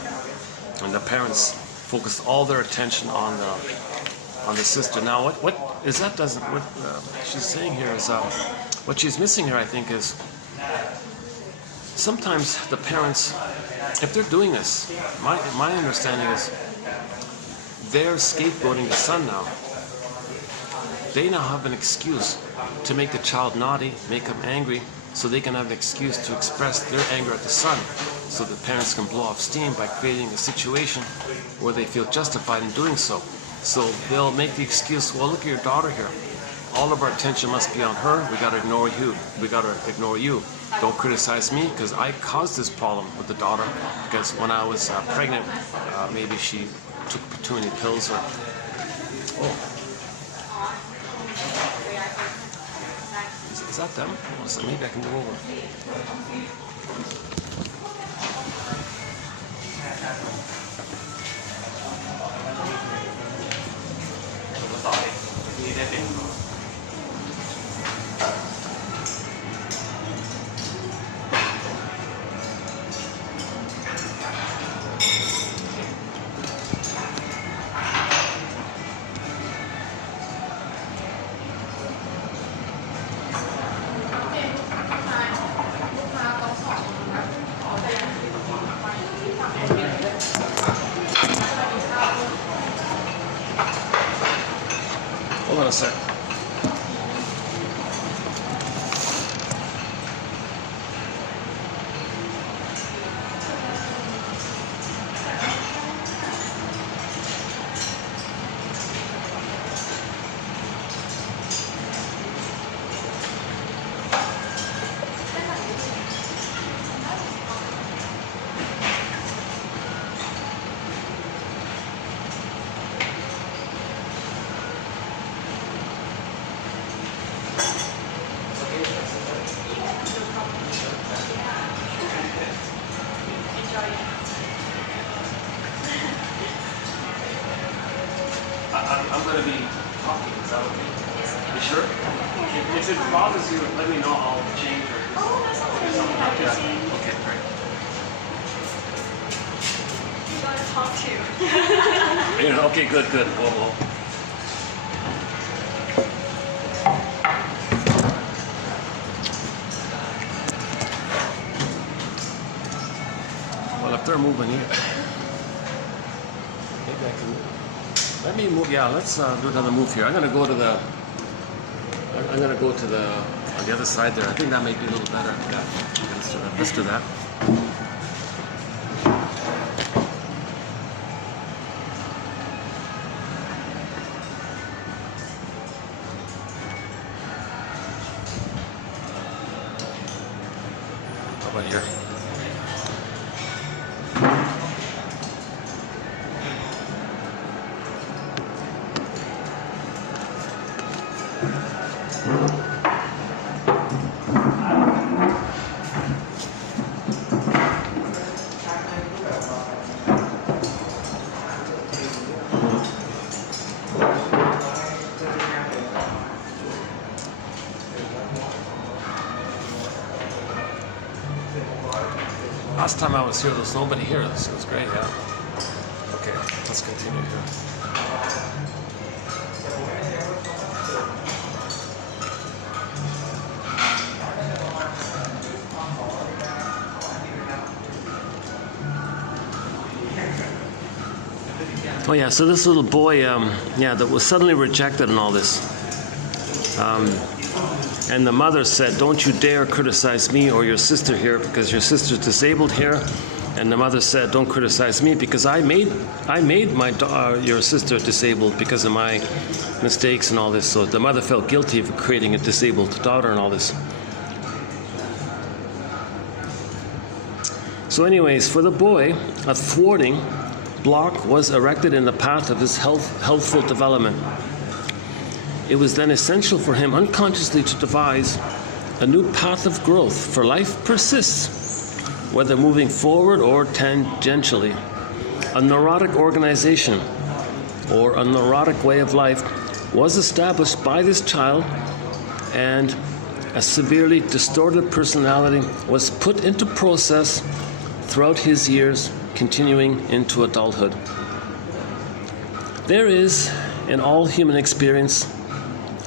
and the parents focused all their attention on the sister. Now, what is that? What she's saying here is what she's missing here, I think, is sometimes the parents, if they're doing this, my understanding is they're scapegoating the son now. They now have an excuse to make the child naughty, make him angry, so they can have an excuse to express their anger at the son, so the parents can blow off steam by creating a situation where they feel justified in doing so. So they'll make the excuse, well, look at your daughter here. All of our attention must be on her. We got to ignore you. We got to ignore you. Don't criticize me, because I caused this problem with the daughter, because when I was pregnant, maybe she took too many pills or... Oh. Is that them? Oh, so maybe I can go over. Hold on a sec. I'm going to be talking, is that okay? You sure? If it bothers you, let me know, I'll change or something like that. Okay, great. You gotta talk too. Okay, good. Whoa. Well, if they're moving here, maybe I can. Let me move. Yeah, let's do another move here. I'm gonna go to the on the other side there. I think that may be a little better. Yeah, let's do that. How about here? Last time I was here, there was nobody here. This was great, yeah. Okay, let's continue here. Oh yeah, so this little boy, that was suddenly rejected and all this. And the mother said, "Don't you dare criticize me or your sister here because your sister's disabled here." And the mother said, "Don't criticize me because I made your sister disabled because of my mistakes and all this." So the mother felt guilty for creating a disabled daughter and all this. So anyways, for the boy, a thwarting block was erected in the path of his healthful development. It was then essential for him unconsciously to devise a new path of growth, for life persists, whether moving forward or tangentially. A neurotic organization, or a neurotic way of life, was established by this child, and a severely distorted personality was put into process throughout his years, continuing into adulthood. There is, in all human experience,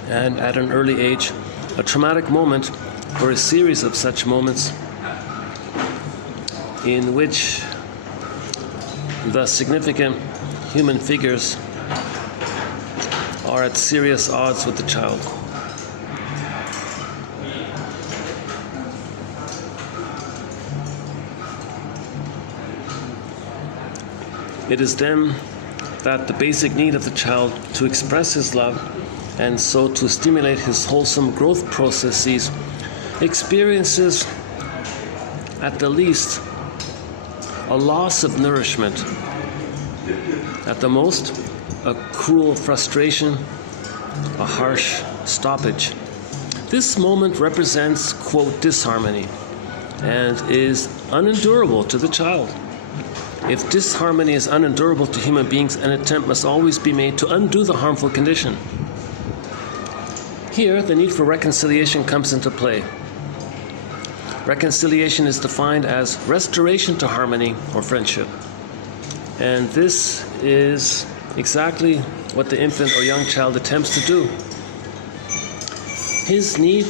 and at an early age, a traumatic moment or a series of such moments in which the significant human figures are at serious odds with the child. It is then that the basic need of the child to express his love and so to stimulate his wholesome growth processes experiences, at the least, a loss of nourishment, at the most, a cruel frustration, a harsh stoppage. This moment represents, quote, disharmony, and is unendurable to the child. If disharmony is unendurable to human beings, an attempt must always be made to undo the harmful condition. Here, the need for reconciliation comes into play. Reconciliation is defined as restoration to harmony or friendship. And this is exactly what the infant or young child attempts to do. His need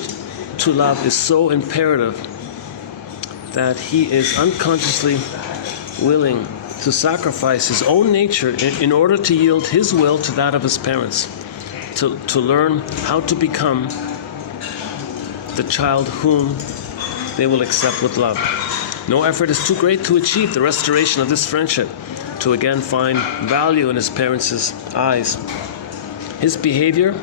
to love is so imperative that he is unconsciously willing to sacrifice his own nature in order to yield his will to that of his parents. to learn how to become the child whom they will accept with love. No effort is too great to achieve the restoration of this friendship, to again find value in his parents' eyes. His behavior,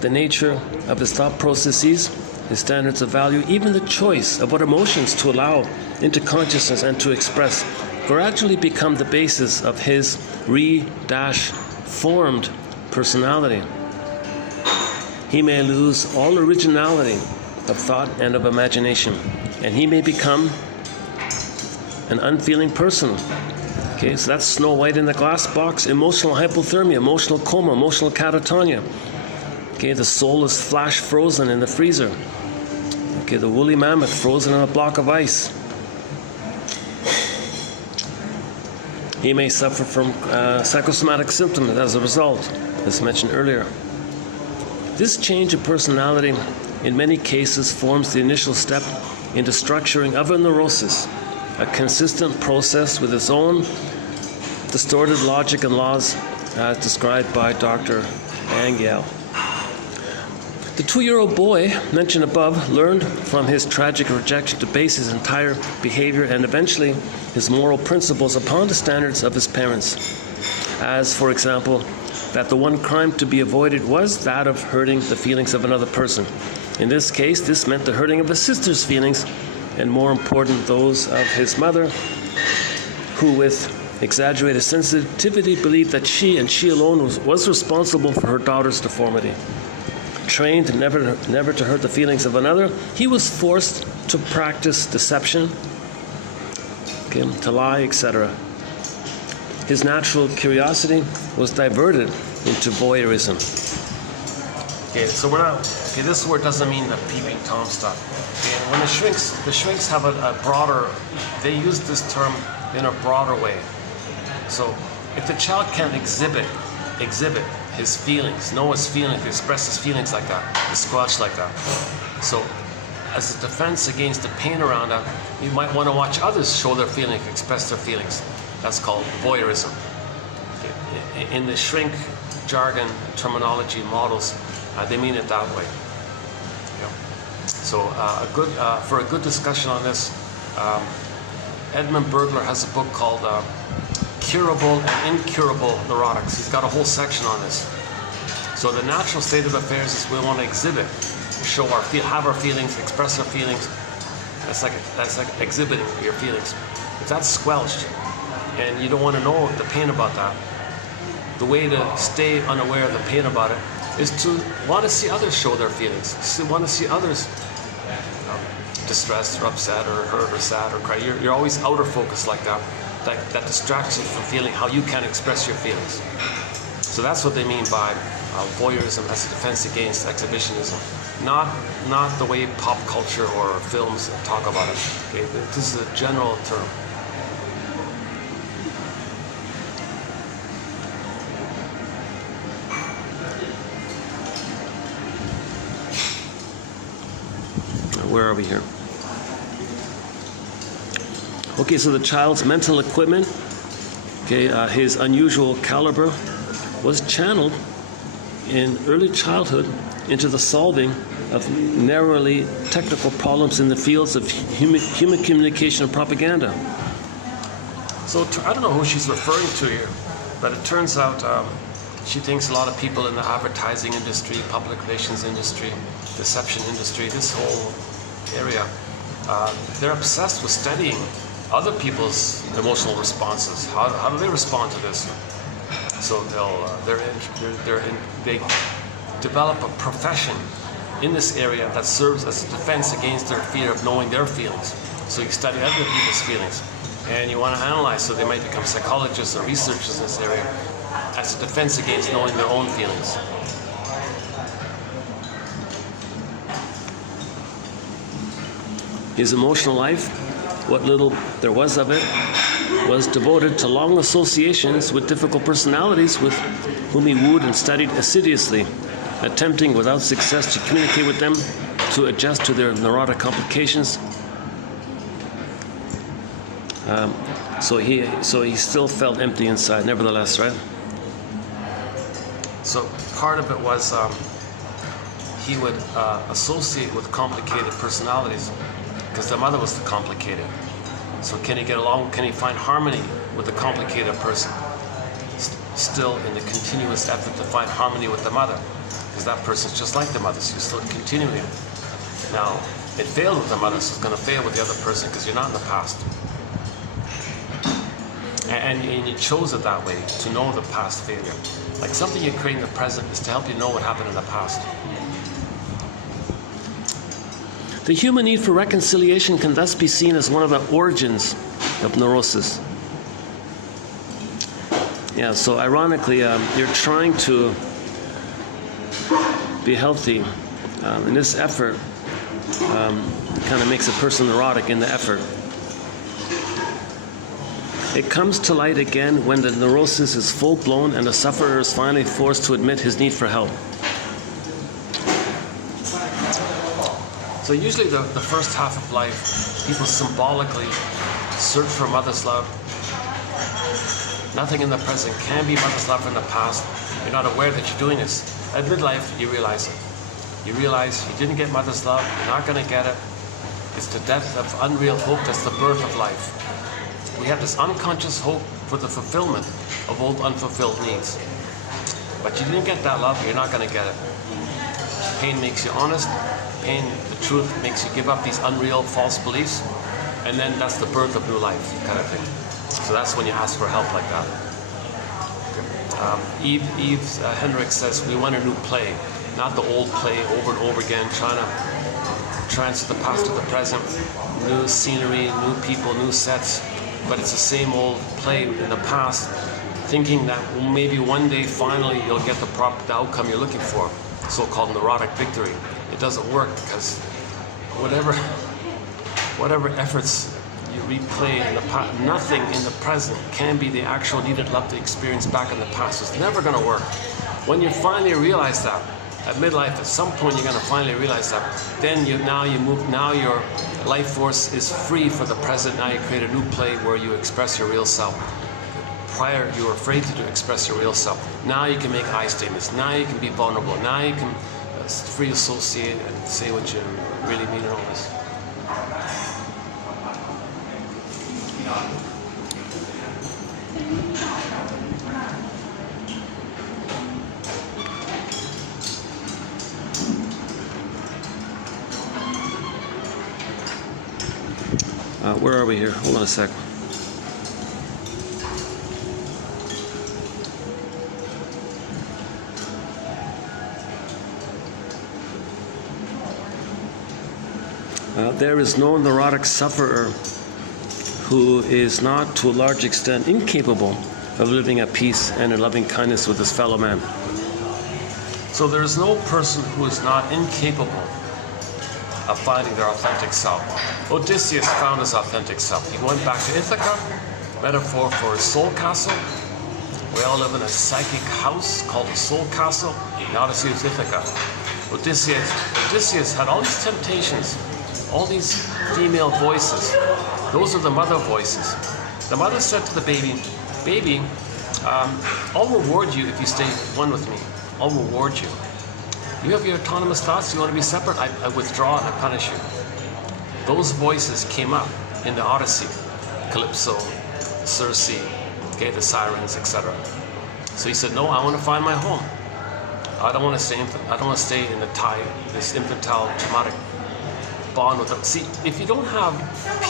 the nature of his thought processes, his standards of value, even the choice of what emotions to allow into consciousness and to express, gradually become the basis of his formed personality. He may lose all originality of thought and of imagination, and he may become an unfeeling person. Okay, so that's Snow White in the glass box, emotional hypothermia, emotional coma, emotional catatonia. Okay, the soul is flash frozen in the freezer. Okay, the woolly mammoth frozen on a block of ice. He may suffer from psychosomatic symptoms as a result, as mentioned earlier. This change of personality in many cases forms the initial step into structuring of a neurosis, a consistent process with its own distorted logic and laws as described by Dr. Angel. The 2-year-old boy mentioned above learned from his tragic rejection to base his entire behavior and eventually his moral principles upon the standards of his parents, as, for example, that the one crime to be avoided was that of hurting the feelings of another person. In this case, this meant the hurting of his sister's feelings, and more important, those of his mother, who with exaggerated sensitivity believed that she and she alone was responsible for her daughter's deformity. Trained never to hurt the feelings of another, he was forced to practice deception, to lie, etc. His natural curiosity was diverted into voyeurism. Okay, so this word doesn't mean the peeping Tom stuff. Okay, when the shrinks have a broader, they use this term in a broader way. So if the child can exhibit his feelings, know his feelings, express his feelings like that, is squelched like that. So as a defense against the pain around that, you might want to watch others show their feelings, express their feelings. That's called voyeurism. In the shrink jargon terminology models, they mean it that way. Yeah. So for a good discussion on this, Edmund Bergler has a book called Curable and Incurable Neurotics. He's got a whole section on this. So the natural state of affairs is we want to exhibit, show have our feelings, express our feelings. That's like exhibiting your feelings. If that's squelched, and you don't want to know the pain about that, the way to stay unaware of the pain about it is to want to see others show their feelings, want to see others distressed or upset or hurt or sad or cry. You're always outer focused like that. That distracts you from feeling how you can express your feelings. So that's what they mean by voyeurism as a defense against exhibitionism. Not the way pop culture or films talk about it. Okay? This is a general term. Where are we here? Okay, so the child's mental equipment, his unusual caliber, was channeled in early childhood into the solving of narrowly technical problems in the fields of human communication and propaganda. So I don't know who she's referring to here, but it turns out she thinks a lot of people in the advertising industry, public relations industry, deception industry, this whole area, they're obsessed with studying other people's emotional responses. How do they respond to this? So they develop a profession in this area that serves as a defense against their fear of knowing their feelings. So you study other people's feelings, and you want to analyze. So they might become psychologists or researchers in this area as a defense against knowing their own feelings. His emotional life, what little there was of it, was devoted to long associations with difficult personalities with whom he wooed and studied assiduously, attempting without success to communicate with them, to adjust to their neurotic complications. So he still felt empty inside, nevertheless, right? So part of it was he would associate with complicated personalities because the mother was the complicated. So can he get along? Can he find harmony with the complicated person? Still in the continuous effort to find harmony with the mother, because that person's just like the mother, so you're still continuing. Now, it failed with the mother, so it's going to fail with the other person because you're not in the past. And you chose it that way, to know the past failure. Like something you create in the present is to help you know what happened in the past. The human need for reconciliation can thus be seen as one of the origins of neurosis. Yeah, so ironically, you're trying to be healthy, and this effort kind of makes a person neurotic in the effort. It comes to light again when the neurosis is full-blown and the sufferer is finally forced to admit his need for help. So usually the first half of life, people symbolically search for mother's love. Nothing in the present can be mother's love in the past. You're not aware that you're doing this. At midlife, you realize it. You realize you didn't get mother's love, you're not going to get it. It's the death of unreal hope, that's the birth of life. We have this unconscious hope for the fulfillment of old unfulfilled needs. But you didn't get that love, you're not going to get it. Pain makes you honest. Pain, the truth, makes you give up these unreal false beliefs. And then that's the birth of new life, kind of thing. So that's when you ask for help like that. Eve Hendricks says, we want a new play, not the old play over and over again, trying to transfer the past to the present, new scenery, new people, new sets, but it's the same old play in the past, thinking that maybe one day finally you'll get the outcome you're looking for, so-called neurotic victory. It doesn't work because whatever efforts you replay in the past, nothing in the present can be the actual needed love to experience back in the past. It's never going to work. When you finally realize that, at midlife, at some point you're going to finally realize that, then now your life force is free for the present. Now you create a new play where you express your real self. Prior, you were afraid to express your real self. Now you can make I statements. Now you can be vulnerable. Now you can free associate and say what you really mean and all this. Where are we here? Hold on a sec. There is no neurotic sufferer who is not, to a large extent, incapable of living at peace and in loving kindness with his fellow man. So there is no person who is not incapable of finding their authentic self. Odysseus found his authentic self. He went back to Ithaca, metaphor for his soul castle. We all live in a psychic house called a soul castle. The Odyssey of Ithaca. Odysseus had all these temptations, all these female voices. Those are the mother voices. The mother said to the baby, "Baby, I'll reward you if you stay one with me. I'll reward you. You have your autonomous thoughts, you want to be separate, I withdraw and I punish you." Those voices came up in the Odyssey. Calypso, Circe, okay, the sirens, etc. So he said, "No, I want to find my home. I don't want to stay in the this infantile traumatic bond with them." See, if you don't have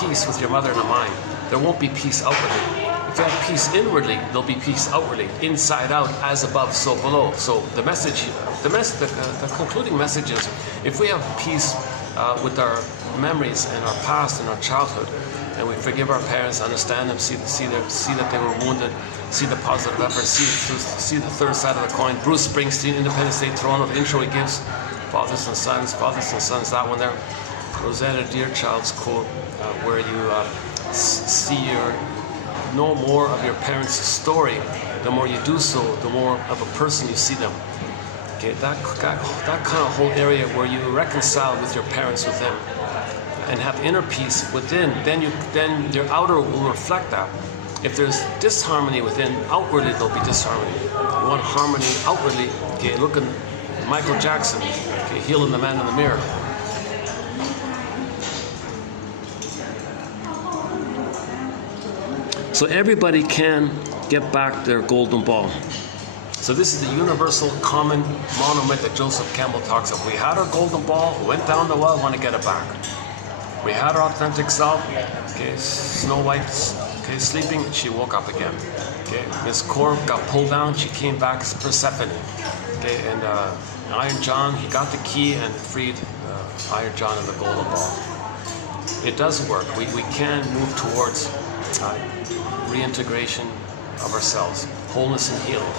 peace with your mother in the mind, there won't be peace outwardly. If you have peace inwardly, there'll be peace outwardly. Inside out, as above, so below. So the concluding message is, if we have peace with our memories and our past and our childhood, and we forgive our parents, understand them, see that they were wounded, see the positive effort, see the third side of the coin. Bruce Springsteen, Independence Day, Toronto, the intro he gives, fathers and sons, that one there. Rosanna Dearchild's quote, where you know more of your parents' story. The more you do so, the more of a person you see them. Okay, that kind of whole area where you reconcile with your parents, with them, and have inner peace within, then your outer will reflect that. If there's disharmony within, outwardly there'll be disharmony. You want harmony outwardly, Okay, look at Michael Jackson, okay, healing the man in the mirror. So everybody can get back their golden ball. So this is the universal common monomyth that Joseph Campbell talks of. We had our golden ball, went down the well, want to get it back. We had our authentic self, okay, Snow White, okay, sleeping, she woke up again. Okay, Miss Corp got pulled down, she came back as Persephone. Okay, and Iron John, he got the key and freed Iron John of the golden ball. It does work. We can move towards reintegration of ourselves, wholeness and healing.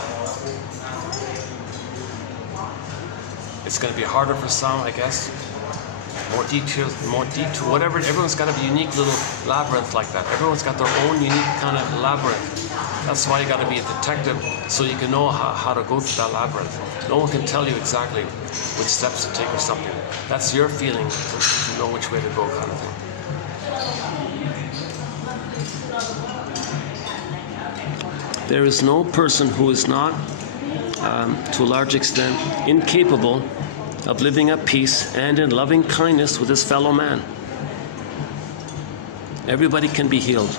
It's going to be harder for some, I guess. More details, whatever. Everyone's got a unique little labyrinth like that. Everyone's got their own unique kind of labyrinth. That's why you got to be a detective, so you can know how to go through that labyrinth. No one can tell you exactly which steps to take or something. That's your feeling to know which way to go, kind of thing. There is no person who is not, to a large extent, incapable of living at peace and in loving kindness with his fellow man. Everybody can be healed.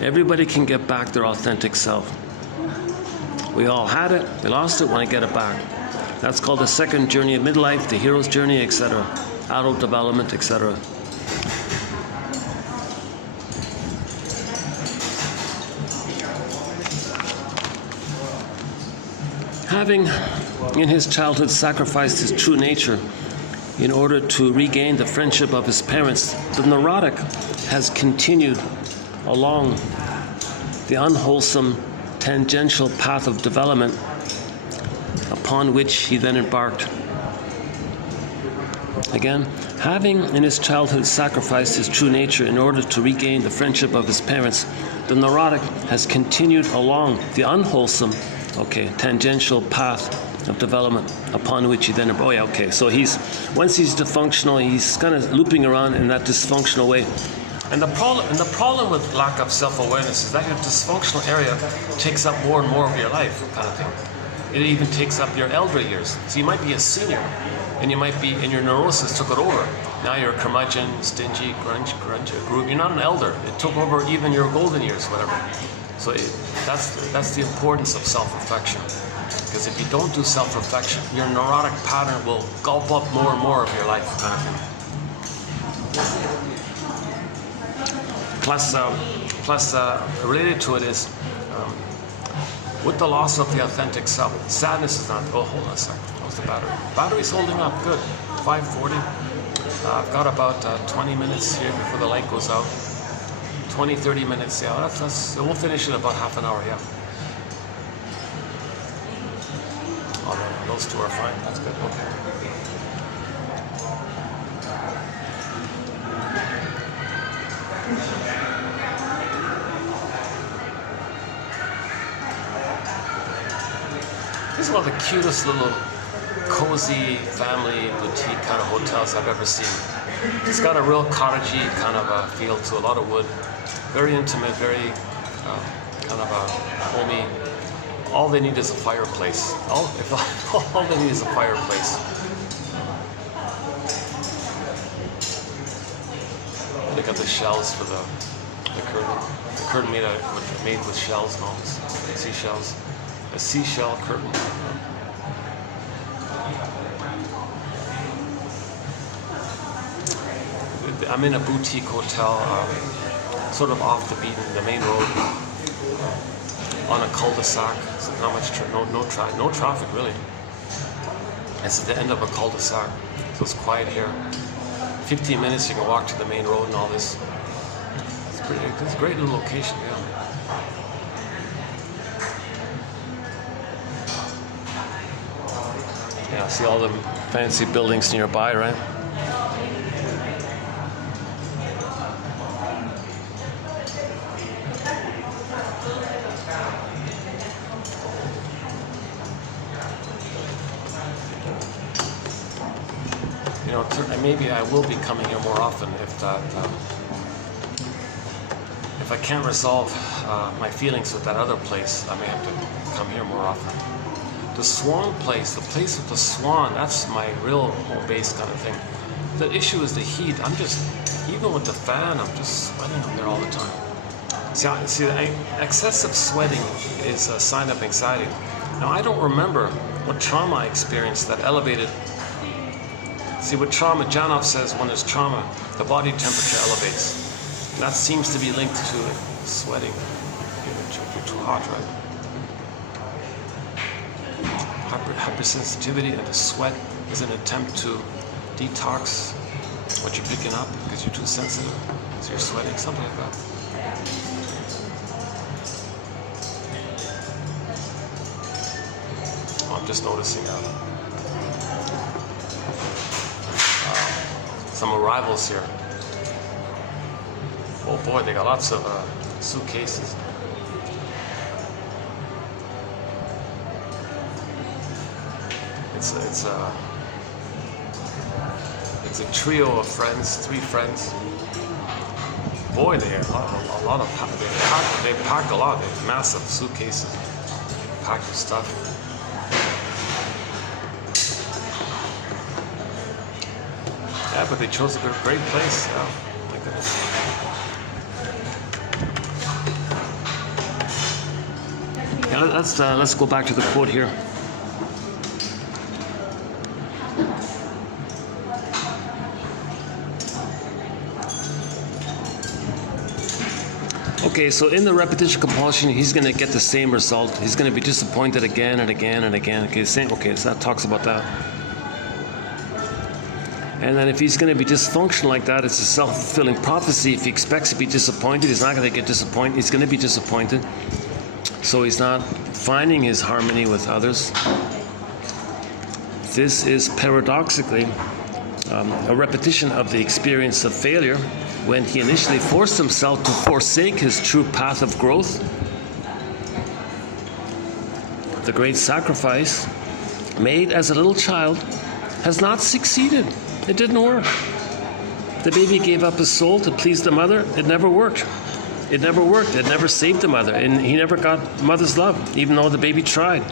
Everybody can get back their authentic self. We all had it, we lost it, want to get it back. That's called the second journey of midlife, the hero's journey, etc. Adult development, etc. Having in his childhood sacrificed his true nature in order to regain the friendship of his parents, the neurotic has continued along the unwholesome tangential path of development upon which he then embarked. Again, having in his childhood sacrificed his true nature in order to regain the friendship of his parents, the neurotic has continued along the unwholesome, tangential path of development upon which he then, so once he's dysfunctional, he's kind of looping around in that dysfunctional way. And the problem with lack of self-awareness is that your dysfunctional area takes up more and more of your life, kind of thing. It even takes up your elder years. So you might be a senior, and your neurosis took it over. Now you're a curmudgeon, stingy, grunge group. You're not an elder. It took over even your golden years, whatever. So that's the importance of self-reflection. Because if you don't do self-reflection, your neurotic pattern will gulp up more and more of your life, kind of thing. Plus, related to it is, with the loss of the authentic self, sadness is not, hold on a second, how's the battery? Battery's holding up, good, 540. I've got about 20 minutes here before the light goes out. 20, 30 minutes, yeah, we'll finish in about half an hour, yeah. Oh, those two are fine, that's good, okay. This is one of the cutest little cozy family boutique kind of hotels I've ever seen. It's got a real cottagey kind of a feel to a lot of wood. Very intimate, very kind of a homey. All they need is a fireplace. All they need is a fireplace. They got the shells for the curtain. The curtain made with shells and all this, seashells. A seashell curtain. I'm in a boutique hotel, sort of off the main road, on a cul-de-sac. So not much, no traffic really. It's at the end of a cul-de-sac, so it's quiet here. 15 minutes, you can walk to the main road and all this. It's a great little location, yeah. Yeah, see all the fancy buildings nearby, right? You know, maybe I will be coming here more often if I can't resolve my feelings with that other place. I may have to come here more often. the swan place, the place with the swan, that's my real home base kind of thing. The issue is the heat. Even with the fan, I'm just sweating up there all the time. Excessive sweating is a sign of anxiety. Now, I don't remember what trauma I experienced that elevated. See, with trauma, Janov says when there's trauma, the body temperature elevates. And that seems to be linked to sweating. You're too hot, right? Hypersensitivity and the sweat is an attempt to detox what you're picking up because you're too sensitive. So you're sweating, something like that. I'm just noticing some arrivals here. Oh boy, they got lots of suitcases. It's a trio of friends, 3 friends. Boy, they have a lot of. They pack a lot. They have massive suitcases packed with stuff. Yeah, but they chose a great place. Oh, my goodness. Yeah, let's go back to the quote here. Okay, so in the repetition compulsion, he's going to get the same result. He's going to be disappointed again and again and again. Okay, so that talks about that. And then if he's going to be dysfunctional like that, it's a self-fulfilling prophecy. If he expects to be disappointed, he's not going to get disappointed. He's going to be disappointed. So he's not finding his harmony with others. This is paradoxically a repetition of the experience of failure when he initially forced himself to forsake his true path of growth. The great sacrifice made as a little child has not succeeded. It didn't work. The baby gave up his soul to please the mother. It never worked. It never worked. It never saved the mother. And he never got mother's love, even though the baby tried.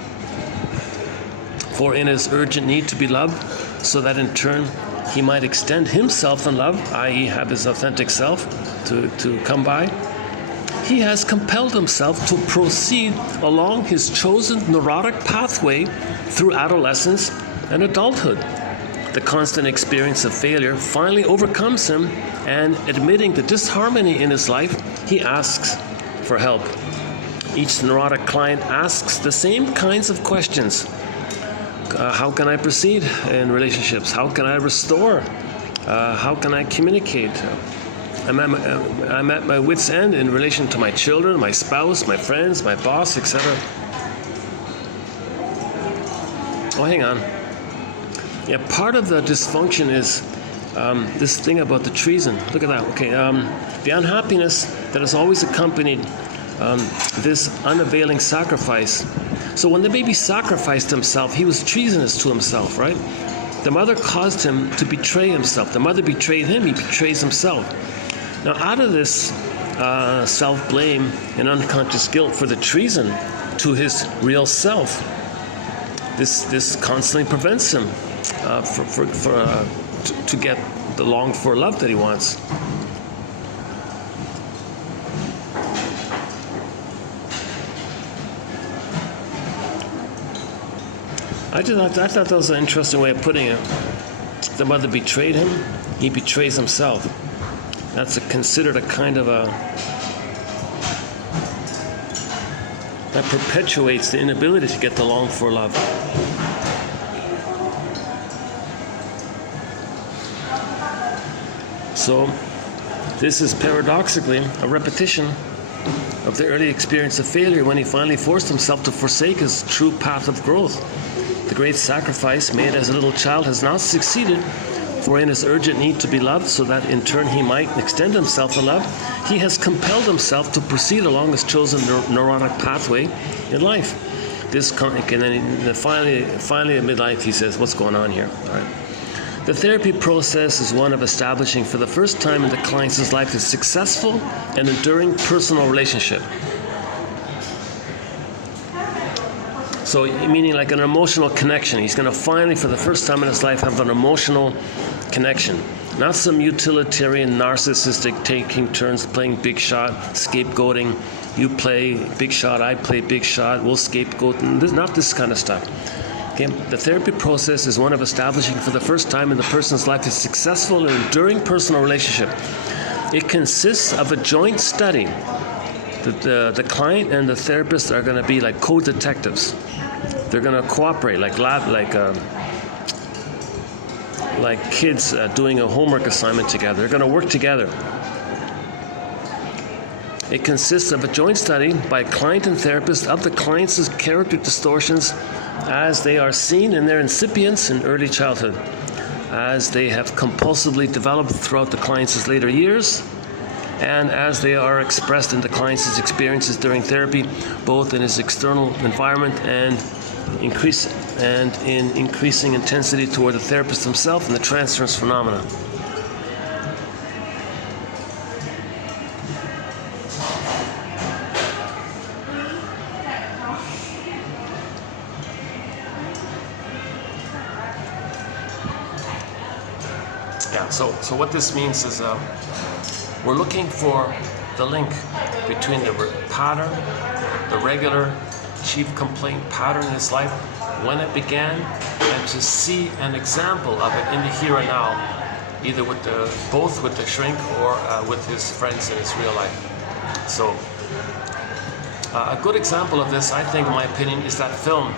For in his urgent need to be loved, so that in turn he might extend himself in love, i.e. have his authentic self to come by, he has compelled himself to proceed along his chosen neurotic pathway through adolescence and adulthood. The constant experience of failure finally overcomes him, and admitting the disharmony in his life, he asks for help. Each neurotic client asks the same kinds of questions. How can I proceed in relationships? How can I restore? How can I communicate? I'm at my wit's end in relation to my children, my spouse, my friends, my boss, etc. Oh, hang on. Yeah, part of the dysfunction is this thing about the treason. Look at that. Okay, the unhappiness that has always accompanied this unavailing sacrifice. So when the baby sacrificed himself, he was treasonous to himself, right? The mother caused him to betray himself. The mother betrayed him, he betrays himself. Now, out of this self-blame and unconscious guilt for the treason to his real self, this constantly prevents him to get the longed-for love that he wants. I thought that was an interesting way of putting it. The mother betrayed him, he betrays himself. That's considered a kind of that perpetuates the inability to get the longed-for love. So this is paradoxically a repetition of the early experience of failure when he finally forced himself to forsake his true path of growth. The great sacrifice made as a little child has not succeeded, for in his urgent need to be loved, so that in turn he might extend himself in love, he has compelled himself to proceed along his chosen neurotic pathway in life. And then finally at midlife he says, what's going on here? All right. The therapy process is one of establishing for the first time in the client's life a successful and enduring personal relationship. So meaning like an emotional connection. He's going to finally, for the first time in his life, have an emotional connection. Not some utilitarian, narcissistic taking turns playing big shot, scapegoating. You play big shot, I play big shot, we'll scapegoat. Not this kind of stuff. Okay? The therapy process is one of establishing for the first time in the person's life a successful and enduring personal relationship. It consists of a joint study. The client and the therapist are going to be like co-detectives. They're going to cooperate, like kids doing a homework assignment together. They're going to work together. It consists of a joint study by client and therapist of the client's character distortions as they are seen in their incipience in early childhood, as they have compulsively developed throughout the client's later years, and as they are expressed in the client's experiences during therapy, both in his external environment and in increasing intensity toward the therapist himself and the transference phenomena. Yeah, so what this means is we're looking for the link between the pattern, the regular chief complaint pattern in his life, when it began, and to see an example of it in the here and now, either both with the shrink or with his friends in his real life. So a good example of this, I think, in my opinion, is that film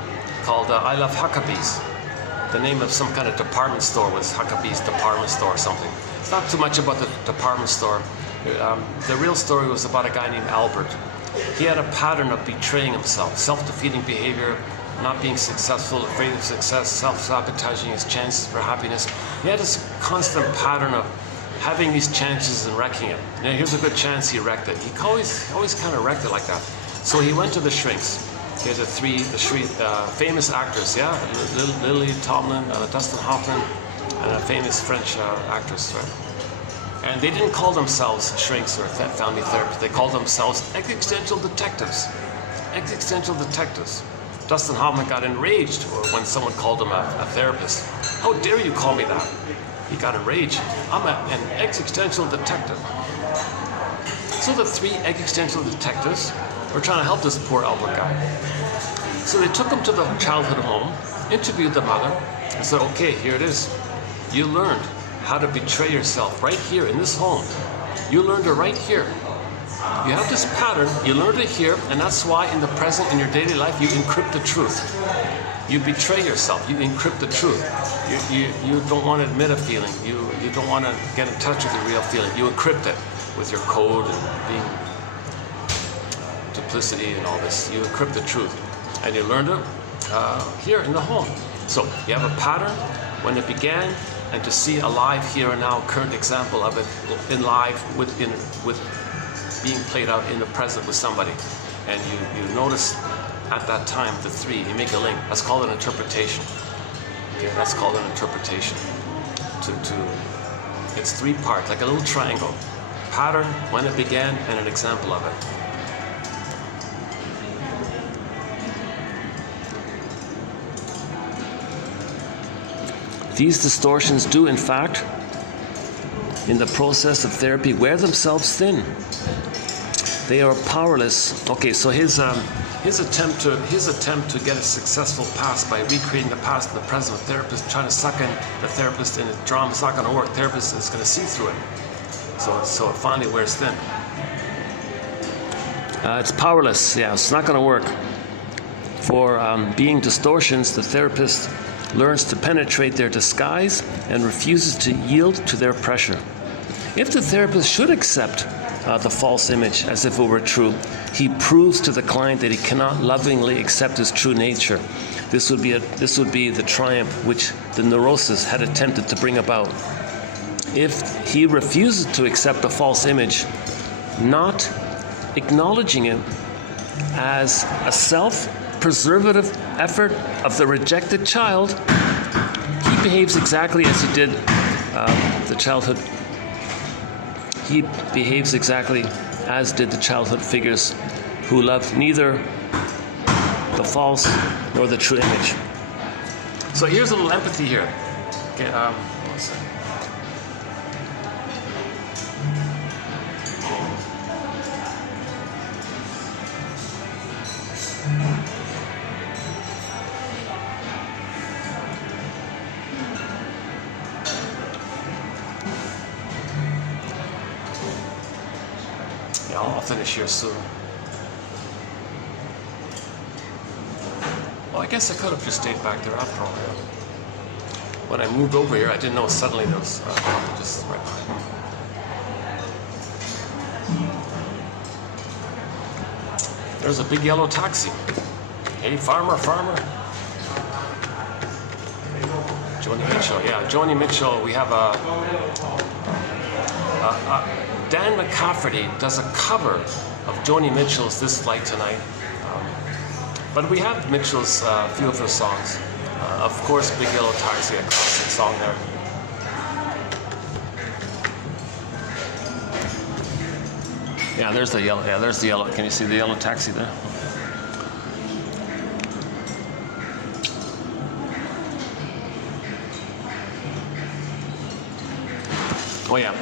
called I Love Huckabees. The name of some kind of department store was Huckabee's Department Store or something. It's not too much about the department store. The real story was about a guy named Albert. He had a pattern of betraying himself, self-defeating behavior, not being successful, afraid of success, self-sabotaging his chances for happiness. He had this constant pattern of having these chances and wrecking it. Now, here's a good chance, he wrecked it. He always kind of wrecked it like that. So he went to the shrinks. He had the three famous actors, yeah? Lily Tomlin, Dustin Hoffman, and a famous French actress, right? And they didn't call themselves shrinks or family therapists. They called themselves existential detectives. Existential detectives. Dustin Hoffman got enraged when someone called him a therapist. How dare you call me that? He got enraged. I'm an existential detective. So the three existential detectives were trying to help this poor Albert guy. So they took him to the childhood home, interviewed the mother, and said, okay, here it is. You learned how to betray yourself right here in this home. You learned it right here. You have this pattern, you learned it here, and that's why in the present, in your daily life, you encrypt the truth. You betray yourself, you encrypt the truth. You don't want to admit a feeling, you don't want to get in touch with the real feeling. You encrypt it with your code and being duplicity and all this. You encrypt the truth. And you learned it here in the home. So you have a pattern when it began, and to see a live here and now current example of it in live with being played out in the present with somebody. And you notice at that time the three, you make a link. That's called an interpretation. Okay, that's called an interpretation. It's three parts, like a little triangle. Pattern, when it began, and an example of it. These distortions do, in fact, in the process of therapy, wear themselves thin. They are powerless. Okay, so his attempt to get a successful past by recreating the past and the present with therapist, trying to suck in the therapist in a drama, it's not going to work. Therapist is going to see through it. So it finally wears thin. It's powerless. Yeah, it's not going to work. For being distortions, the therapist learns to penetrate their disguise and refuses to yield to their pressure. If the therapist should accept the false image as if it were true, he proves to the client that he cannot lovingly accept his true nature. This would be the triumph which the neurosis had attempted to bring about. If he refuses to accept the false image, not acknowledging it as a self-preservative effort of the rejected child, he behaves exactly as he did the childhood. He behaves exactly as did the childhood figures who loved neither the false nor the true image. So here's a little empathy here. Okay, one second. Yeah, I'll finish here soon. Well, I guess I could have just stayed back there after all. Yeah. When I moved over here, I didn't know suddenly there was just right behind me. There's a big yellow taxi. Hey, farmer, farmer. Joni Mitchell, yeah, Joni Mitchell. We have Dan McCafferty does a cover of Joni Mitchell's "This Flight Tonight," but we have Mitchell's few of her songs. Of course, "Big Yellow Taxi," a classic song there. Yeah, there's the yellow. Yeah, there's the yellow. Can you see the yellow taxi there? Oh yeah.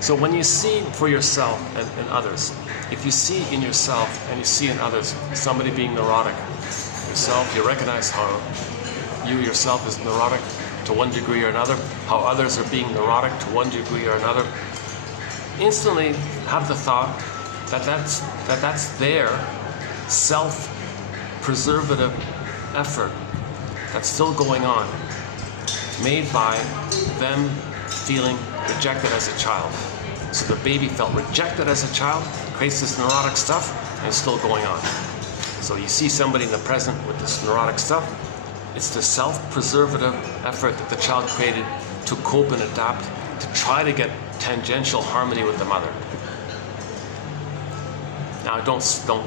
So when you see for yourself and others, if you see in yourself and you see in others somebody being neurotic, yourself, you recognize how you yourself is neurotic to one degree or another, how others are being neurotic to one degree or another, instantly have the thought that that's their self-preservative effort that's still going on, made by them feeling rejected as a child. So the baby felt rejected as a child, creates this neurotic stuff, and it's still going on. So you see somebody in the present with this neurotic stuff, it's the self-preservative effort that the child created to cope and adapt, to try to get tangential harmony with the mother. Now don't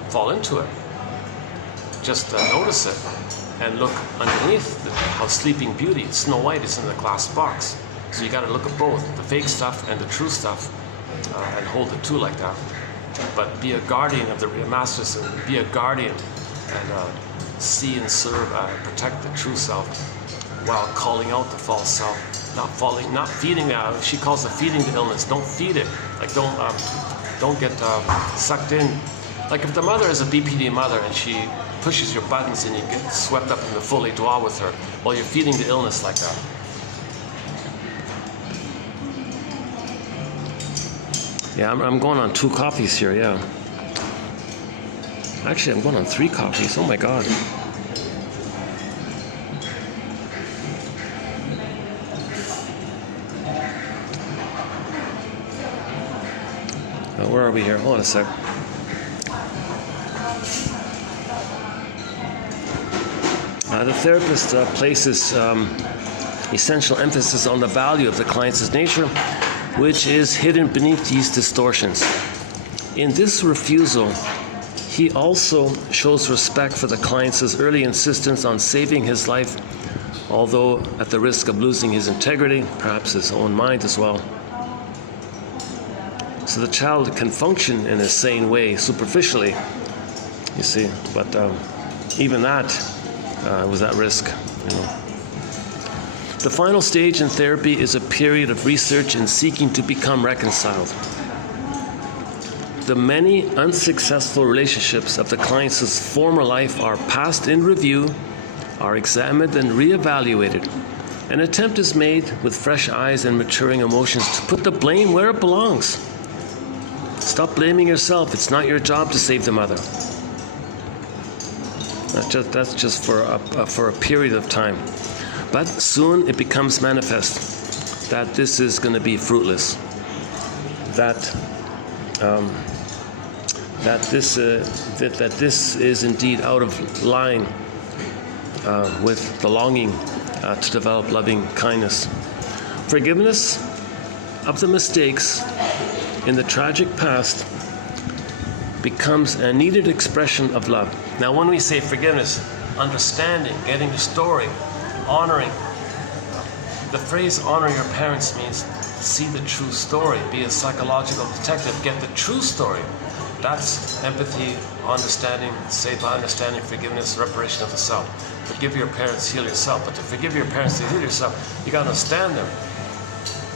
fall into it. Just notice it and look underneath how Sleeping Beauty, Snow White, is in the glass box. So you got to look at both, the fake stuff and the true stuff, and hold the two like that. But be a guardian of the masters, and be a guardian, and see and serve, protect the true self, while calling out the false self. Not feeding that. She calls it feeding the illness. Don't feed it. Like don't get sucked in. Like if the mother is a BPD mother and she pushes your buttons and you get swept up in the full étoile with her, well, you're feeding the illness like that. Yeah, I'm going on 2 coffees here, yeah. Actually, I'm going on 3 coffees. Oh my God. Where are we here? Hold on a sec. The therapist places essential emphasis on the value of the client's nature, which is hidden beneath these distortions. In this refusal, he also shows respect for the client's early insistence on saving his life, although at the risk of losing his integrity, perhaps his own mind as well. So the child can function in a sane way, superficially, you see, but even that was at risk, you know. The final stage in therapy is a period of research and seeking to become reconciled. The many unsuccessful relationships of the client's former life are passed in review, are examined and reevaluated. An attempt is made with fresh eyes and maturing emotions to put the blame where it belongs. Stop blaming yourself. It's not your job to save the mother. That's just for a period of time. But soon it becomes manifest that this is going to be fruitless. That this is indeed out of line with the longing to develop loving kindness. Forgiveness of the mistakes in the tragic past becomes a needed expression of love. Now, when we say forgiveness, understanding, getting the story, honoring, the phrase honor your parents means see the true story, be a psychological detective, get the true story. That's empathy, understanding, saved by understanding, forgiveness, reparation of the self. Forgive your parents, heal yourself. But to forgive your parents, to heal yourself, you got to understand them.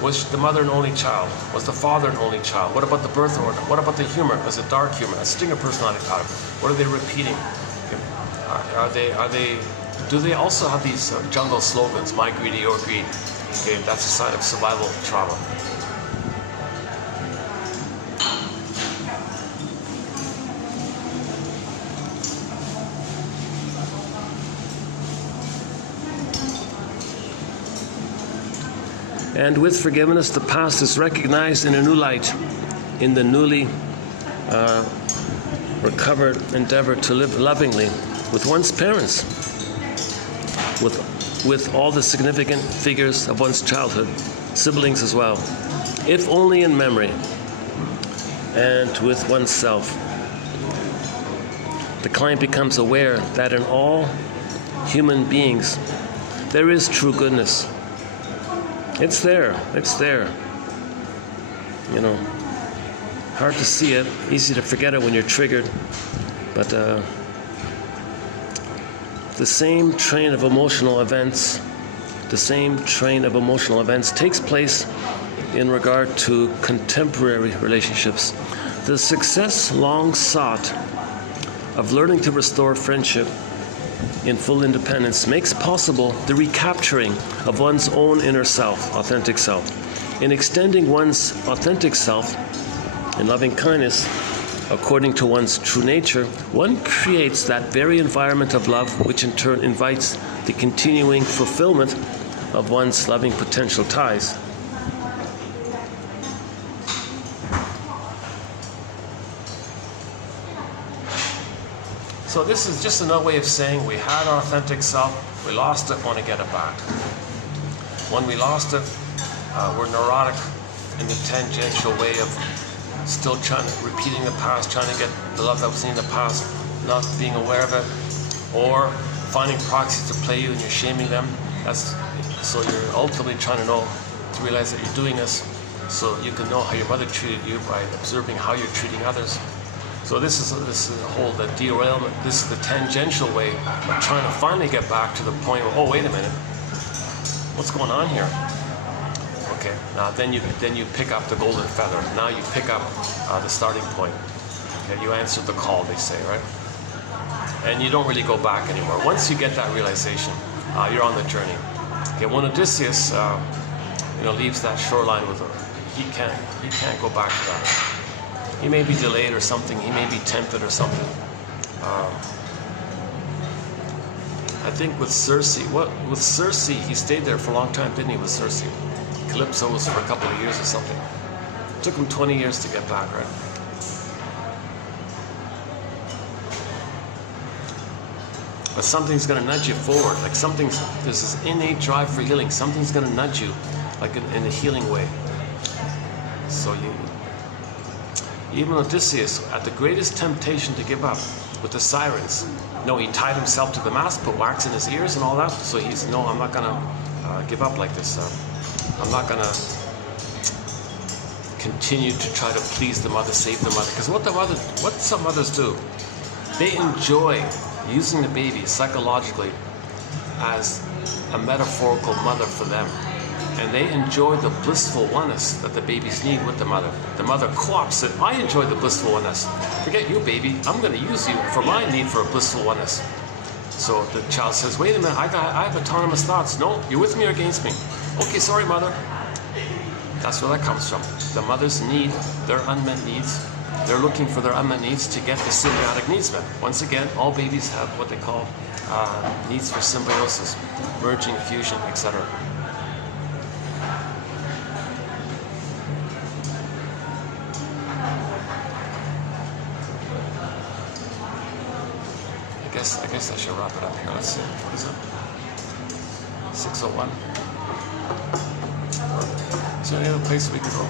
Was the mother an only child? Was the father an only child? What about the birth order? What about the humor? Was it dark humor? A stinger personality pattern? What are they repeating? Do they also have these jungle slogans, my greedy, your greed? Okay, that's a sign of survival trauma. And with forgiveness, the past is recognized in a new light, in the newly recovered endeavor to live lovingly with one's parents, with all the significant figures of one's childhood, siblings as well, if only in memory, and with oneself. The client becomes aware that in all human beings there is true goodness. It's there. You know, hard to see it, easy to forget it when you're triggered, but the same train of emotional events takes place in regard to contemporary relationships. The success long sought of learning to restore friendship in full independence makes possible the recapturing of one's own inner self, authentic self. In extending one's authentic self in loving kindness, according to one's true nature, one creates that very environment of love, which in turn invites the continuing fulfillment of one's loving potential ties. So this is just another way of saying we had our authentic self, we lost it, want to get it back. When we lost it, we're neurotic in the tangential way of still repeating the past, trying to get the love that was in the past, not being aware of it, or finding proxies to play you and you're shaming them. So you're ultimately trying to realize that you're doing this so you can know how your mother treated you by observing how you're treating others. So this is a whole the derailment. This is the tangential way of trying to finally get back to the point where, oh, wait a minute, what's going on here? Okay, now then you pick up the golden feather. Now you pick up the starting point. Okay, you answered the call, they say, right? And you don't really go back anymore. Once you get that realization, you're on the journey. Okay, when Odysseus, leaves that shoreline with her, he can't go back to that. He may be delayed or something. He may be tempted or something. I think with Circe, he stayed there for a long time, didn't he? With Circe, Calypso was for a couple of years or something. It took him 20 years to get back, right? But something's going to nudge you forward. Like there's this innate drive for healing. Something's going to nudge you, like in a healing way. So even Odysseus, at the greatest temptation to give up, with the sirens, he tied himself to the mast, put wax in his ears and all that. So I'm not going to give up like this. I'm not going to continue to try to please the mother, save the mother. Because what some mothers do, they enjoy using the baby psychologically as a metaphorical mother for them. And they enjoy the blissful oneness that the babies need with the mother. The mother co-opts it. I enjoy the blissful oneness. Forget you, baby. I'm going to use you for my need for a blissful oneness. So the child says, wait a minute, I have autonomous thoughts. No, you're with me or against me? Okay, sorry, mother. That's where that comes from. The mothers need their unmet needs. They're looking for their unmet needs to get the symbiotic needs met. Once again, all babies have what they call needs for symbiosis, merging, fusion, etc. I guess I should wrap it up here. Let's see. What is it? 6:01. Is there any other place we can go?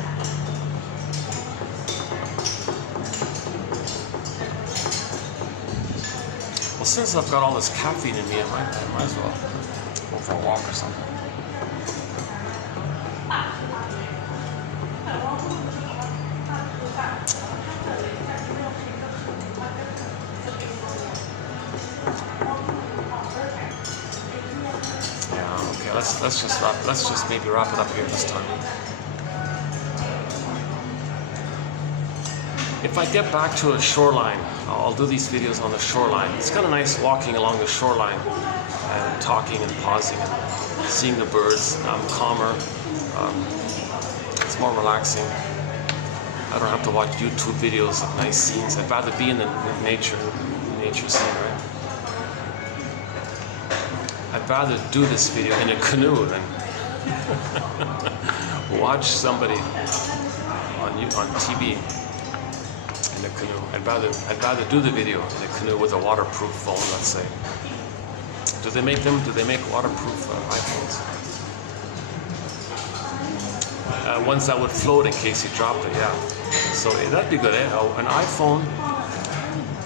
Well, since I've got all this caffeine in me, I might as well go for a walk or something. let's just maybe wrap it up here this time. If I get back to a shoreline, I'll do these videos on the shoreline. It's kind of nice walking along the shoreline and talking and pausing and seeing the birds. Calmer. It's more relaxing. I don't have to watch YouTube videos of nice scenes. I'd rather be in the nature scene, right? I'd rather do this video in a canoe than watch somebody on TV in a canoe. I'd rather do the video in a canoe with a waterproof phone, let's say. Do they make waterproof iPhones? Ones that would float in case you dropped it, yeah. So that'd be good, eh? An iPhone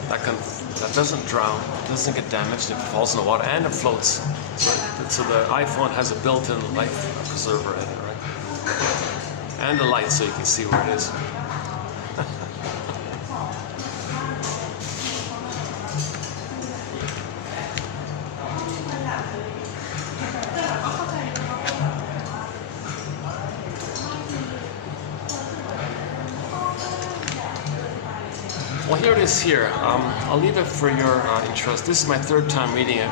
that doesn't drown, doesn't get damaged, it falls in the water, and it floats. So the iPhone has a built-in life preserver in it, right? And a light so you can see where it is. Well, here it is here. I'll leave it for your interest. This is my third time reading it.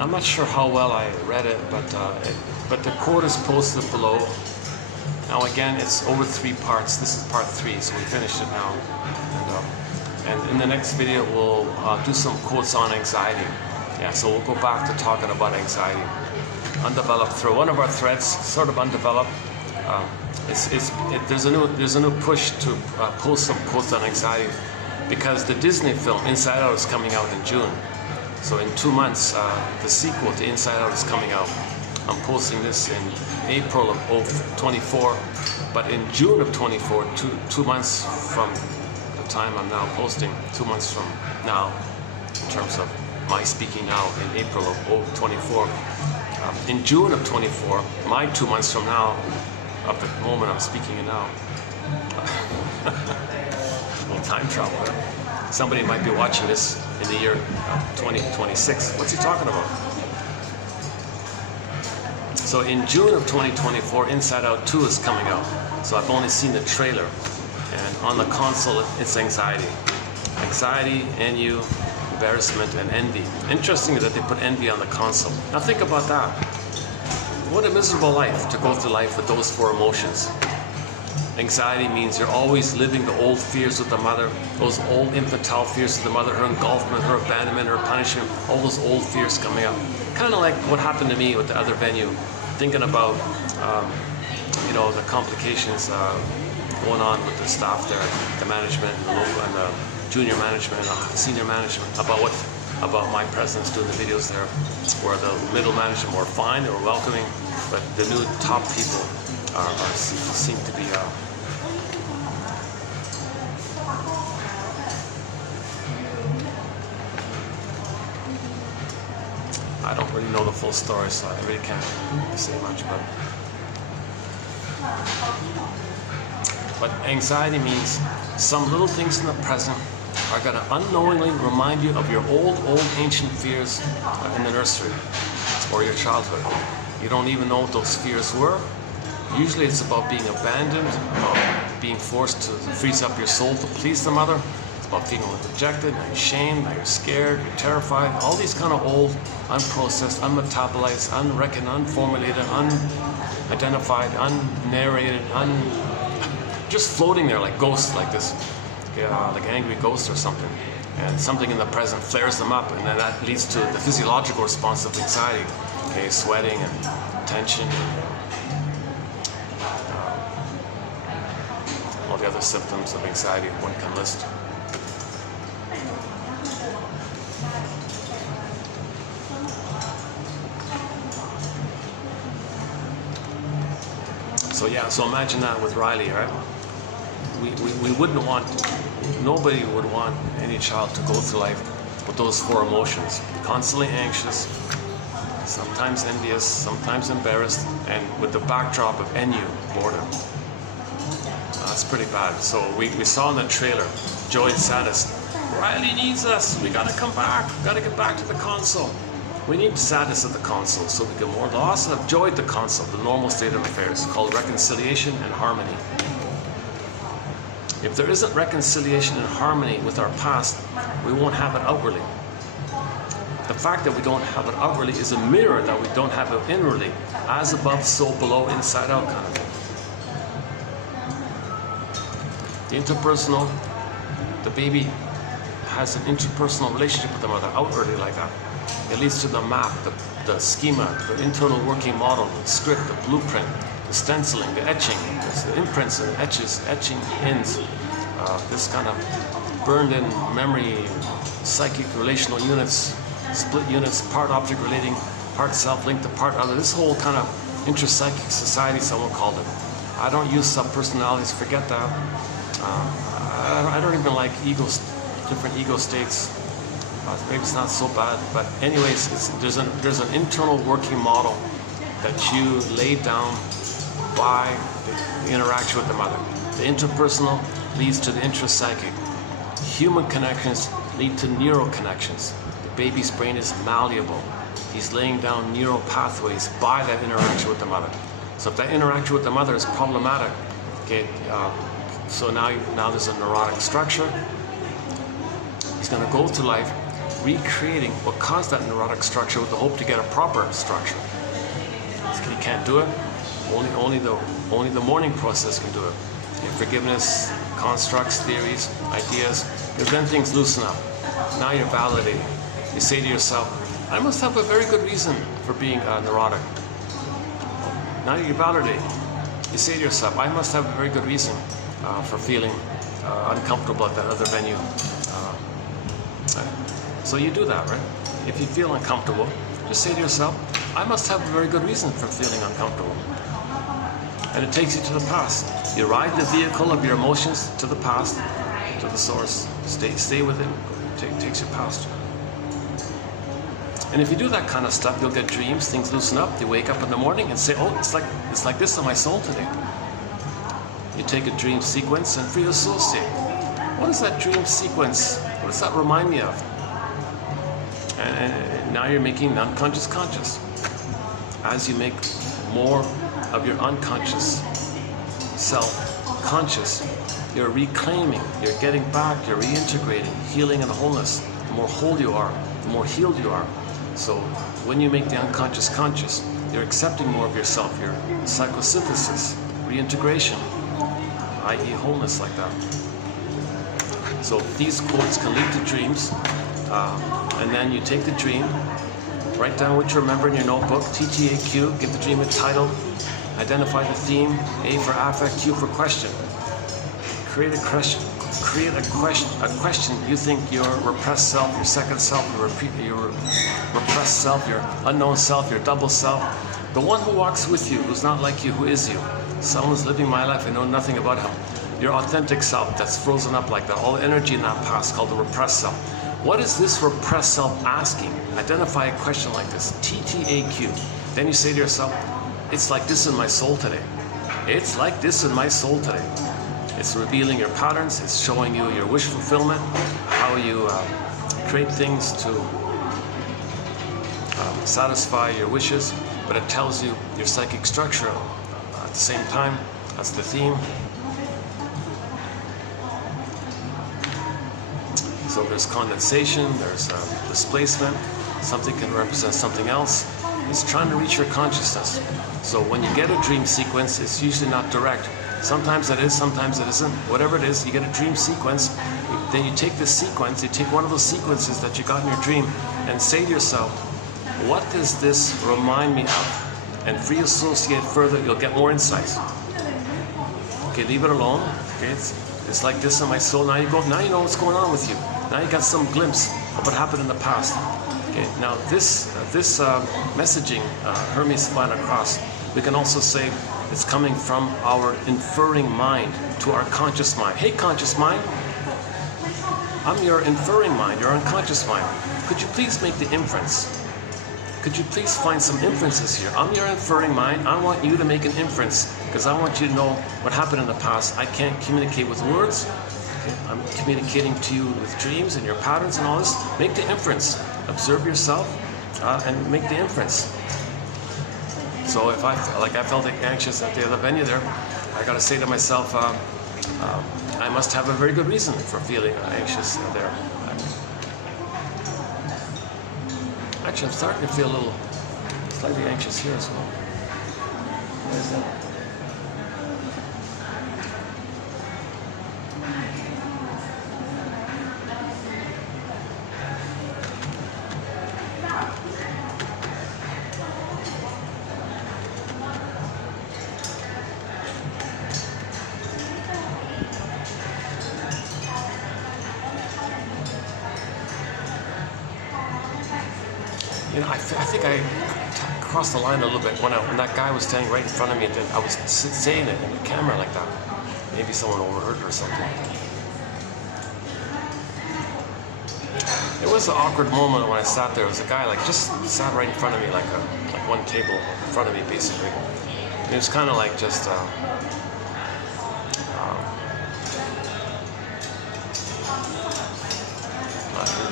I'm not sure how well I read it, but the quote is posted below. Now again, it's over 3 parts. This is part 3, so we finished it now. And in the next video, we'll do some quotes on anxiety. Yeah, so we'll go back to talking about anxiety. Undeveloped thread. One of our threads, sort of undeveloped. There's a new push to post some quotes on anxiety because the Disney film Inside Out is coming out in June. So in 2 months, the sequel to Inside Out is coming out. I'm posting this in April of 24, but in June of 24, 2 months from the time I'm now posting, 2 months from now, in terms of my speaking now in April of 24. In June of 24, my 2 months from now, of the moment I'm speaking now. Well, time travel. Somebody might be watching this in the year 2026. What's he talking about? So in June of 2024, Inside Out 2 is coming out. So I've only seen the trailer. And on the console, it's anxiety. Anxiety, ennui, embarrassment, and envy. Interesting that they put envy on the console. Now think about that. What a miserable life to go through life with those 4 emotions. Anxiety means you're always living the old fears of the mother, those old infantile fears of the mother, her engulfment, her abandonment, her punishment, all those old fears coming up. Kind of like what happened to me with the other venue, thinking about, the complications going on with the staff there, the management, and the local, and the junior management, and the senior management, about my presence doing the videos there, where the middle management were fine, they were welcoming, but the new top people seem to be I don't really know the full story, so I really can't say much, but anxiety means some little things in the present are going to unknowingly remind you of your old ancient fears in the nursery or your childhood. You don't even know what those fears were. Usually it's about being abandoned, about being forced to freeze up your soul to please the mother. It's about feeling rejected, now you're ashamed, now you're scared, you're terrified. All these kind of old, unprocessed, unmetabolized, unreckoned, unformulated, unidentified, unnarrated, just floating there like ghosts, like this. Like an angry ghost or something, and something in the present flares them up, and then that leads to the physiological response of anxiety. Okay, sweating and tension, all the other symptoms of anxiety one can list. So imagine that with Riley, right? We wouldn't want, nobody would want any child to go through life with those 4 emotions. Constantly anxious, sometimes envious, sometimes embarrassed, and with the backdrop of ennui, boredom. That's pretty bad. So we saw in the trailer, Joey Sadis, Riley needs us, we gotta come back, we gotta get back to the console. We need sadness at the console so we can mourn the loss of joy at the console, the normal state of affairs, called reconciliation and harmony. If there isn't reconciliation and harmony with our past, we won't have it outwardly. The fact that we don't have it outwardly is a mirror that we don't have it inwardly. As above, so below, inside out kind of thing. The interpersonal, the baby has an interpersonal relationship with the mother outwardly like that. It leads to the map, the schema, the internal working model, the script, the blueprint, the stenciling, the etching, the imprints and etching ins. This kind of burned in memory, psychic relational units, split units, part object relating, part self linked to part other. This whole kind of intrapsychic society, someone called it. I don't use sub-personalities, forget that. I don't even like egos, different ego states. Maybe it's not so bad, but anyways, there's an internal working model that you laid down by the interaction with the mother. The interpersonal leads to the intrapsychic. Human connections lead to neural connections. The baby's brain is malleable. He's laying down neural pathways by that interaction with the mother. So if that interaction with the mother is problematic, okay, so now there's a neurotic structure. He's going to go through life recreating what caused that neurotic structure with the hope to get a proper structure. He can't do it. Only the mourning process can do it. Forgiveness, constructs, theories, ideas. Because then things loosen up. Now you're validating. You say to yourself, I must have a very good reason for being neurotic. Now you're validating. You say to yourself, I must have a very good reason for feeling uncomfortable at that other venue. So you do that, right? If you feel uncomfortable, just say to yourself, I must have a very good reason for feeling uncomfortable. And it takes you to the past. You ride the vehicle of your emotions to the past, to the source. Stay with it. Takes you past. And if you do that kind of stuff, you'll get dreams, things loosen up. You wake up in the morning and say, oh, it's like this in my soul today. You take a dream sequence and free associate. What is that dream sequence? What does that remind me of? And now you're making the unconscious conscious. As you make more of your unconscious self conscious, you're reclaiming, you're getting back, you're reintegrating, healing and wholeness. The more whole you are, the more healed you are. So when you make the unconscious conscious, you're accepting more of yourself, your psychosynthesis, reintegration, i.e. wholeness like that. So these quotes can lead to dreams, and then you take the dream, write down what you remember in your notebook, TTAQ, get the dream entitled, identify the theme, A for affect, Q for question. Create a question you think your repressed self, your second self, your repressed self, your unknown self, your double self, the one who walks with you, who's not like you, who is you. Someone's living my life, I know nothing about him. Your authentic self that's frozen up like that, all the energy in that past called the repressed self. What is this repressed self asking? Identify a question like this, TTAQ. Then you say to yourself, it's like this in my soul today. It's like this in my soul today. It's revealing your patterns, it's showing you your wish fulfillment, how you create things to satisfy your wishes, but it tells you your psychic structure at the same time. That's the theme. So there's condensation, there's displacement, something can represent something else. It's trying to reach your consciousness. So when you get a dream sequence, it's usually not direct. Sometimes it is, sometimes it isn't. Whatever it is, you get a dream sequence, then you take this sequence, you take one of those sequences that you got in your dream and say to yourself, what does this remind me of? And free associate further, you'll get more insights. Okay, leave it alone. Okay, it's like this in my soul. Now you know what's going on with you. Now you got some glimpse of what happened in the past. Okay, now this messaging Hermes flying across, we can also say it's coming from our inferring mind to our conscious mind. Hey, conscious mind, I'm your inferring mind, your unconscious mind. Could you please make the inference? Could you please find some inferences here? I'm your inferring mind. I want you to make an inference because I want you to know what happened in the past. I can't communicate with words. Okay? I'm communicating to you with dreams and your patterns and all this. Make the inference. Observe yourself. and make the inference. So if I felt anxious at the other venue there, I got to say to myself, I must have a very good reason for feeling anxious there. Actually, I'm starting to feel a little slightly anxious here as well. Why is that? You know, I think I crossed the line a little bit when that guy was standing right in front of me. And I was saying it in the camera like that. Maybe someone overheard it or something. It was an awkward moment when I sat there. It was a guy like just sat right in front of me, like one table in front of me, basically. And it was kind of like just.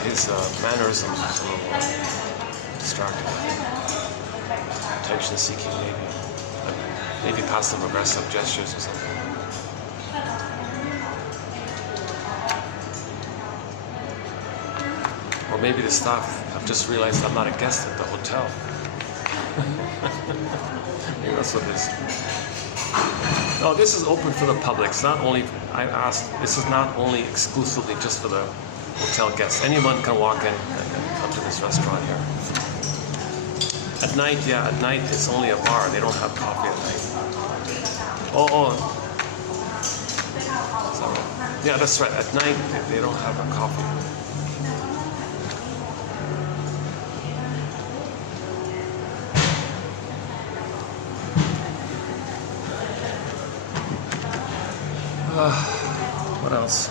His mannerisms was a little distracting. Attention seeking, maybe passive aggressive gestures or something. Or maybe the staff have just realized I'm not a guest at the hotel. Maybe that's what it is. No, this is open for the public. It's not only, this is not only exclusively just for the hotel guests. Anyone can walk in and come to this restaurant here. At night, it's only a bar. They don't have coffee at night. Oh. Is that right? Yeah, that's right. At night, they don't have a coffee. What else?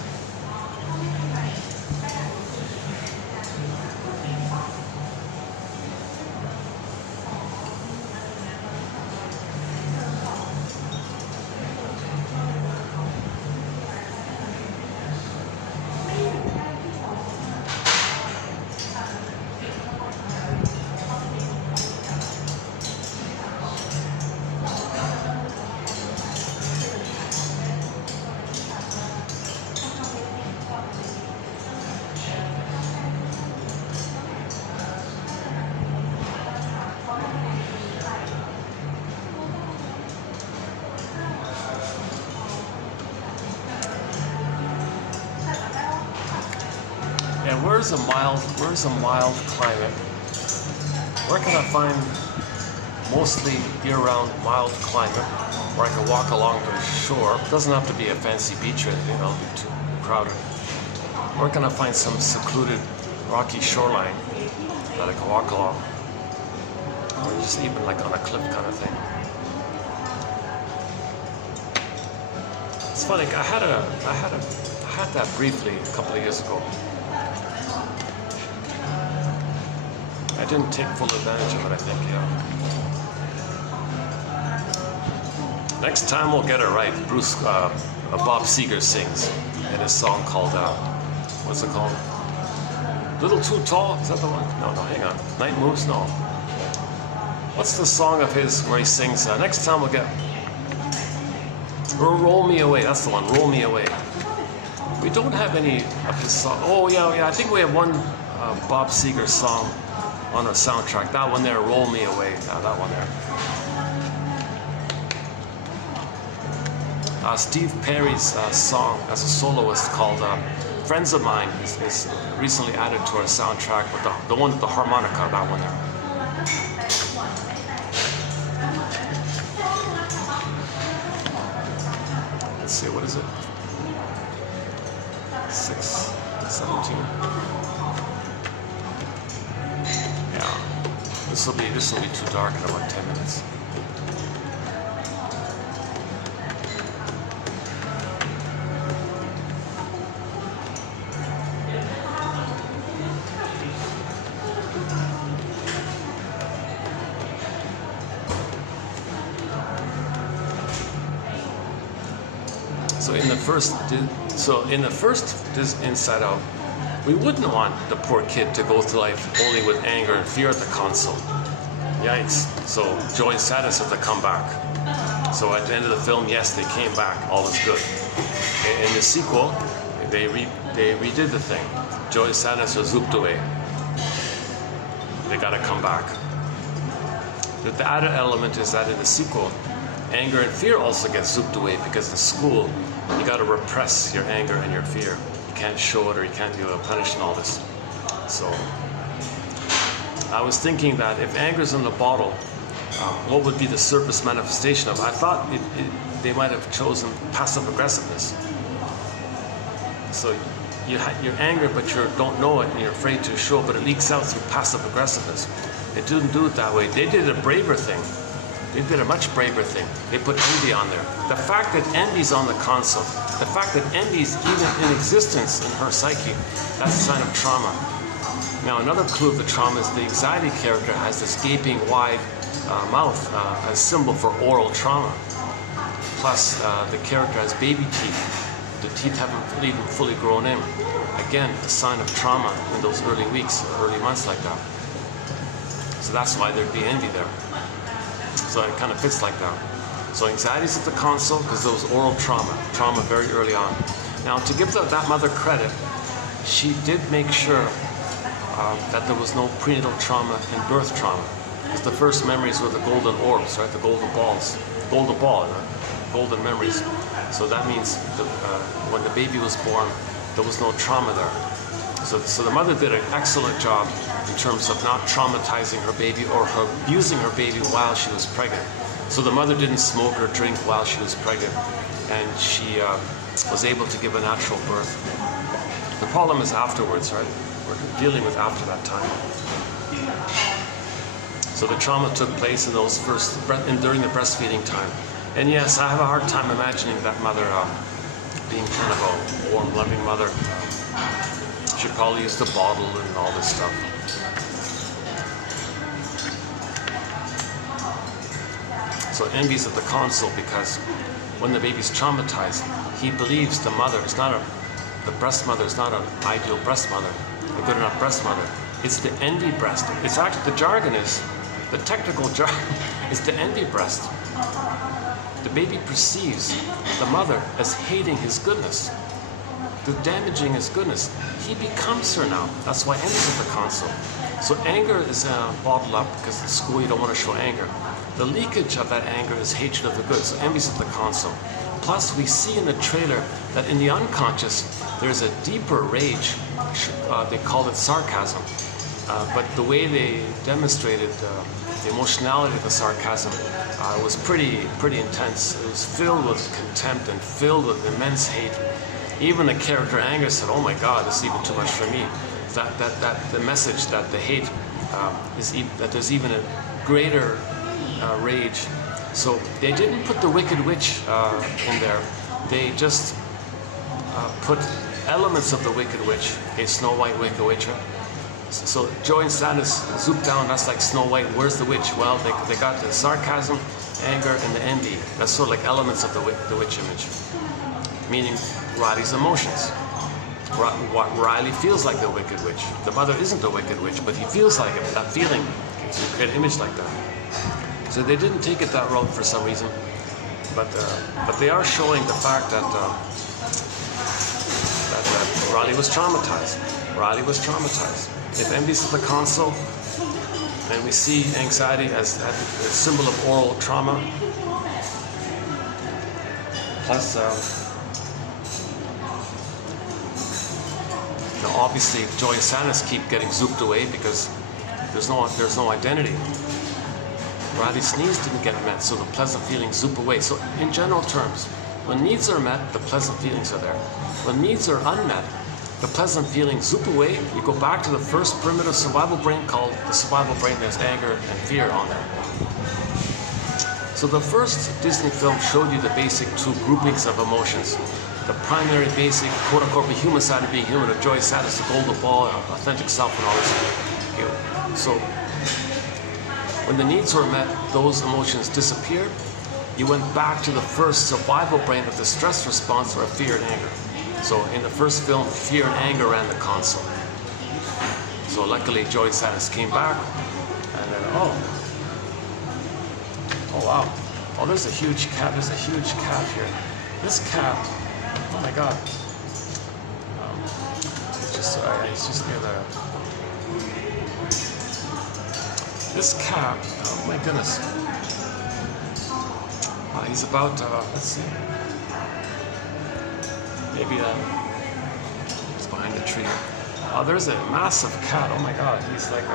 And where's a mild climate? Where can I find mostly year-round mild climate where I can walk along the shore? It doesn't have to be a fancy beach or anything, it'll be too crowded. Where can I find some secluded rocky shoreline that I can walk along? Or just even like on a cliff kind of thing. It's funny, I had that briefly a couple of years ago. I didn't take full advantage of it, I think, yeah. Next time we'll get it right. Bob Seger sings in his song called, what's it called? Little Too Tall? Is that the one? No, hang on. Night Moves? No. What's the song of his where he sings, next time we'll get... Roll Me Away, that's the one, Roll Me Away. We don't have any of his songs. Oh, yeah, I think we have one Bob Seger song on our soundtrack. That one there, Roll Me Away. That one there. Steve Perry's song as a soloist called Friends of Mine is recently added to our soundtrack, with the one with the harmonica, that one there. Let's see, what is it? 6:17. Yeah, this will be too dark in about 10 minutes. So in the first Inside Out, We wouldn't want the poor kid to go through life only with anger and fear at the console. Yikes. So joy and sadness have to come back. So at the end of the film, yes, they came back. All is good. In the sequel, they redid the thing. Joy and sadness are zooped away. They got to come back. The added element is that in the sequel, anger and fear also get zooped away, because in school, you got to repress your anger and your fear. You can't show it, or you can't do a punish and all this. So I was thinking that if anger's in the bottle, what would be the surface manifestation of it? I thought they might have chosen passive aggressiveness. So you're angry, but you don't know it, and you're afraid to show, but it leaks out through passive aggressiveness. They didn't do it that way. They did a braver thing. They did a much braver thing. They put envy on there. The fact that envy's on the console, the fact that envy's even in existence in her psyche, that's a sign of trauma. Now, another clue of the trauma is the anxiety character has this gaping wide mouth, a symbol for oral trauma. Plus, the character has baby teeth. The teeth haven't even fully grown in. Again, a sign of trauma in those early weeks, or early months like that. So that's why there'd be envy there. So it kind of fits like that. So anxiety's at the console because there was oral trauma very early on. Now, to give that mother credit, she did make sure that there was no prenatal trauma and birth trauma. Because the first memories were the golden orbs, right? The golden balls. Golden ball, golden memories. So that means when the baby was born, there was no trauma there. So the mother did an excellent job in terms of not traumatizing her baby or abusing her baby while she was pregnant. So the mother didn't smoke or drink while she was pregnant, and she was able to give a natural birth. The problem is afterwards, right? We're dealing with after that time. So the trauma took place in those during the breastfeeding time. And yes, I have a hard time imagining that mother being kind of a warm, loving mother. She probably used the bottle and all this stuff. So envy's at the console because when the baby's traumatized, he believes the breast mother is not an ideal breast mother, a good enough breast mother. It's the envy breast. It's actually, the jargon is, the technical jargon is the envy breast. The baby perceives the mother as hating his goodness, damaging his goodness. He becomes her now. That's why envy's at the console. So anger is bottled up because in school you don't want to show anger. The leakage of that anger is hatred of the good. So envy's at the console. Plus, we see in the trailer that in the unconscious there's a deeper rage. They call it sarcasm. But the way they demonstrated the emotionality of the sarcasm was pretty intense. It was filled with contempt and filled with immense hate. Even the character anger said, "Oh my God, this is even too much for me." That the message that the hate that there's even a greater rage. So they didn't put the Wicked Witch in there. They just put elements of the Wicked Witch, a Snow White Wicked Witch. So joy and sadness zoop down. That's like Snow White. Where's the witch? Well, they got the sarcasm, anger, and the envy. That's sort of like elements of the witch image, meaning Riley's emotions. Riley feels like the Wicked Witch. The mother isn't a Wicked Witch, but he feels like it. That feeling, so you create an image like that. So they didn't take it that route for some reason, but they are showing the fact that Riley was traumatized. Riley was traumatized. If envy's at the console, and we see anxiety as a symbol of oral trauma, plus obviously joy and sadness keep getting zooped away because there's no identity. Riley's needs didn't get met, so the pleasant feelings zoop away. So in general terms, when needs are met, the pleasant feelings are there. When needs are unmet, the pleasant feelings zoop away. You go back to the first primitive survival brain called the survival brain. There's anger and fear on there. So the first Disney film showed you the basic two groupings of emotions. The primary basic quote-unquote the human side of being human, of joy, sadness, the golden ball, authentic self, and all this. So when the needs were met, those emotions disappeared. You went back to the first survival brain of the stress response, or fear and anger. So in the first film, fear and anger ran the console. So luckily Joey Sanis came back, and then oh wow, oh there's a huge cat. There's a huge cat here. This cat, oh my God, it's just near the. This cat, oh my goodness. He's about, let's see, maybe it's behind the tree. Oh, there's a massive cat. Oh my God, he's like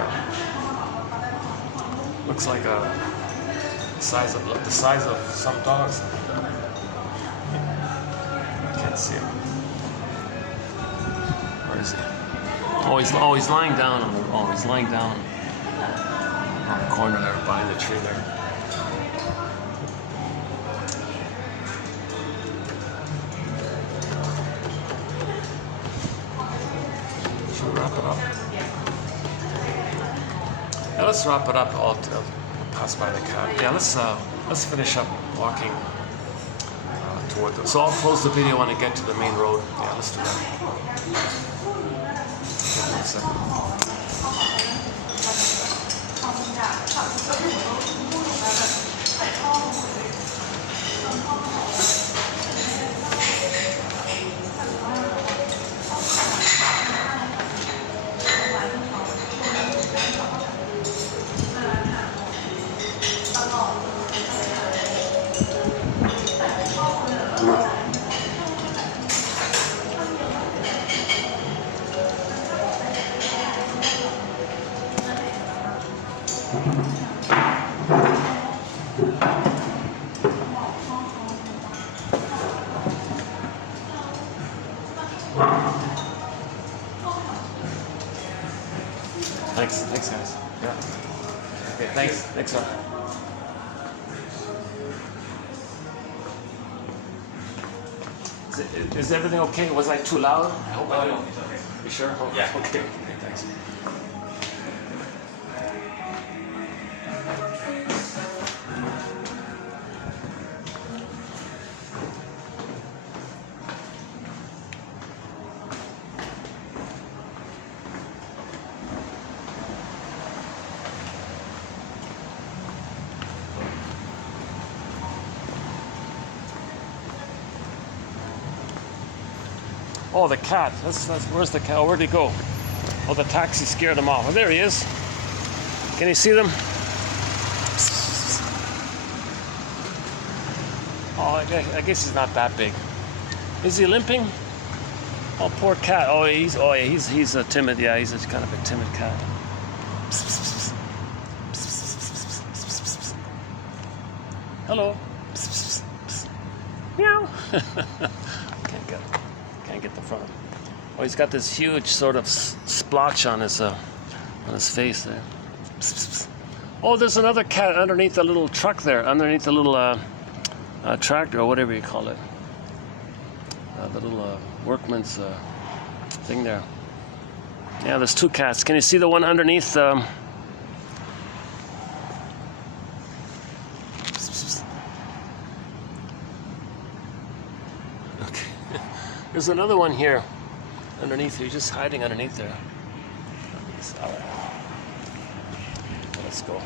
looks like the size of some dogs. I can't see him. Where is he? Oh, he's lying down on the. Oh, he's lying down on the corner there, behind the tree there. Wrap it up. Yeah, let's wrap it up. I'll pass by the cat. Yeah, let's finish up walking toward the. So I'll close the video when I get to the main road. Yeah, let's do that. Give me a second. Thanks guys. Yeah. Okay, thanks sir. Is everything okay? Was I too loud? I hope I don't. You sure? Oh, yeah. Okay, thanks. Oh, the cat. Where's the cat? Oh, where'd he go? Oh, the taxi scared him off. Oh, there he is. Can you see them? Oh, I guess he's not that big. Is he limping? Oh, poor cat. Oh, he's a timid. Yeah, he's a kind of a timid cat. Hello. Meow. Can't get the front. Oh, he's got this huge sort of splotch on his face there. Oh, there's another cat underneath the little truck there, underneath the little tractor or whatever you call it. The little workman's thing there. Yeah, there's two cats. Can you see the one underneath? There's another one here underneath. He's just hiding underneath there. All right. Let's go.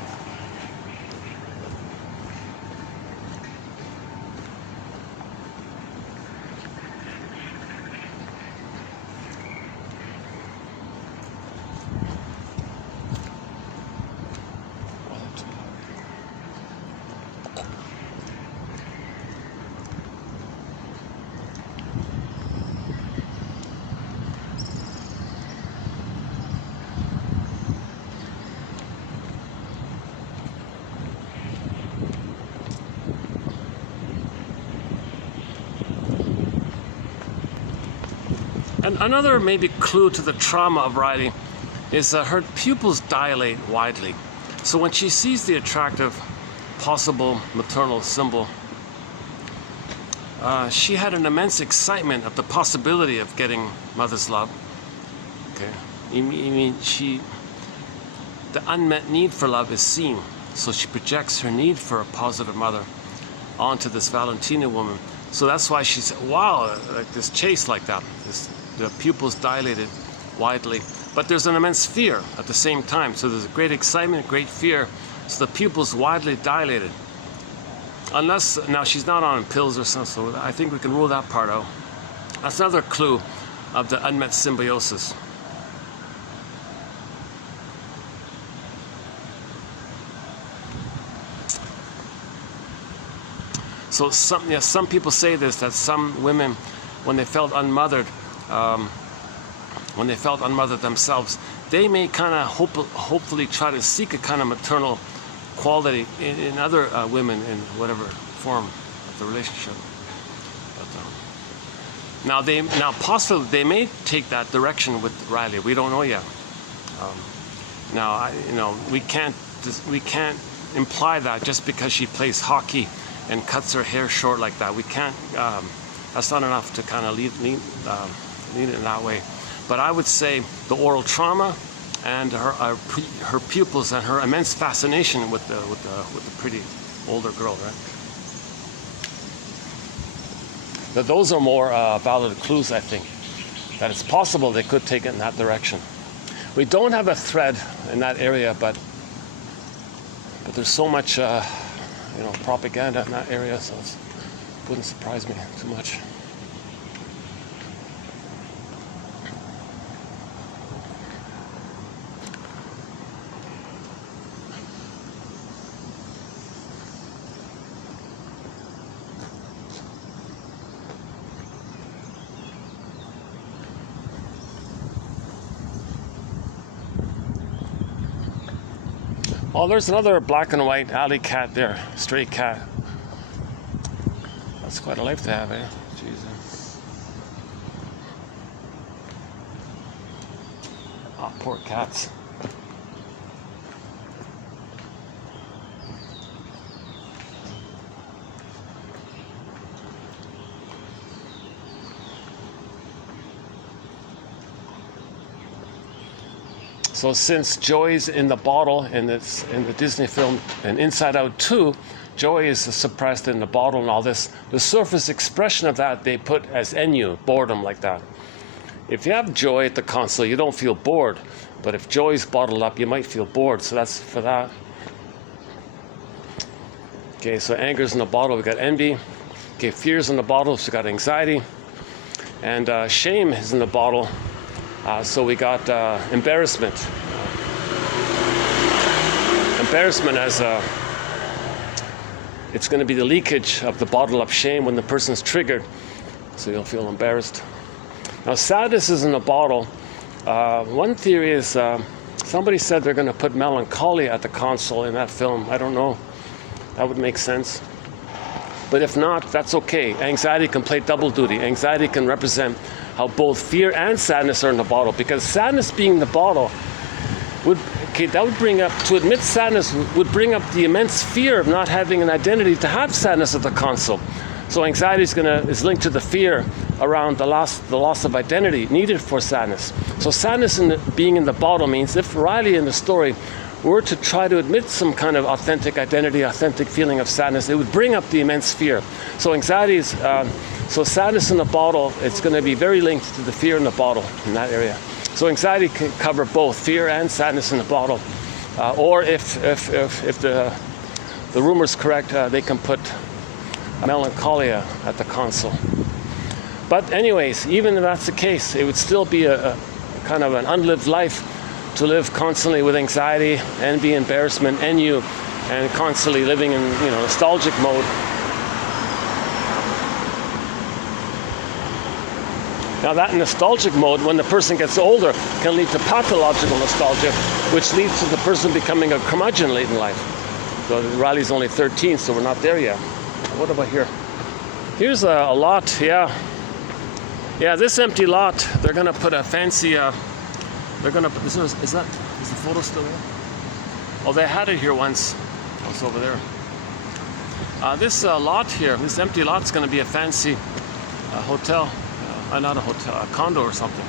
And another maybe clue to the trauma of Riley is her pupils dilate widely. So when she sees the attractive possible maternal symbol, she had an immense excitement of the possibility of getting mother's love. Okay, the unmet need for love is seen, so she projects her need for a positive mother onto this Valentina woman. So that's why she said, wow, like this chase like that, the pupils dilated widely. But there's an immense fear at the same time. So there's a great excitement, great fear. So the pupil's widely dilated. Unless, now she's not on pills or something, so I think we can rule that part out. That's another clue of the unmet symbiosis. So some people say this, that some women, when they felt unmothered, themselves, they may kind of hopefully try to seek a kind of maternal quality in other women in whatever form of the relationship. But, now possibly they may take that direction with Riley. We don't know yet. We can't imply that just because she plays hockey and cuts her hair short like that. We can't. That's not enough to kind of lead it in that way. But I would say the oral trauma and her pupils and her immense fascination with the pretty older girl, right? That those are more valid clues, I think. That it's possible they could take it in that direction. We don't have a thread in that area, but there's so much, propaganda in that area, so it wouldn't surprise me too much. Oh, there's another black and white alley cat there, stray cat. That's quite a life to have, eh? Jesus. Oh, poor cats. So since Joy's in the bottle in the Disney film and Inside Out 2, Joy is suppressed in the bottle and all this, the surface expression of that they put as ennui, boredom, like that. If you have Joy at the console, you don't feel bored. But if Joy's bottled up, you might feel bored. So that's for that. Okay, so anger's in the bottle, we got envy. Okay, fear's in the bottle, so we got anxiety. And shame is in the bottle. So we got embarrassment. Embarrassment as it's going to be the leakage of the bottle of shame when the person's triggered. So you'll feel embarrassed. Now sadness is in the bottle. One theory is somebody said they're going to put melancholia at the console in that film. I don't know. That would make sense. But if not, that's okay. Anxiety can play double duty. Anxiety can represent how both fear and sadness are in the bottle, because sadness being in the bottle would bring up, to admit sadness would bring up the immense fear of not having an identity to have sadness at the console. So anxiety is linked to the fear around the loss of identity needed for sadness. So sadness being in the bottle means if Riley in the story were to try to admit some kind of authentic identity, authentic feeling of sadness, it would bring up the immense fear. So anxiety is, so sadness in the bottle, it's going to be very linked to the fear in the bottle in that area. So anxiety can cover both fear and sadness in the bottle. Or if the rumor's correct, they can put melancholia at the console. But anyways, even if that's the case, it would still be a kind of an unlived life to live constantly with anxiety, envy, embarrassment, ennui, and constantly living in nostalgic mode. Now that nostalgic mode, when the person gets older, can lead to pathological nostalgia, which leads to the person becoming a curmudgeon late in life. So Riley's only 13, so we're not there yet. What about here? Here's a lot, yeah. Yeah, this empty lot, they're gonna put a fancy, they're gonna put, is the photo still there? Oh, they had it here once. Oh, it's over there. This lot here, this empty lot's gonna be a fancy hotel. Not a hotel, a condo or something.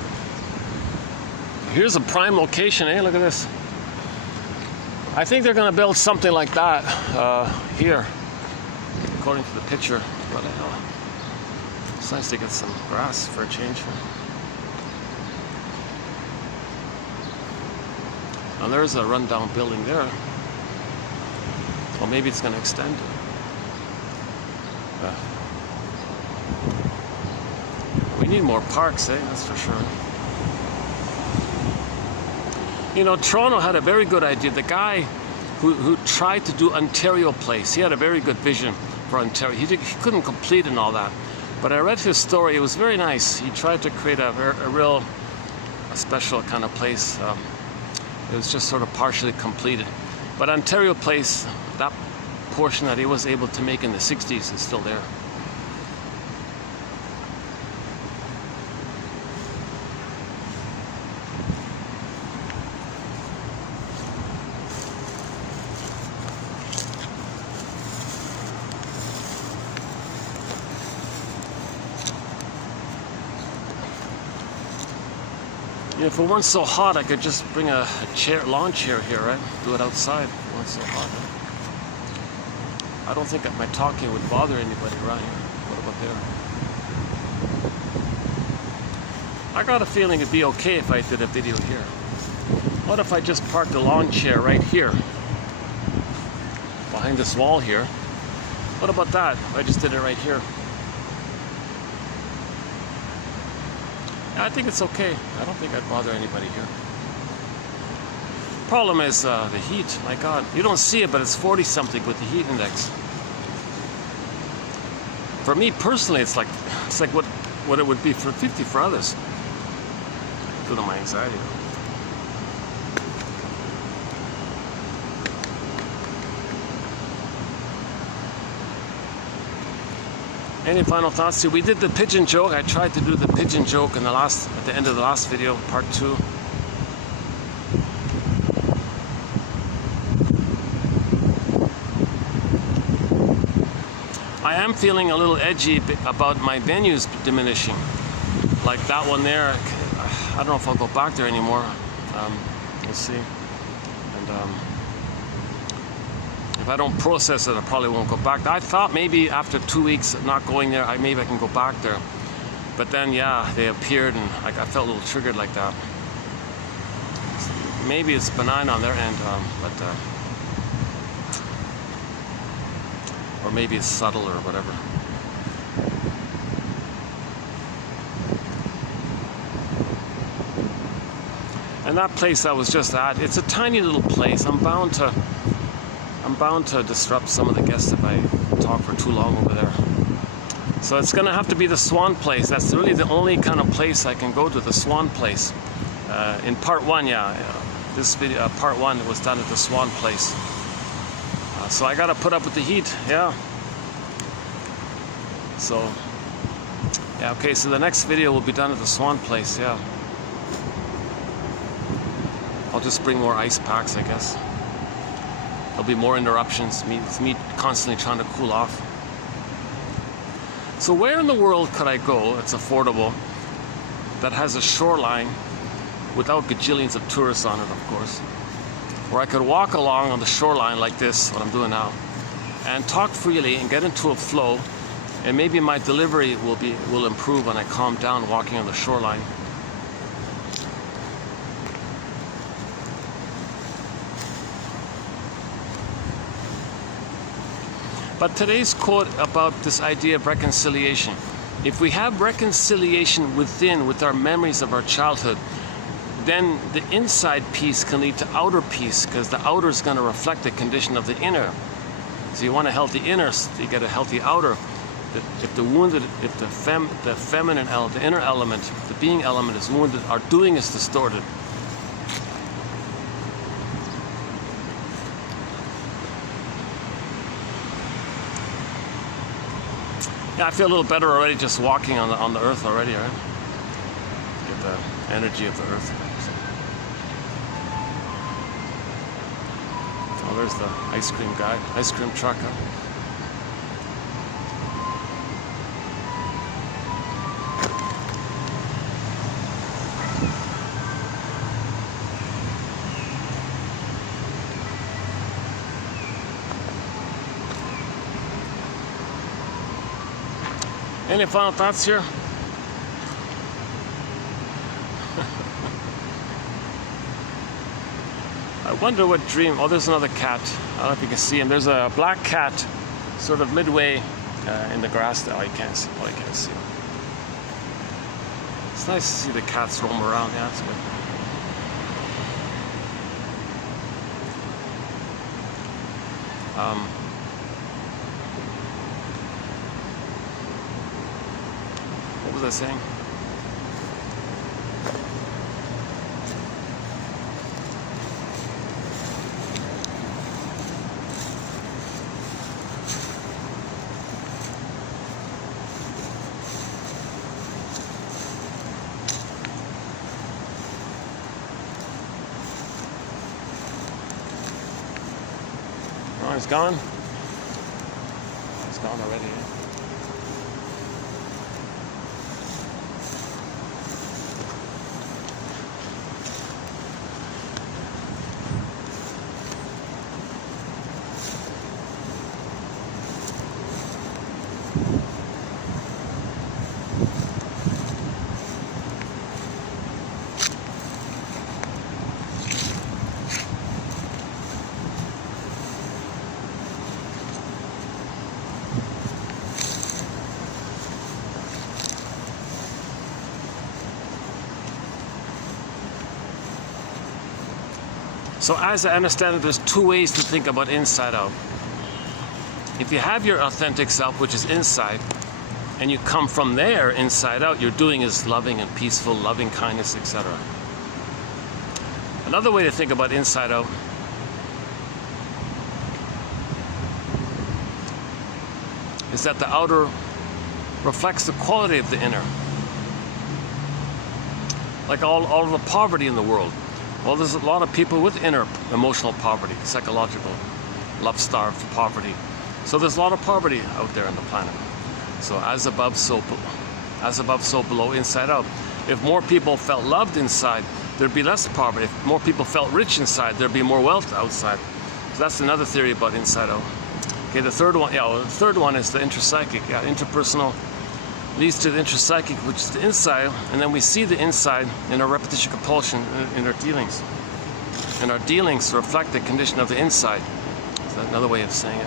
Here's a prime location, eh? Look at this. I think they're gonna build something like that here, according to the picture. But it's nice to get some grass for a change. And there's a rundown building there. Well, maybe it's going to extend. We need more parks, eh? That's for sure. You know, Toronto had a very good idea. The guy who tried to do Ontario Place, he had a very good vision for Ontario. He couldn't complete and all that. But I read his story. It was very nice. He tried to create a real special kind of place. It was just sort of partially completed. But Ontario Place, that portion that he was able to make in the 60s is still there. If it weren't so hot, I could just bring a lawn chair here, right? Do it outside if it weren't so hot. Right? I don't think that my talking would bother anybody around here. What about there? I got a feeling it'd be okay if I did a video here. What if I just parked a lawn chair right here? Behind this wall here. What about that if I just did it right here? I think it's okay. I don't think I'd bother anybody here. Problem is the heat. My God, you don't see it, but it's 40 something with the heat index. For me personally, it's like what it would be for 50 for others. Due to my anxiety. Any final thoughts? See, we did the pigeon joke. I tried to do the pigeon joke in at the end of the last video, part 2. I am feeling a little edgy about my venues diminishing. Like that one there, I don't know if I'll go back there anymore. We'll see. And if I don't process it, I probably won't go back. I thought maybe after 2 weeks of not going there, maybe I can go back there. But then, yeah, they appeared, and I felt a little triggered like that. Maybe it's benign on their end, or maybe it's subtle or whatever. And that place I was just at, it's a tiny little place. I'm bound to disrupt some of the guests if I talk for too long over there. So it's gonna have to be the Swan Place. That's really the only kind of place I can go to, the Swan Place. In part 1, this video, part 1 was done at the Swan Place. So I gotta put up with the heat, yeah. So, yeah, okay, so the next video will be done at the Swan Place, yeah. I'll just bring more ice packs, I guess. There'll be more interruptions, it's me constantly trying to cool off. So where in the world could I go, it's affordable, that has a shoreline without gajillions of tourists on it, of course, where I could walk along on the shoreline like this, what I'm doing now, and talk freely and get into a flow, and maybe my delivery will improve when I calm down walking on the shoreline. But today's quote about this idea of reconciliation. If we have reconciliation within, with our memories of our childhood, then the inside peace can lead to outer peace, because the outer is going to reflect the condition of the inner. So you want a healthy inner, so you get a healthy outer. If the wounded, if the feminine element, the inner element, the being element is wounded, our doing is distorted. Yeah, I feel a little better already just walking on the earth already, right? Get the energy of the earth. Oh, there's the ice cream guy, ice cream truck. Huh? Any final thoughts here? wonder what dream. Oh, there's another cat. I don't know if you can see him. There's a black cat, sort of midway in the grass there. Oh, you can't see. Oh, you can't see him. It's nice to see the cats roam around. Yeah, that's good. What was I saying? Oh, he's gone. He's gone already. Yeah. So as I understand it, there's two ways to think about inside out. If you have your authentic self, which is inside, and you come from there inside out, your doing is loving and peaceful, loving kindness, etc. Another way to think about inside out is that the outer reflects the quality of the inner. Like all of the poverty in the world. Well, there's a lot of people with inner emotional poverty, psychological, love-starved poverty. So there's a lot of poverty out there on the planet. So as above, so below, inside out. If more people felt loved inside, there'd be less poverty. If more people felt rich inside, there'd be more wealth outside. So that's another theory about inside out. Okay, the third one is the intrapsychic. Yeah, interpersonal leads to the intrapsychic, which is the inside, and then we see the inside in our repetition compulsion in our dealings. And our dealings reflect the condition of the inside. Is that another way of saying it?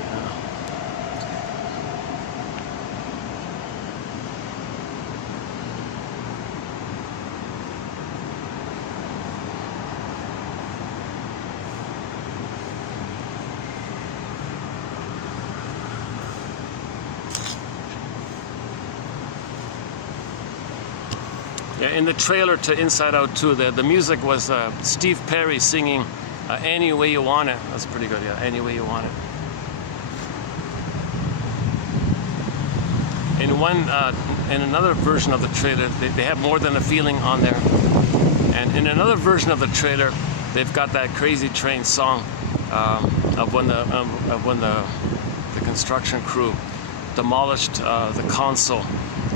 Yeah, in the trailer to Inside Out 2, the music was Steve Perry singing Any Way You Want It. That's pretty good, yeah, Any Way You Want It. In another version of the trailer, they have More Than a Feeling on there. And in another version of the trailer, they've got that Crazy Train song of when the construction crew demolished the console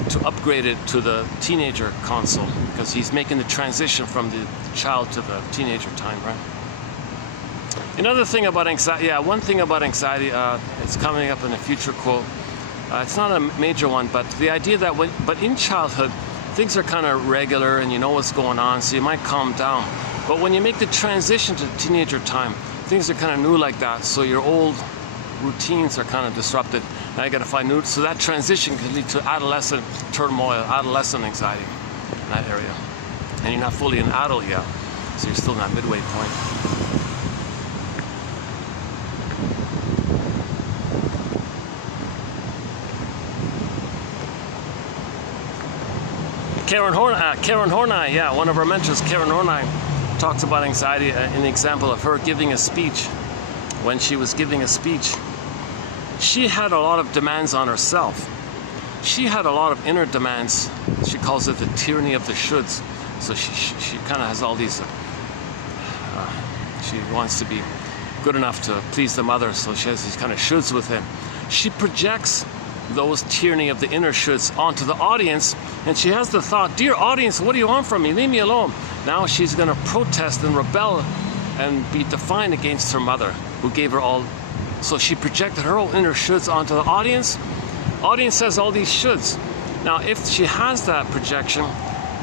to upgrade it to the teenager console, because he's making the transition from the child to the teenager time, right? Another thing about anxiety, one thing about anxiety, it's coming up in a future quote. It's not a major one, but the idea that but in childhood, things are kind of regular and you know what's going on, so you might calm down. But when you make the transition to teenager time, things are kind of new like that, so your old routines are kind of disrupted. Now you got to find new, so that transition can lead to adolescent turmoil, adolescent anxiety in that area. And you're not fully an adult yet, so you're still in that midway point. Karen Horney, yeah, one of our mentors, Karen Horney, talks about anxiety in the example of her giving a speech. When she was giving a speech, she had a lot of demands on herself. She had a lot of inner demands. She calls it the tyranny of the shoulds. So she kind of has all these, she wants to be good enough to please the mother, so she has these kind of shoulds within. She projects those tyranny of the inner shoulds onto the audience, and she has the thought, dear audience, what do you want from me? Leave me alone. Now she's going to protest and rebel and be defiant against her mother, who gave her all. So she projected her own inner shoulds onto the audience. Audience has all these shoulds. Now, if she has that projection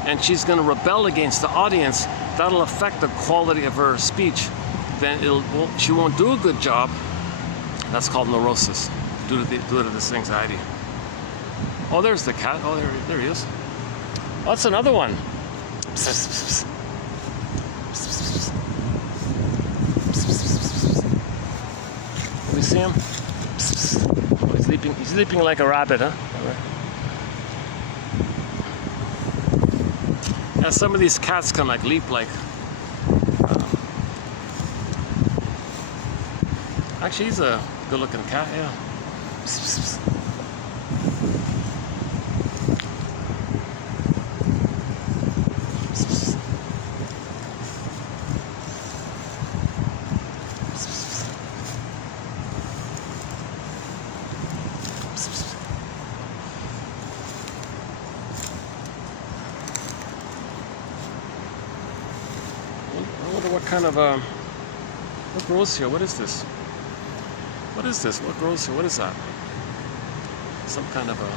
and she's going to rebel against the audience, that'll affect the quality of her speech. then she won't do a good job. That's called neurosis, due to this anxiety. Oh, there's the cat. Oh, there he is. Oh, that's another one. Can we see him? Oh, he's leaping. He's leaping like a rabbit, huh? Yeah, some of these cats can like leap like. Actually, he's a good-looking cat. Yeah. I wonder what kind of what grows here? What is this? What is this? What grows here? What is that? Some kind of a...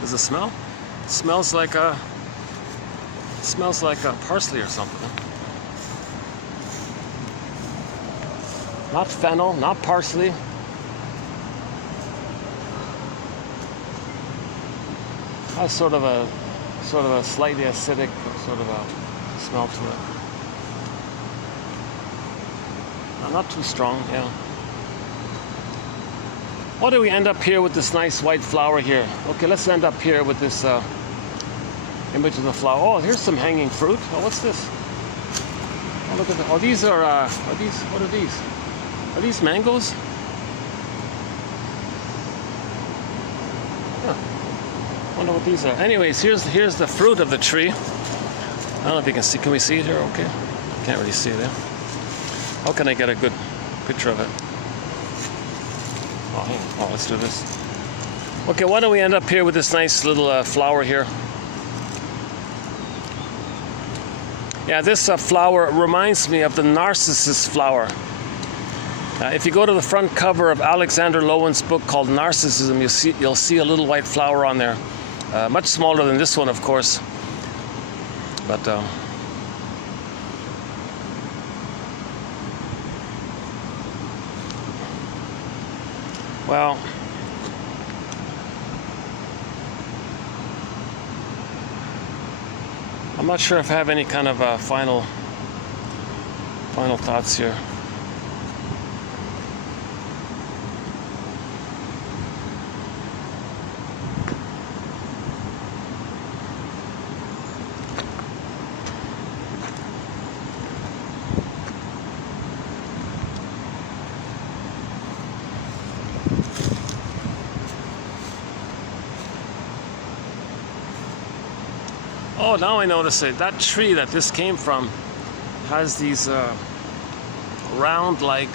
Does it smell? It smells like a... It smells like a parsley or something. Not fennel, not parsley. Has sort of a slightly acidic sort of a smell to it. Not too strong, yeah. Why do we end up here with this nice white flower here? Okay, let's end up here with this image of the flower. Oh, here's some hanging fruit. Oh, what's this? Oh, look at that. Oh, these are these, what are these? Are these mangoes? Huh. Wonder what these are. Anyways, here's the fruit of the tree. I don't know if you can see. Can we see it here? Okay. Can't really see it there. How can I get a good picture of it? Oh, hang on. Oh, let's do this. Okay, why don't we end up here with this nice little flower here? Yeah, this flower reminds me of the narcissus flower. If you go to the front cover of Alexander Lowen's book called Narcissism, you'll see a little white flower on there. Much smaller than this one, of course. But... well, I'm not sure if I have any kind of final thoughts here. Oh, now I notice it. That tree that this came from has these round like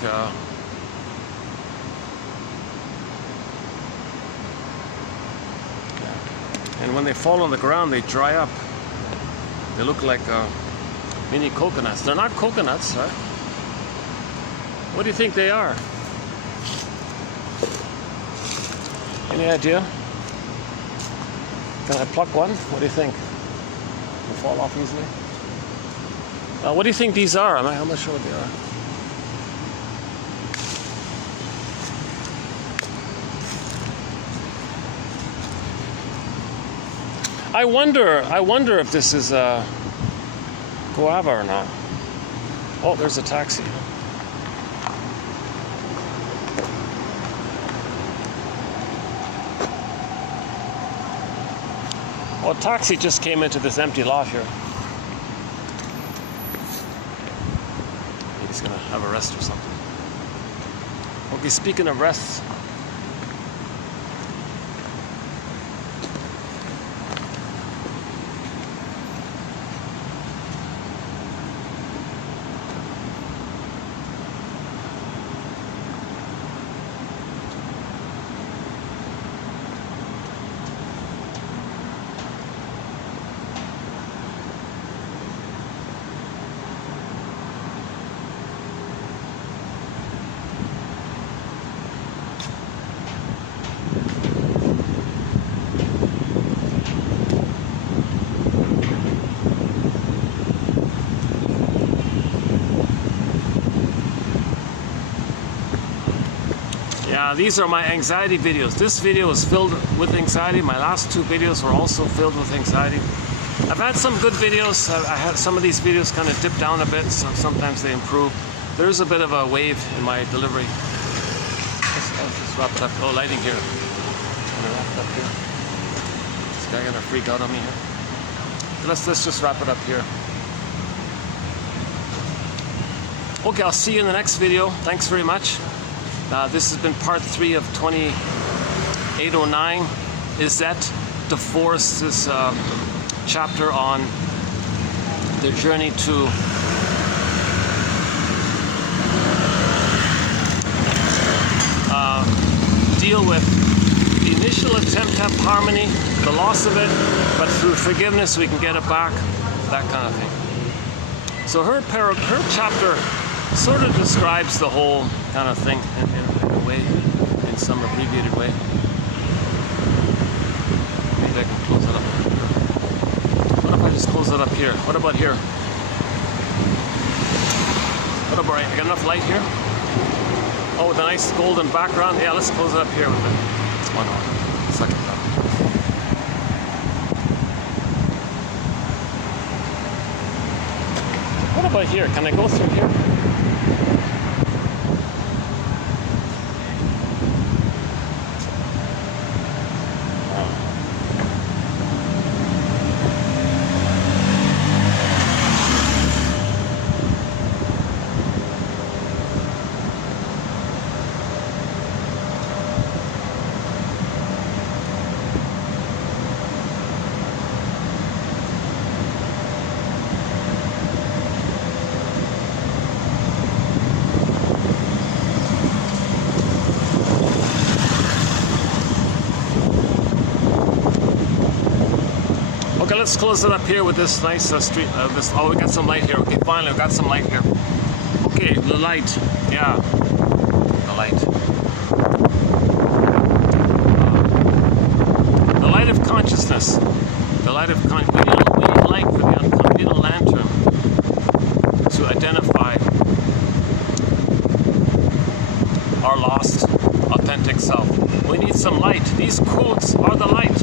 and when they fall on the ground they dry up. They look like mini coconuts. They're not coconuts, right? What do you think they are? Any idea? Can I pluck one? What do you think? Will fall off easily? What do you think these are? I'm not sure what they are. I wonder if this is guava or not. Oh, there's a taxi. Well, a taxi just came into this empty lot here. Maybe he's gonna have a rest or something. Okay, speaking of rests. Yeah, these are my anxiety videos. This video is filled with anxiety. My last 2 videos were also filled with anxiety. I've had some good videos. I had some of these videos kind of dip down a bit, so sometimes they improve. There's a bit of a wave in my delivery. Let's just wrap it up. Oh, lighting here. I'm gonna wrap it up here. This guy gonna freak out on me here. Let's just wrap it up here. Okay, I'll see you in the next video. Thanks very much. This has been part 3 of 2809. Izette DeForest's chapter on the journey to deal with the initial attempt to have harmony, the loss of it, but through forgiveness we can get it back, that kind of thing. So her chapter sort of describes the whole kind of thing in a way, in some abbreviated way. Maybe I can close it up. What if I just close it up here? What about here? What about, I got enough light here? Oh, with a nice golden background. Yeah, let's close it up here with it. One second. What about here? Can I go through here? Okay, let's close it up here with this nice street. Oh, we got some light here. Okay, finally, we got some light here. Okay, the light. Yeah, the light. The light of consciousness. The light of consciousness. We need light for the unconscious. We need a lantern to identify our lost, authentic self. We need some light. These quotes are the light.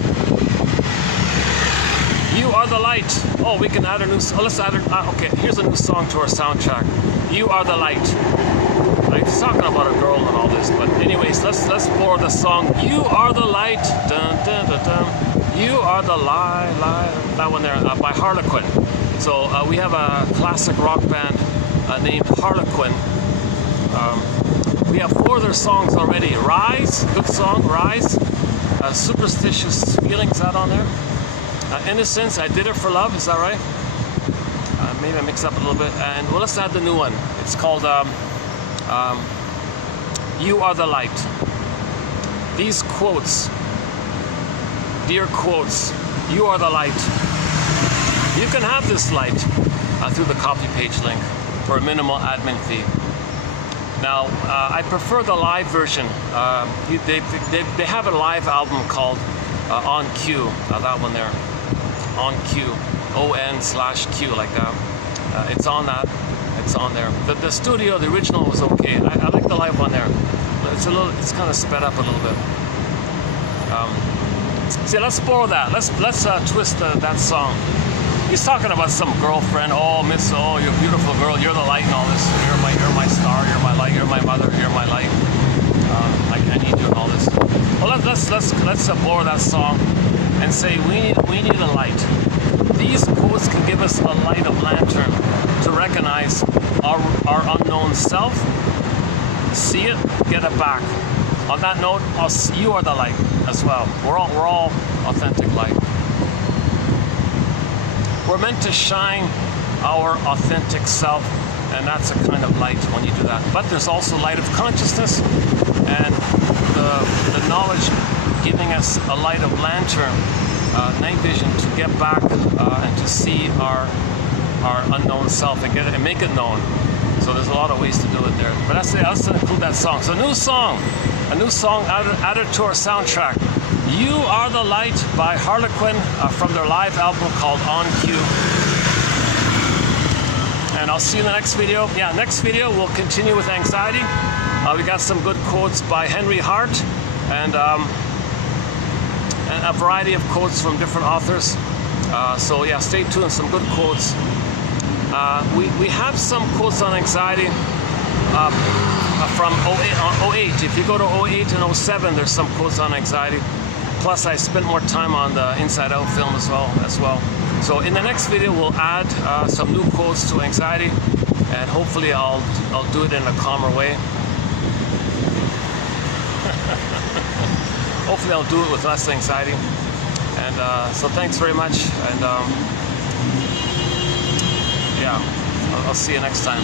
You are the light. Oh, we can add a new. Oh, let's add. Okay, here's a new song to our soundtrack. You are the light. Like, he's talking about a girl and all this, but anyways, let's borrow the song. You are the light. Dun dun dun dun. You are the light. That one there by Harlequin. So we have a classic rock band named Harlequin. We have 4 of their songs already. Rise, good song. Rise. Superstitious Feelings, that on there. Innocence, I Did It For Love, is that right? Maybe I mixed up a little bit. And well, let's add the new one. It's called You Are the Light. These quotes, dear quotes, you are the light. You can have this light through the copy page link for a minimal admin fee. Now, I prefer the live version. They have a live album called On Cue, that one there. On Cue, ON/Q, like that. It's on that. It's on there. The studio, the original was okay. I like the live one there. It's kind of sped up a little bit. See, let's borrow that. Let's twist that song. He's talking about some girlfriend. Oh, miss. Oh, you're a beautiful girl. You're the light and all this. You're my star. You're my light. You're my mother. You're my light. I need you and all this. Well, let's borrow that song and say we need a light. These quotes can give us a light of lantern to recognize our unknown self, see it, get it back. On that note, you are the light as well. We're all authentic light. We're meant to shine our authentic self, and that's a kind of light when you do that. But there's also light of consciousness, and the knowledge giving us a light of lantern, night vision, to get back and to see our unknown self and make it known. So there's a lot of ways to do it there. But let's include that song. So a new song added to our soundtrack. You Are the Light by Harlequin from their live album called On Cue. And I'll see you in the next video. Yeah, next video we'll continue with anxiety. We got some good quotes by Henry Hart and a variety of quotes from different authors. So yeah, stay tuned, some good quotes. We have some quotes on anxiety from 08. If you go to 08 and 07, there's some quotes on anxiety. Plus, I spent more time on the Inside Out film as well. So in the next video, we'll add some new quotes to anxiety, and hopefully I'll do it in a calmer way. Hopefully I'll do it with less anxiety. And so thanks very much, and yeah, I'll see you next time.